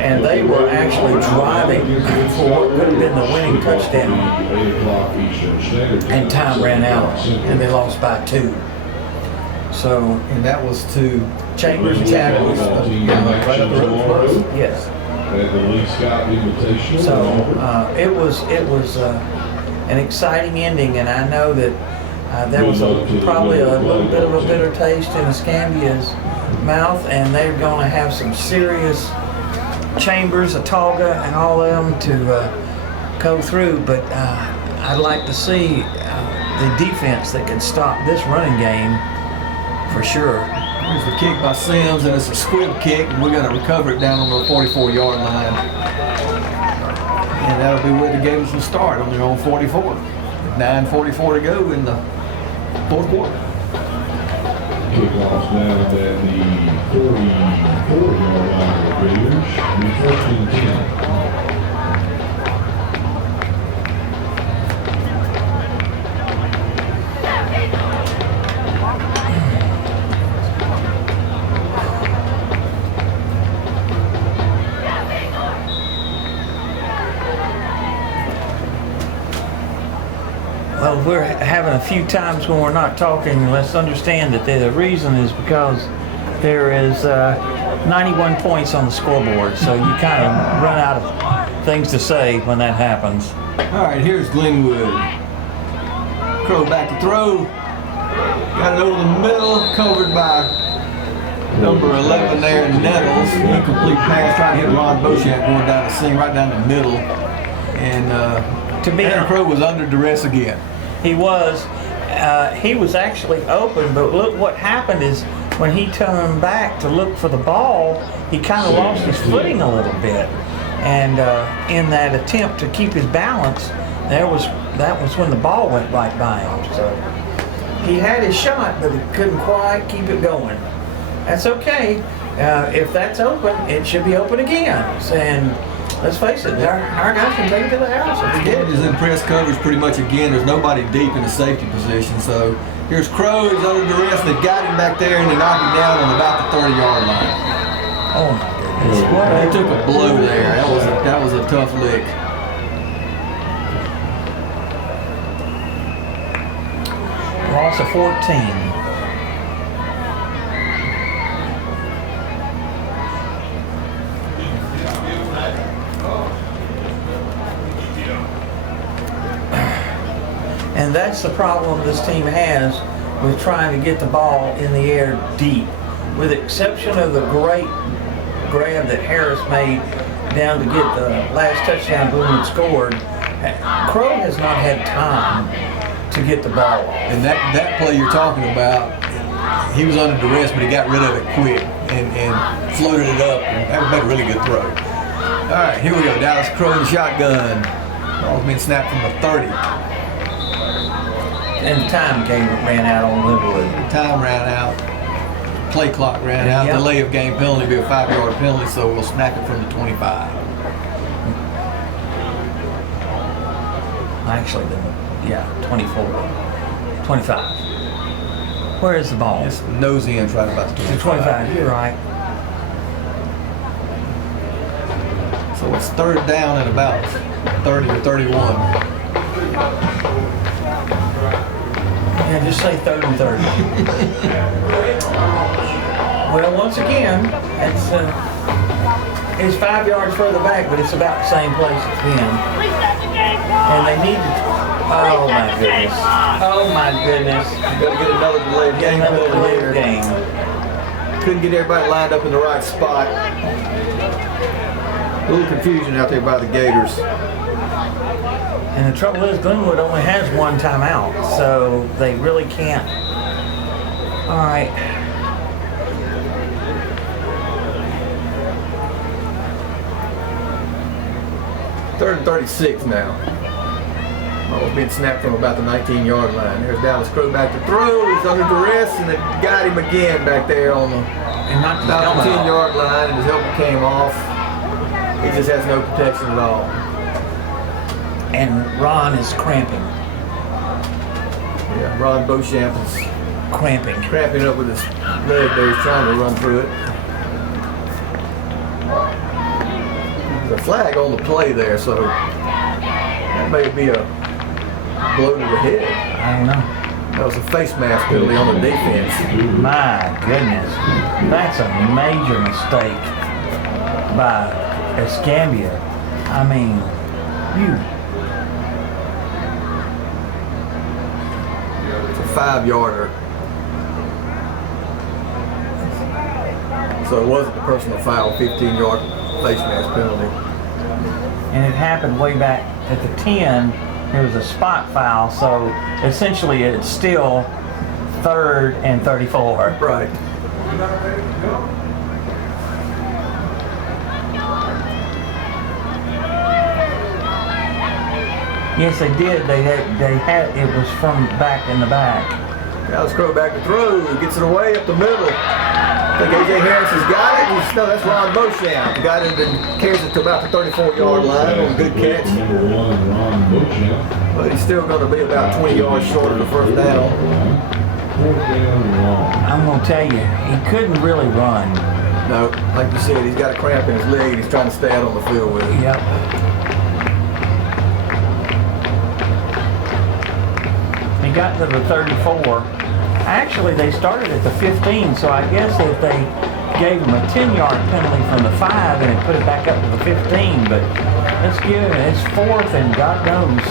And they were actually driving for what could have been the winning touchdown. And time ran out, and they lost by 2. So, And that was to Chambers and Chadwick, right up the road from us. Yes. So it was an exciting ending, and I know that there was probably a little bit of a bitter taste in Escambia's mouth, and they're going to have some serious Chambers, Atauga, and all of them to go through. But I'd like to see the defense that can stop this running game for sure. Here's the kick by Sims, and it's a squib kick, and we're going to recover it down on the 44-yard line. And that'll be where the games will start, on their own 44. 9:44 to go in the fourth quarter. Kickoff's now at the 44-yard line of the Raiders. 14-10. Well, we're having a few times when we're not talking. Let's understand that the reason is because there is 91 points on the scoreboard, so you kind of run out of things to say when that happens. All right, here's Glenwood. Crow back to throw. Got it over the middle, covered by number 11 there, Nettles. Incomplete pass, trying to hit Ron Beauchamp going down the seam, right down the middle. And Aaron Crow was under duress again. He was actually open, but look what happened is when he turned back to look for the ball, he kind of lost his footing a little bit. And in that attempt to keep his balance, that was when the ball went right by him. So he had his shot, but he couldn't quite keep it going. That's okay. If that's open, it should be open again. And let's face it, our guys can take it to the house. The Gage is in press coverage pretty much again. There's nobody deep in the safety position. So here's Crow. He's under duress. They got him back there, and they knocked him down on about the 30-yard line. Oh my goodness! They took a blow there. That was a tough lick. Loss of 14. And that's the problem this team has with trying to get the ball in the air deep. With the exception of the great grab that Harris made down to get the last touchdown Glenwood scored, Crow has not had time to get the ball off. And that play you're talking about, he was under duress, but he got rid of it quick and floated it up. And that made a really good throw. All right, here we go. Dallas Crow in the shotgun. Ball's been snapped from the 30. And the time ran out on Glenwood. Time ran out. Play clock ran out. Yep. Delay of game penalty will be a 5-yard penalty, so we'll snap it from the 25. Actually, 24. 25. Where is the ball? Just nose ends right about the 25. 25, you're right. So it's third down and about 30 or 31. Yeah, just say 3rd and 30. Well, once again, it's 5 yards further back, but it's about the same place it's been. And they need to. Oh my goodness! Oh my goodness! Got to get another delayed game. Another delayed game. Couldn't get everybody lined up in the right spot. A little confusion out there by the Gators. And the trouble is, Glenwood only has one timeout, so they really can't. All right. Third and 36 now. Ball's being snapped from about the 19-yard line. There's Dallas Crow back to throw. He's under duress, and they got him again back there on the about the 10-yard line, and his helmet came off. He just has no protection at all. And Ron is cramping. Yeah, Ron Beauchamp is cramping up with his leg there. He's trying to run through it. There's a flag on the play there, so that may be a blow to the head. I don't know. That was a face mask penalty on the defense. My goodness. That's a major mistake by Escambia. I mean, It's a 5-yarder. So it wasn't a personal foul, 15-yard face mask penalty. And it happened way back at the 10. It was a spot foul, so essentially it's still 3rd and 34. Right. Yes, they did. They had it was from back in the back. Dallas Crow back to throw. He gets it away up the middle. I think A.J. Harris has got it. No, that's Ron Beauchamp. The guy that carries it to about the 34-yard line on a good catch. But he's still going to be about 20 yards short of the first down. I'm going to tell you, he couldn't really run. No, like you said, he's got a cramp in his leg and he's trying to stay out on the field with it. Yep. He got to the 34. Actually, they started at the 15, so I guess if they gave him a 10-yard penalty from the 5 and it put it back up to the 15, but that's good. It's 4th and God knows.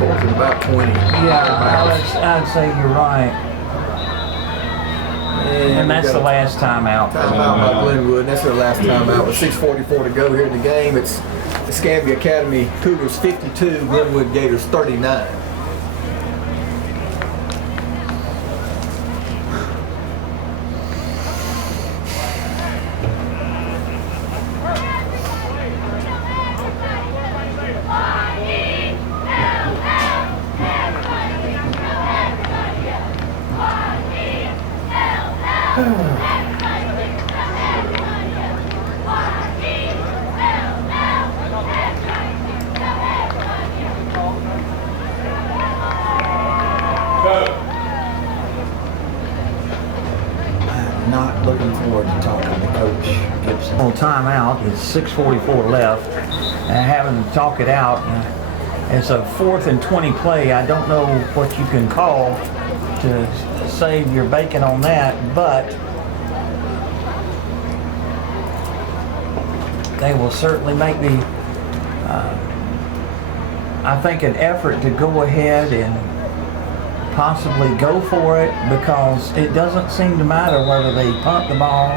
4th and about 20. Yeah, I'd say you're right. And that's the last timeout. Timeout by Glenwood. That's their last timeout with 6:44 to go here in the game. It's Escambia Academy Cougars 52, Glenwood Gators 39. Not looking forward to talking to Coach Gibson. Well, timeout. It's 6:44 left, and having to talk it out. It's a 4th and 20 play. I don't know what you can call to save your bacon on that, but they will certainly make the, I think, an effort to go ahead and possibly go for it, because it doesn't seem to matter whether they punt the ball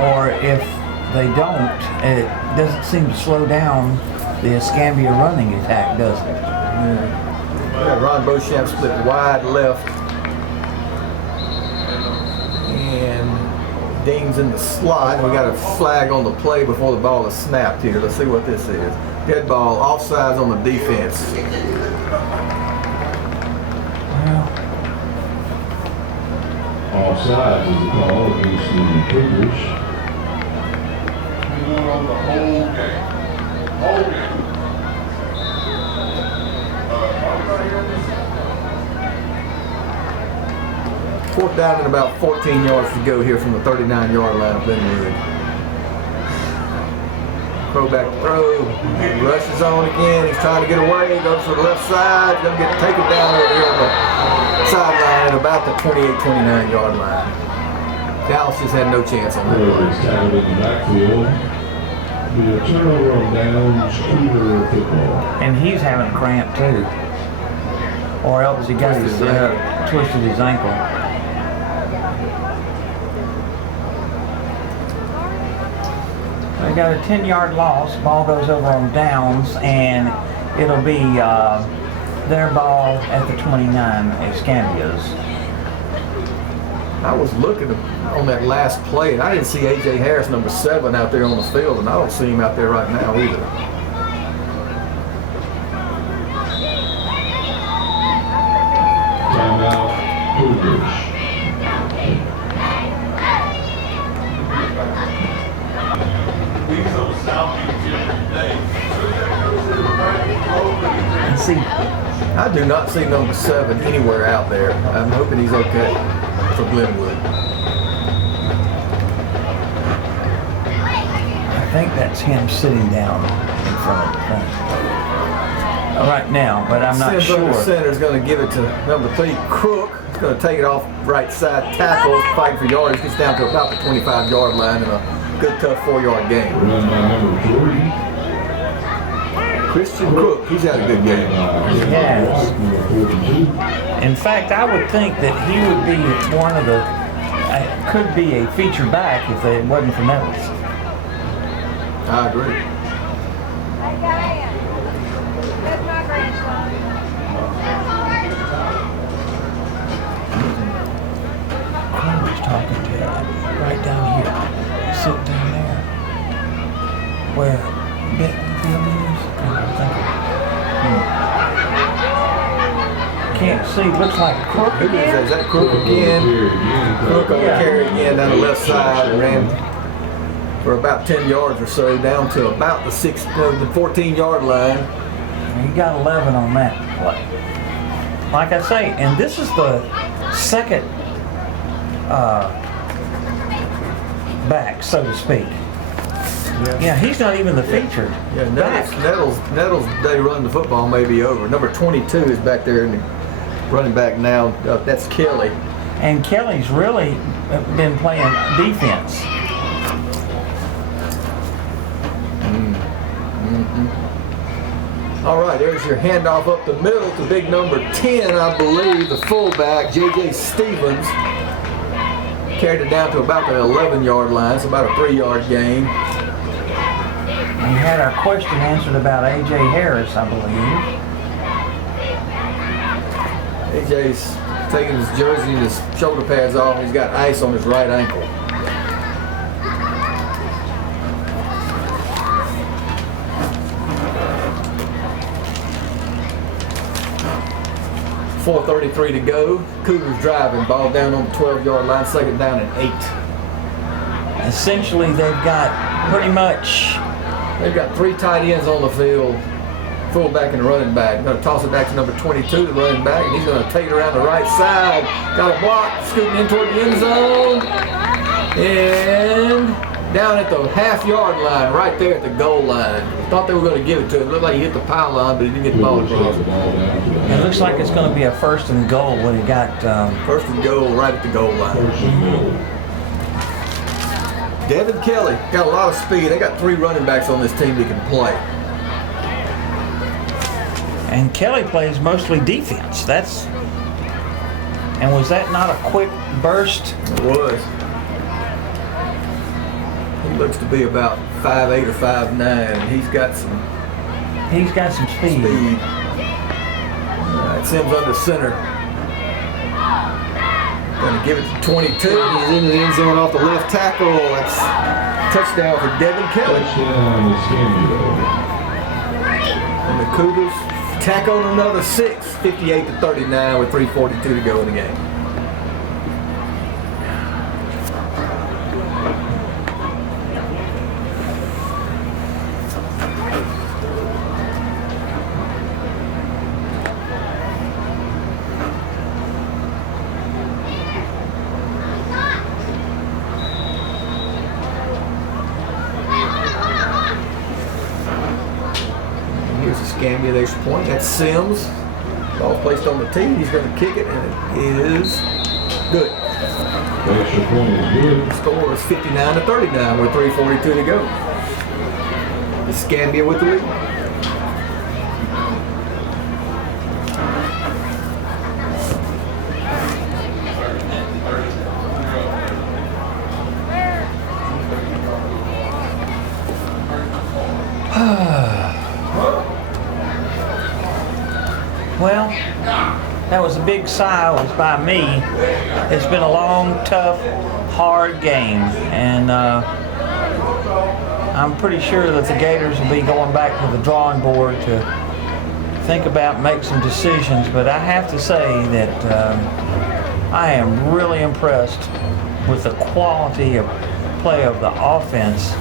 or if they don't. It doesn't seem to slow down the Escambia running attack, does it? Yeah, Ron Beauchamp split wide left. And Dean's in the slot. We got a flag on the play before the ball is snapped here. Let's see what this is. Dead ball, offsides on the defense. Offside is the call against the Cougars. On the whole game. Whole game. 4th down and about 14 yards to go here from the 39-yard line of Glenwood. Throwback throw. Rushes on again. He's trying to get away. Goes to the left side. Going to take it down over here on the sideline at about the 28-29 yard line. Dallas just had no chance on that. It's tackled in the backfield. Be a turnover on downs, Cougar football. And he's having a cramp too. Or else he got his, twisted his ankle. They got a 10-yard loss. Ball goes over on downs, and it'll be their ball at the 29, Escambia's. I was looking on that last play, and I didn't see A.J. Harris, number 7, out there on the field, and I don't see him out there right now either. Timeout, Cougars. And see, I do not see number 7 anywhere out there. I'm hoping he's okay for Glenwood. I think that's him sitting down in front of the thing. Right now, but I'm not sure. Center is going to give it to number 3, Crook. He's going to take it off right side tackle, fighting for yards. Gets down to about the 25-yard line in a good, tough 4-yard game. Run by number 3. Christian Crook, he's had a good game. Yes. In fact, I would think that he would be one of the, could be a feature back if it wasn't for Nettles. I agree. Hey, Diane. That's my grandson. Chloe's talking to him right down here. Sit down there. Where Bentonville is? Can't see. Looks like Crook Who is that? again. Is that Crook again? Crook on the carry again down the left side. Ran for about 10 yards or so down to about the 14-yard line. He got 11 on that play. Like I say, and this is the second back, so to speak. Yeah, he's not even the featured back. Nettles' day running the football may be over. Number 22 is back there in the running back now. That's Kelly. And Kelly's really been playing defense. All right, there's your handoff up the middle to big number 10, I believe, the fullback, J.J. Stevens. Carried it down to about the 11-yard line. It's about a 3-yard gain. We had our question answered about A.J. Harris, I believe. A.J.'s taking his jersey and his shoulder pads off. He's got ice on his right ankle. .4:33 to go. Cougars driving. Ball down on the 12-yard line. Second down and 8. Essentially, they've got pretty much... They've got 3 tight ends on the field. Fullback and running back. Going to toss it back to number 22, the running back, and he's going to take it around the right side. Got a block. Scooting in toward the end zone. And down at the half-yard line, right there at the goal line. Thought they were going to give it to him. Looked like he hit the pylon, but he didn't get the ball across. It looks like it's going to be a 1st and goal when he got... 1st and goal right at the goal line. Devin Kelly got a lot of speed. They got 3 running backs on this team that can play. And Kelly plays mostly defense. That's... And was that not a quick burst? It was. He looks to be about 5'8" or 5'9", and he's got some speed. Sims under center. Going to give it to 22. He's into the end zone off the left tackle. That's touchdown for Devin Kelly. Touchdown, Escambia. And the Cougars tack on another 6, 58-39 with 3:42 to go in the game. Escambia, the extra point. That's Sims. Ball placed on the tee. He's going to kick it, and it is good. The extra point is good. Score is 59-39 with 3:42 to go. Escambia with the lead. Well, that was a big sigh was by me. It's been a long, tough, hard game, and I'm pretty sure that the Gators will be going back to the drawing board to think about make some decisions. But I have to say that I am really impressed with the quality of play of the offense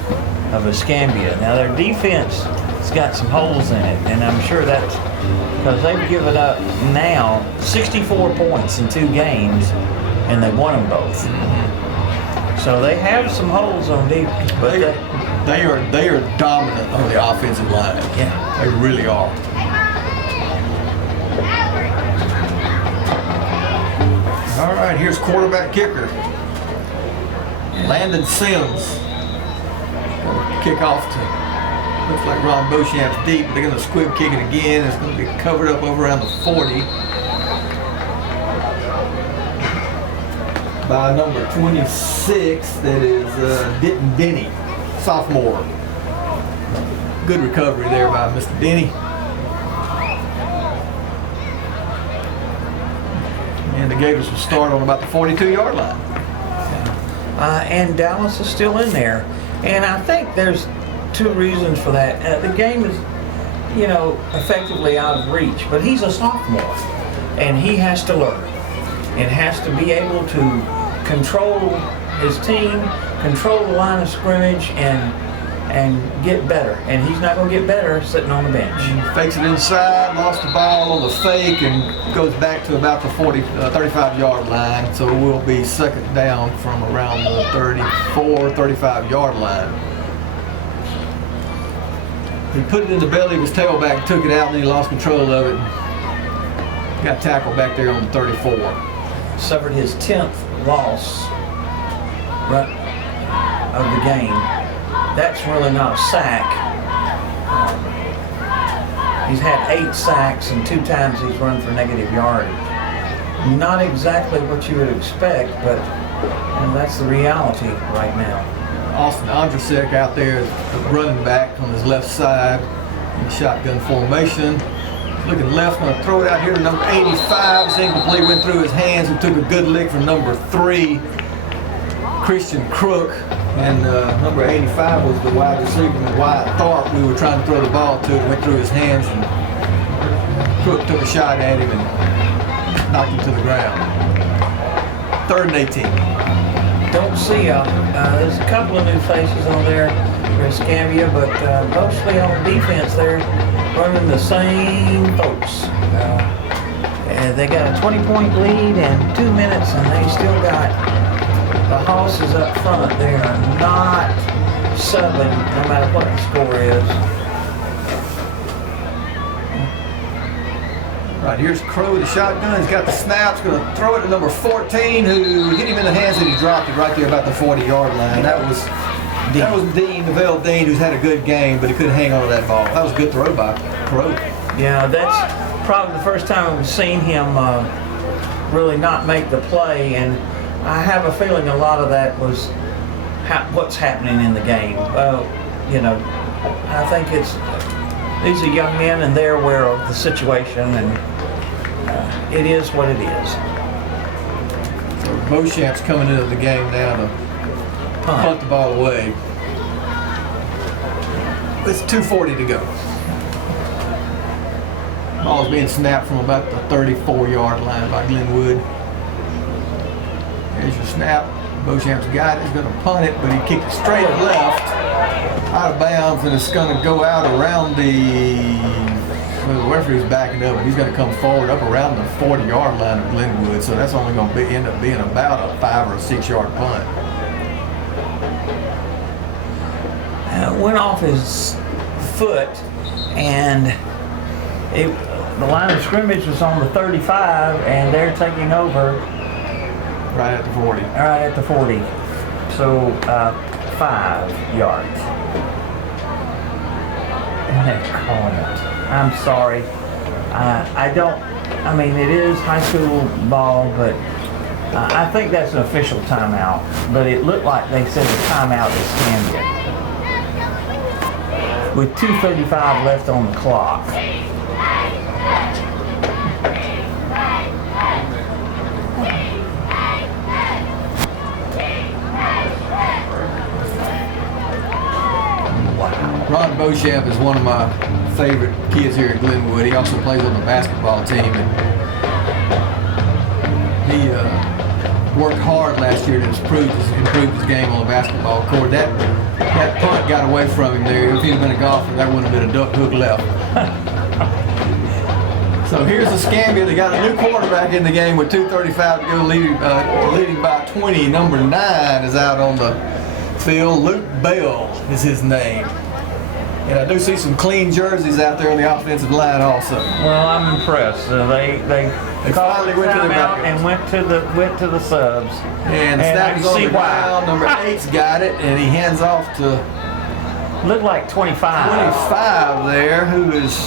of Escambia. Now their defense has got some holes in it, and I'm sure that's because they've given up now 64 points in 2 games, and they won them both. So they have some holes on defense, but They are dominant on the offensive line. Yeah. They really are. All right, here's quarterback kicker. Landon Sims. Gonna kick off to, looks like Ron Beauchamp's deep, but they're going to squib kick it again. It's going to be covered up over around the 40 by number 26, that is Denton Denny, sophomore. Good recovery there by Mr. Denny. And the Gators will start on about the 42-yard line. And Dallas is still in there. And I think there's 2 reasons for that. The game is, effectively out of reach, but he's a sophomore, and he has to learn and has to be able to control his team, control the line of scrimmage, and get better. And he's not going to get better sitting on the bench. Fakes it inside, lost the ball on the fake, and goes back to about the 35-yard line. So it will be second down from around the 35-yard line. He put it in the belly of his tailback, took it out, and then he lost control of it. Got tackled back there on the 34. Suffered his 10th loss of the game. That's really not a sack. He's had 8 sacks, and 2 times he's run for negative yardage. Not exactly what you would expect, but that's the reality right now. Austin Andrasek out there, the running back on his left side in shotgun formation. Looking left, going to throw it out here to number 85. It's incomplete, went through his hands and took a good lick from number 3, Christian Crook. And number 85 was the wide receiver, Wyatt Tharp. We were trying to throw the ball to it, went through his hands, and Crook took a shot at him and knocked him to the ground. 3rd and 18. Don't see there's a couple of new faces on there for Escambia, but mostly on defense they're running the same folks. And they got a 20-point lead and 2 minutes, and they still got the Hosses up front. They are not subbing no matter what the score is. Right, here's Crow with the shotgun. He's got the snaps, going to throw it to number 14, who hit him in the hands, and he dropped it right there about the 40-yard line. That was Dean, Neville Dean, who's had a good game, but he couldn't hang on to that ball. That was a good throw by Crow. Yeah, that's probably the first time I've seen him really not make the play, and I have a feeling a lot of that was what's happening in the game. I think these are young men, and they're aware of the situation, and it is what it is. Beauchamp's coming into the game now to punt the ball away. It's 2:40 to go. Ball's being snapped from about the 34-yard line by Glenwood. There's your snap. Beauchamp's got it. He's going to punt it, but he kicked it straight left, out of bounds, and it's going to go out around the referee's backing up, and he's going to come forward up around the 40-yard line of Glenwood. So that's only going to end up being about a 5 or 6 yard punt. Went off his foot, and The line of scrimmage was on the 35, and they're taking over Right at the 40. right at the 40. So 5 yards. And they're calling it. I'm sorry. I mean, it is high school ball, but I think that's an official timeout. But it looked like they said the timeout is Escambia. With 2:35 left on the clock. Ron Beauchamp is one of my favorite kids here at Glenwood. He also plays on the basketball team, and he worked hard last year to improve his game on the basketball court. That punt got away from him there. If he'd been a golfer, that wouldn't have been a duck hook left. So here's Escambia. They got a new quarterback in the game with 2:35 to go, leading by 20. Number 9 is out on the field. Luke Bell is his name. And I do see some clean jerseys out there on the offensive line also. Well, I'm impressed. They finally went to their timeout backups. and went to the subs. And the snap is on the ground. Number 8's got it, and he hands off to Looked like 25. 25 there, who is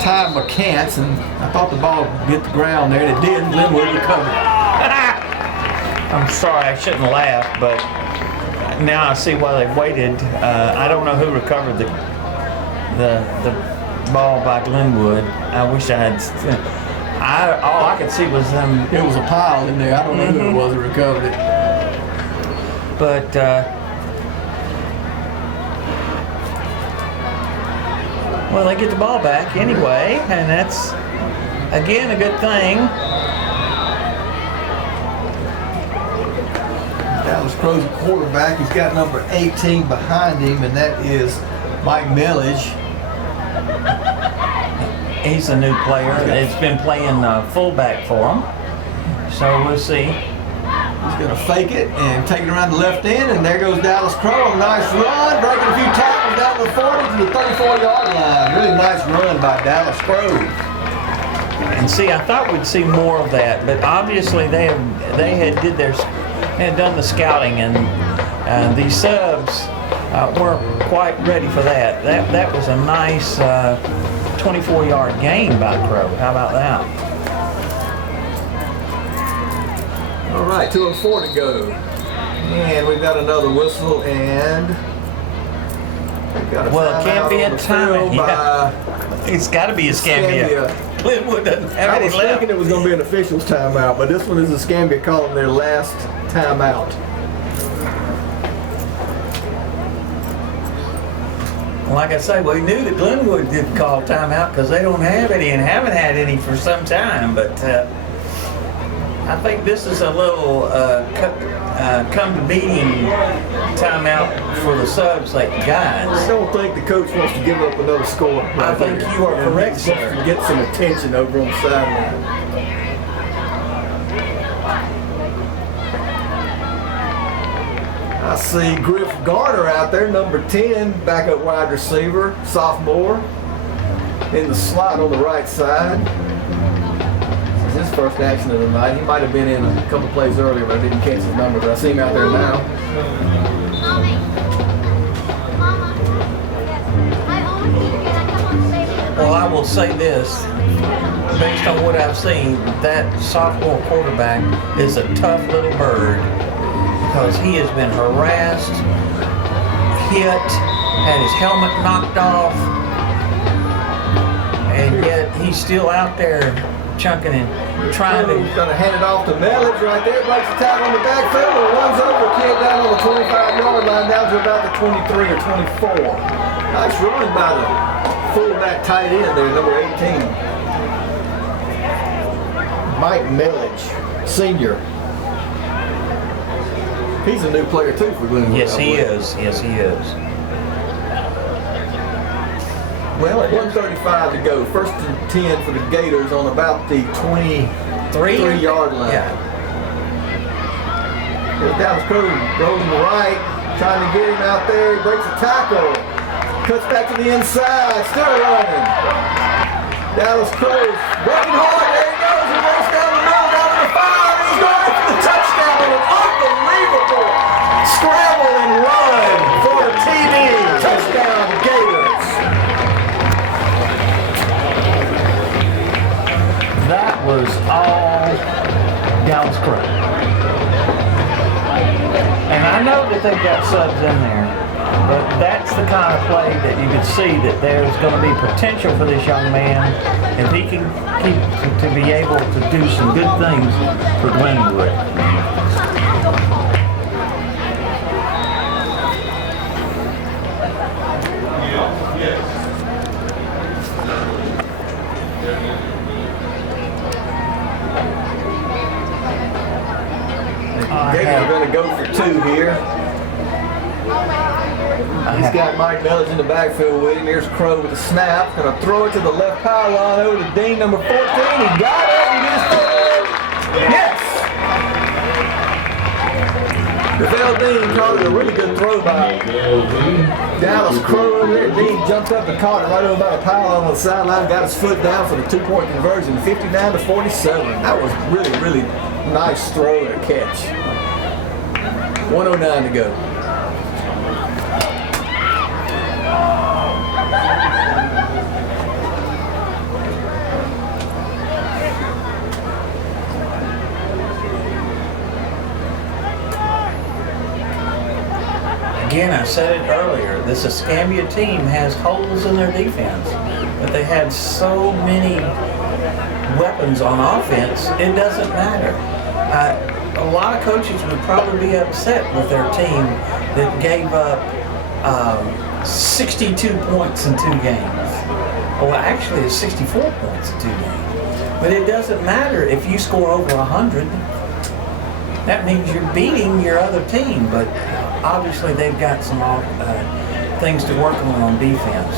Ty McCants. And I thought the ball would hit the ground there, and it did. Glenwood recovered it. I'm sorry, I shouldn't laugh, but now I see why they waited. I don't know who recovered the ball by Glenwood. I wish I had. All I could see was them. It was a pile in there. I don't know who it was that recovered it. But well, they get the ball back anyway, and that's again a good thing. Dallas Crow's quarterback. He's got number 18 behind him, and that is Mike Millage. He's a new player. It's been playing fullback for him. So we'll see. He's going to fake it and take it around the left end, and there goes Dallas Crow. A nice run, breaking a few tackles down to the 40 to the 34-yard line. Really nice run by Dallas Crow. And see, I thought we'd see more of that, but obviously they had done the scouting, and these subs weren't quite ready for that. That was a nice 24-yard gain by Crow. How about that? All right, 2:04 to go. And we've got another whistle, and we've got a Well, it can't be a timeout. timeout. It's got to be Escambia. Glenwood doesn't have I any was left. thinking it was going to be an official's timeout, but this one is Escambia calling their last timeout. Like I say, we knew that Glenwood didn't call timeout because they don't have any and haven't had any for some time. But I think this is a little come to meeting timeout for the subs like I guys. don't think the coach wants to give up another score. I think you are correct, He wants sir. to get some attention over on the sideline. I see Griff Garner out there, number 10, backup wide receiver, sophomore, in the slot on the right side. This is his first action of the night. He might have been in a couple plays earlier, but I didn't catch his number, but I see him out there now. Mommy. Mama. I always need to get I come on stage. Well, I will say this. Based on what I've seen, that sophomore quarterback is a tough little bird because he has been harassed, hit, had his helmet knocked off, and yet he's still out there chunking and trying to. He's going to hand it off to Mellage right there. Breaks the tackle on the backfield and runs over a kid down on the 25-yard line down to about the 23 or 24. Nice run by the fullback tight end there, number 18. Mike Mellage, senior. He's a new player too for Glenwood. Yes, he is. Yes, he is. Well, at 1:35 to go. First and 10 for the Gators on about the 23-yard line. Yeah. Here's Dallas Crow rolling the right, trying to get him out there. He breaks a tackle. Cuts back to the inside, still running. Dallas Crow's working hard. There he goes. He goes down the middle, down to the 5. He's going for the touchdown on an unbelievable scramble and run for a TD. Touchdown, Gators. That was all Dallas Crow. And I know that they've got subs in there, but that's the kind of play that you can see that there's going to be potential for this young man if he can keep to be able to do some good things for Glenwood. Gators are going to go for 2 here. He's got Mike Bellis in the backfield with him. Here's Crow with the snap. Going to throw it to the left pylon over to Dean, number 14. He got it. He just threw it. Yes! Devell Dean caught it. A really good throw by Dallas Crow over there. Dean jumped up and caught it right over by the pylon on the sideline. Got his foot down for the 2-point conversion. 59-47. That was really, really nice throw and catch. 1:09 to go. Again, I said it earlier, this Escambia team has holes in their defense, but they have so many weapons on offense, it doesn't matter. A lot of coaches would probably be upset with their team that gave up 62 points in 2 games. Well, actually, it's 64 points in 2 games. But it doesn't matter if you score over 100. That means you're beating your other team, but obviously they've got some things to work on defense.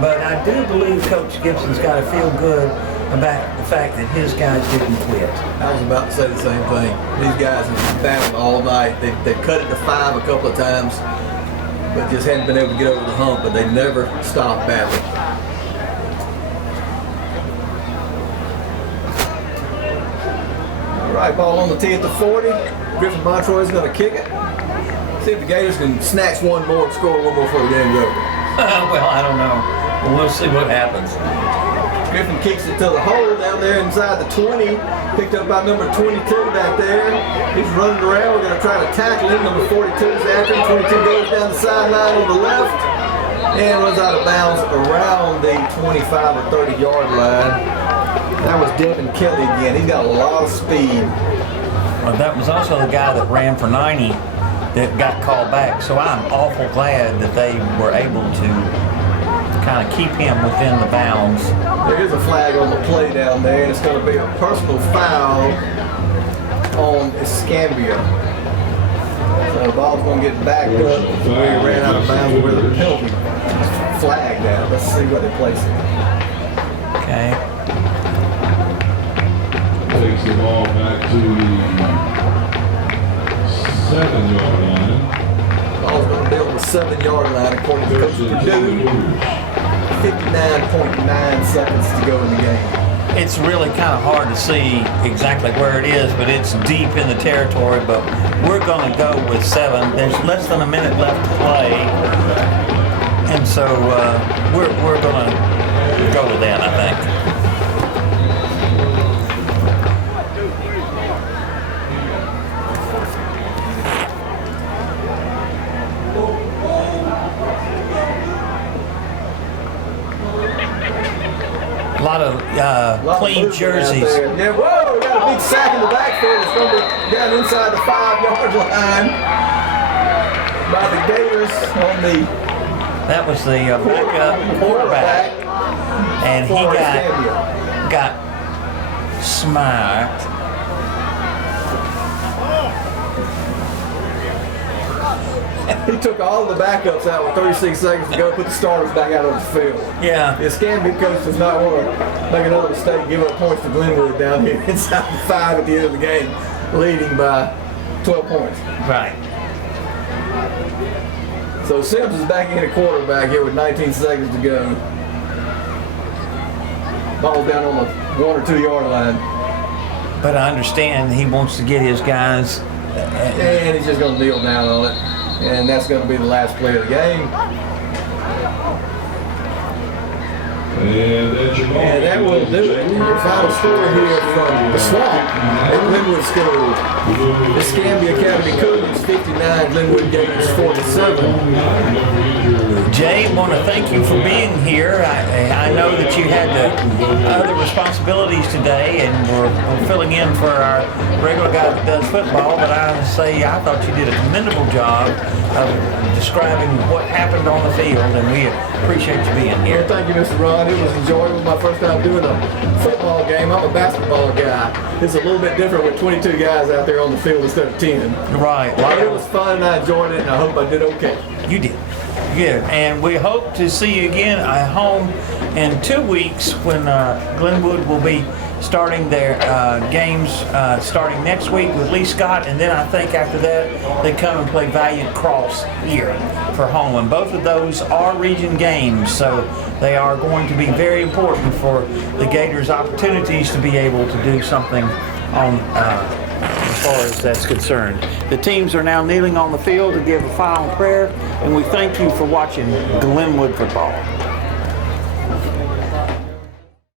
But I do believe Coach Gibson's got to feel good about the fact that his guys didn't quit. I was about to say the same thing. These guys have battled all night. They've cut it to 5 a couple of times, but just hadn't been able to get over the hump, but they never stopped battling. All right, ball on the tee at the 40. Griffin Montroy is going to kick it. See if the Gators can snatch one more and score one more before the game's over. Well, I don't know. We'll see what happens. Griffin kicks it to the hole down there inside the 20. Picked up by number 22 back there. He's running around. We're going to try to tackle him. Number 42 is after him. 22 goes down the sideline on the left and runs out of bounds around the 25 or 30 yard line. That was Devin Kelly again. He's got a lot of speed. Well, that was also the guy that ran for 90 that got called back. So I'm awful glad that they were able to kind of keep him within the bounds. There is a flag on the play down there, and it's going to be a personal foul on Escambia. So the ball's going to get backed up where he ran out of bounds where the penalty flag down. Let's see where they place it. Okay. Takes the ball back to the 7-yard line. Ball's going to be on the 7-yard line according to Coach Purdue. 59.9 seconds to go in the game. It's really kind of hard to see exactly where it is, but it's deep in the territory. But we're going to go with 7. There's less than a minute left to play, and so we're going to go with that, I think. A lot of clean jerseys. Yeah, whoa, we got a big sack in the backfield. It's going to be down inside the 5-yard line by the Gators on the That was the backup quarterback, and he got smacked. He took all the backups out with 36 seconds to go, put the starters back out on the field. Yeah. The Escambia coach does not want to make another mistake, give up points to Glenwood down here inside the 5 at the end of the game, leading by 12 points. Right. So Sims is back in at quarterback here with 19 seconds to go. Ball's down on the 1 or 2 yard line. But I understand he wants to get his guys. And he's just going to kneel down on it. And that's going to be the last play of the game. And that will do it. Your final score here from the Swamp at Glenwood School. Escambia Academy Cougars 59, Glenwood Gators 47. Jay, I want to thank you for being here. I know that you had other responsibilities today and we're filling in for our regular guy that does football, but I thought you did a commendable job of describing what happened on the field, and we appreciate you being here. Well, thank you, Mr. Ron. It was enjoyable. My first time doing a football game. I'm a basketball guy. It's a little bit different with 22 guys out there on the field instead of 10. Right. But it was fun, and I enjoyed it, and I hope I did okay. You did. Good. And we hope to see you again at home in 2 weeks when Glenwood will be starting their games starting next week with Lee Scott, and then I think after that they come and play Valiant Cross here for home. And both of those are region games, so they are going to be very important for the Gators' opportunities to be able to do something on as far as that's concerned. The teams are now kneeling on the field to give a final prayer, and we thank you for watching Glenwood football.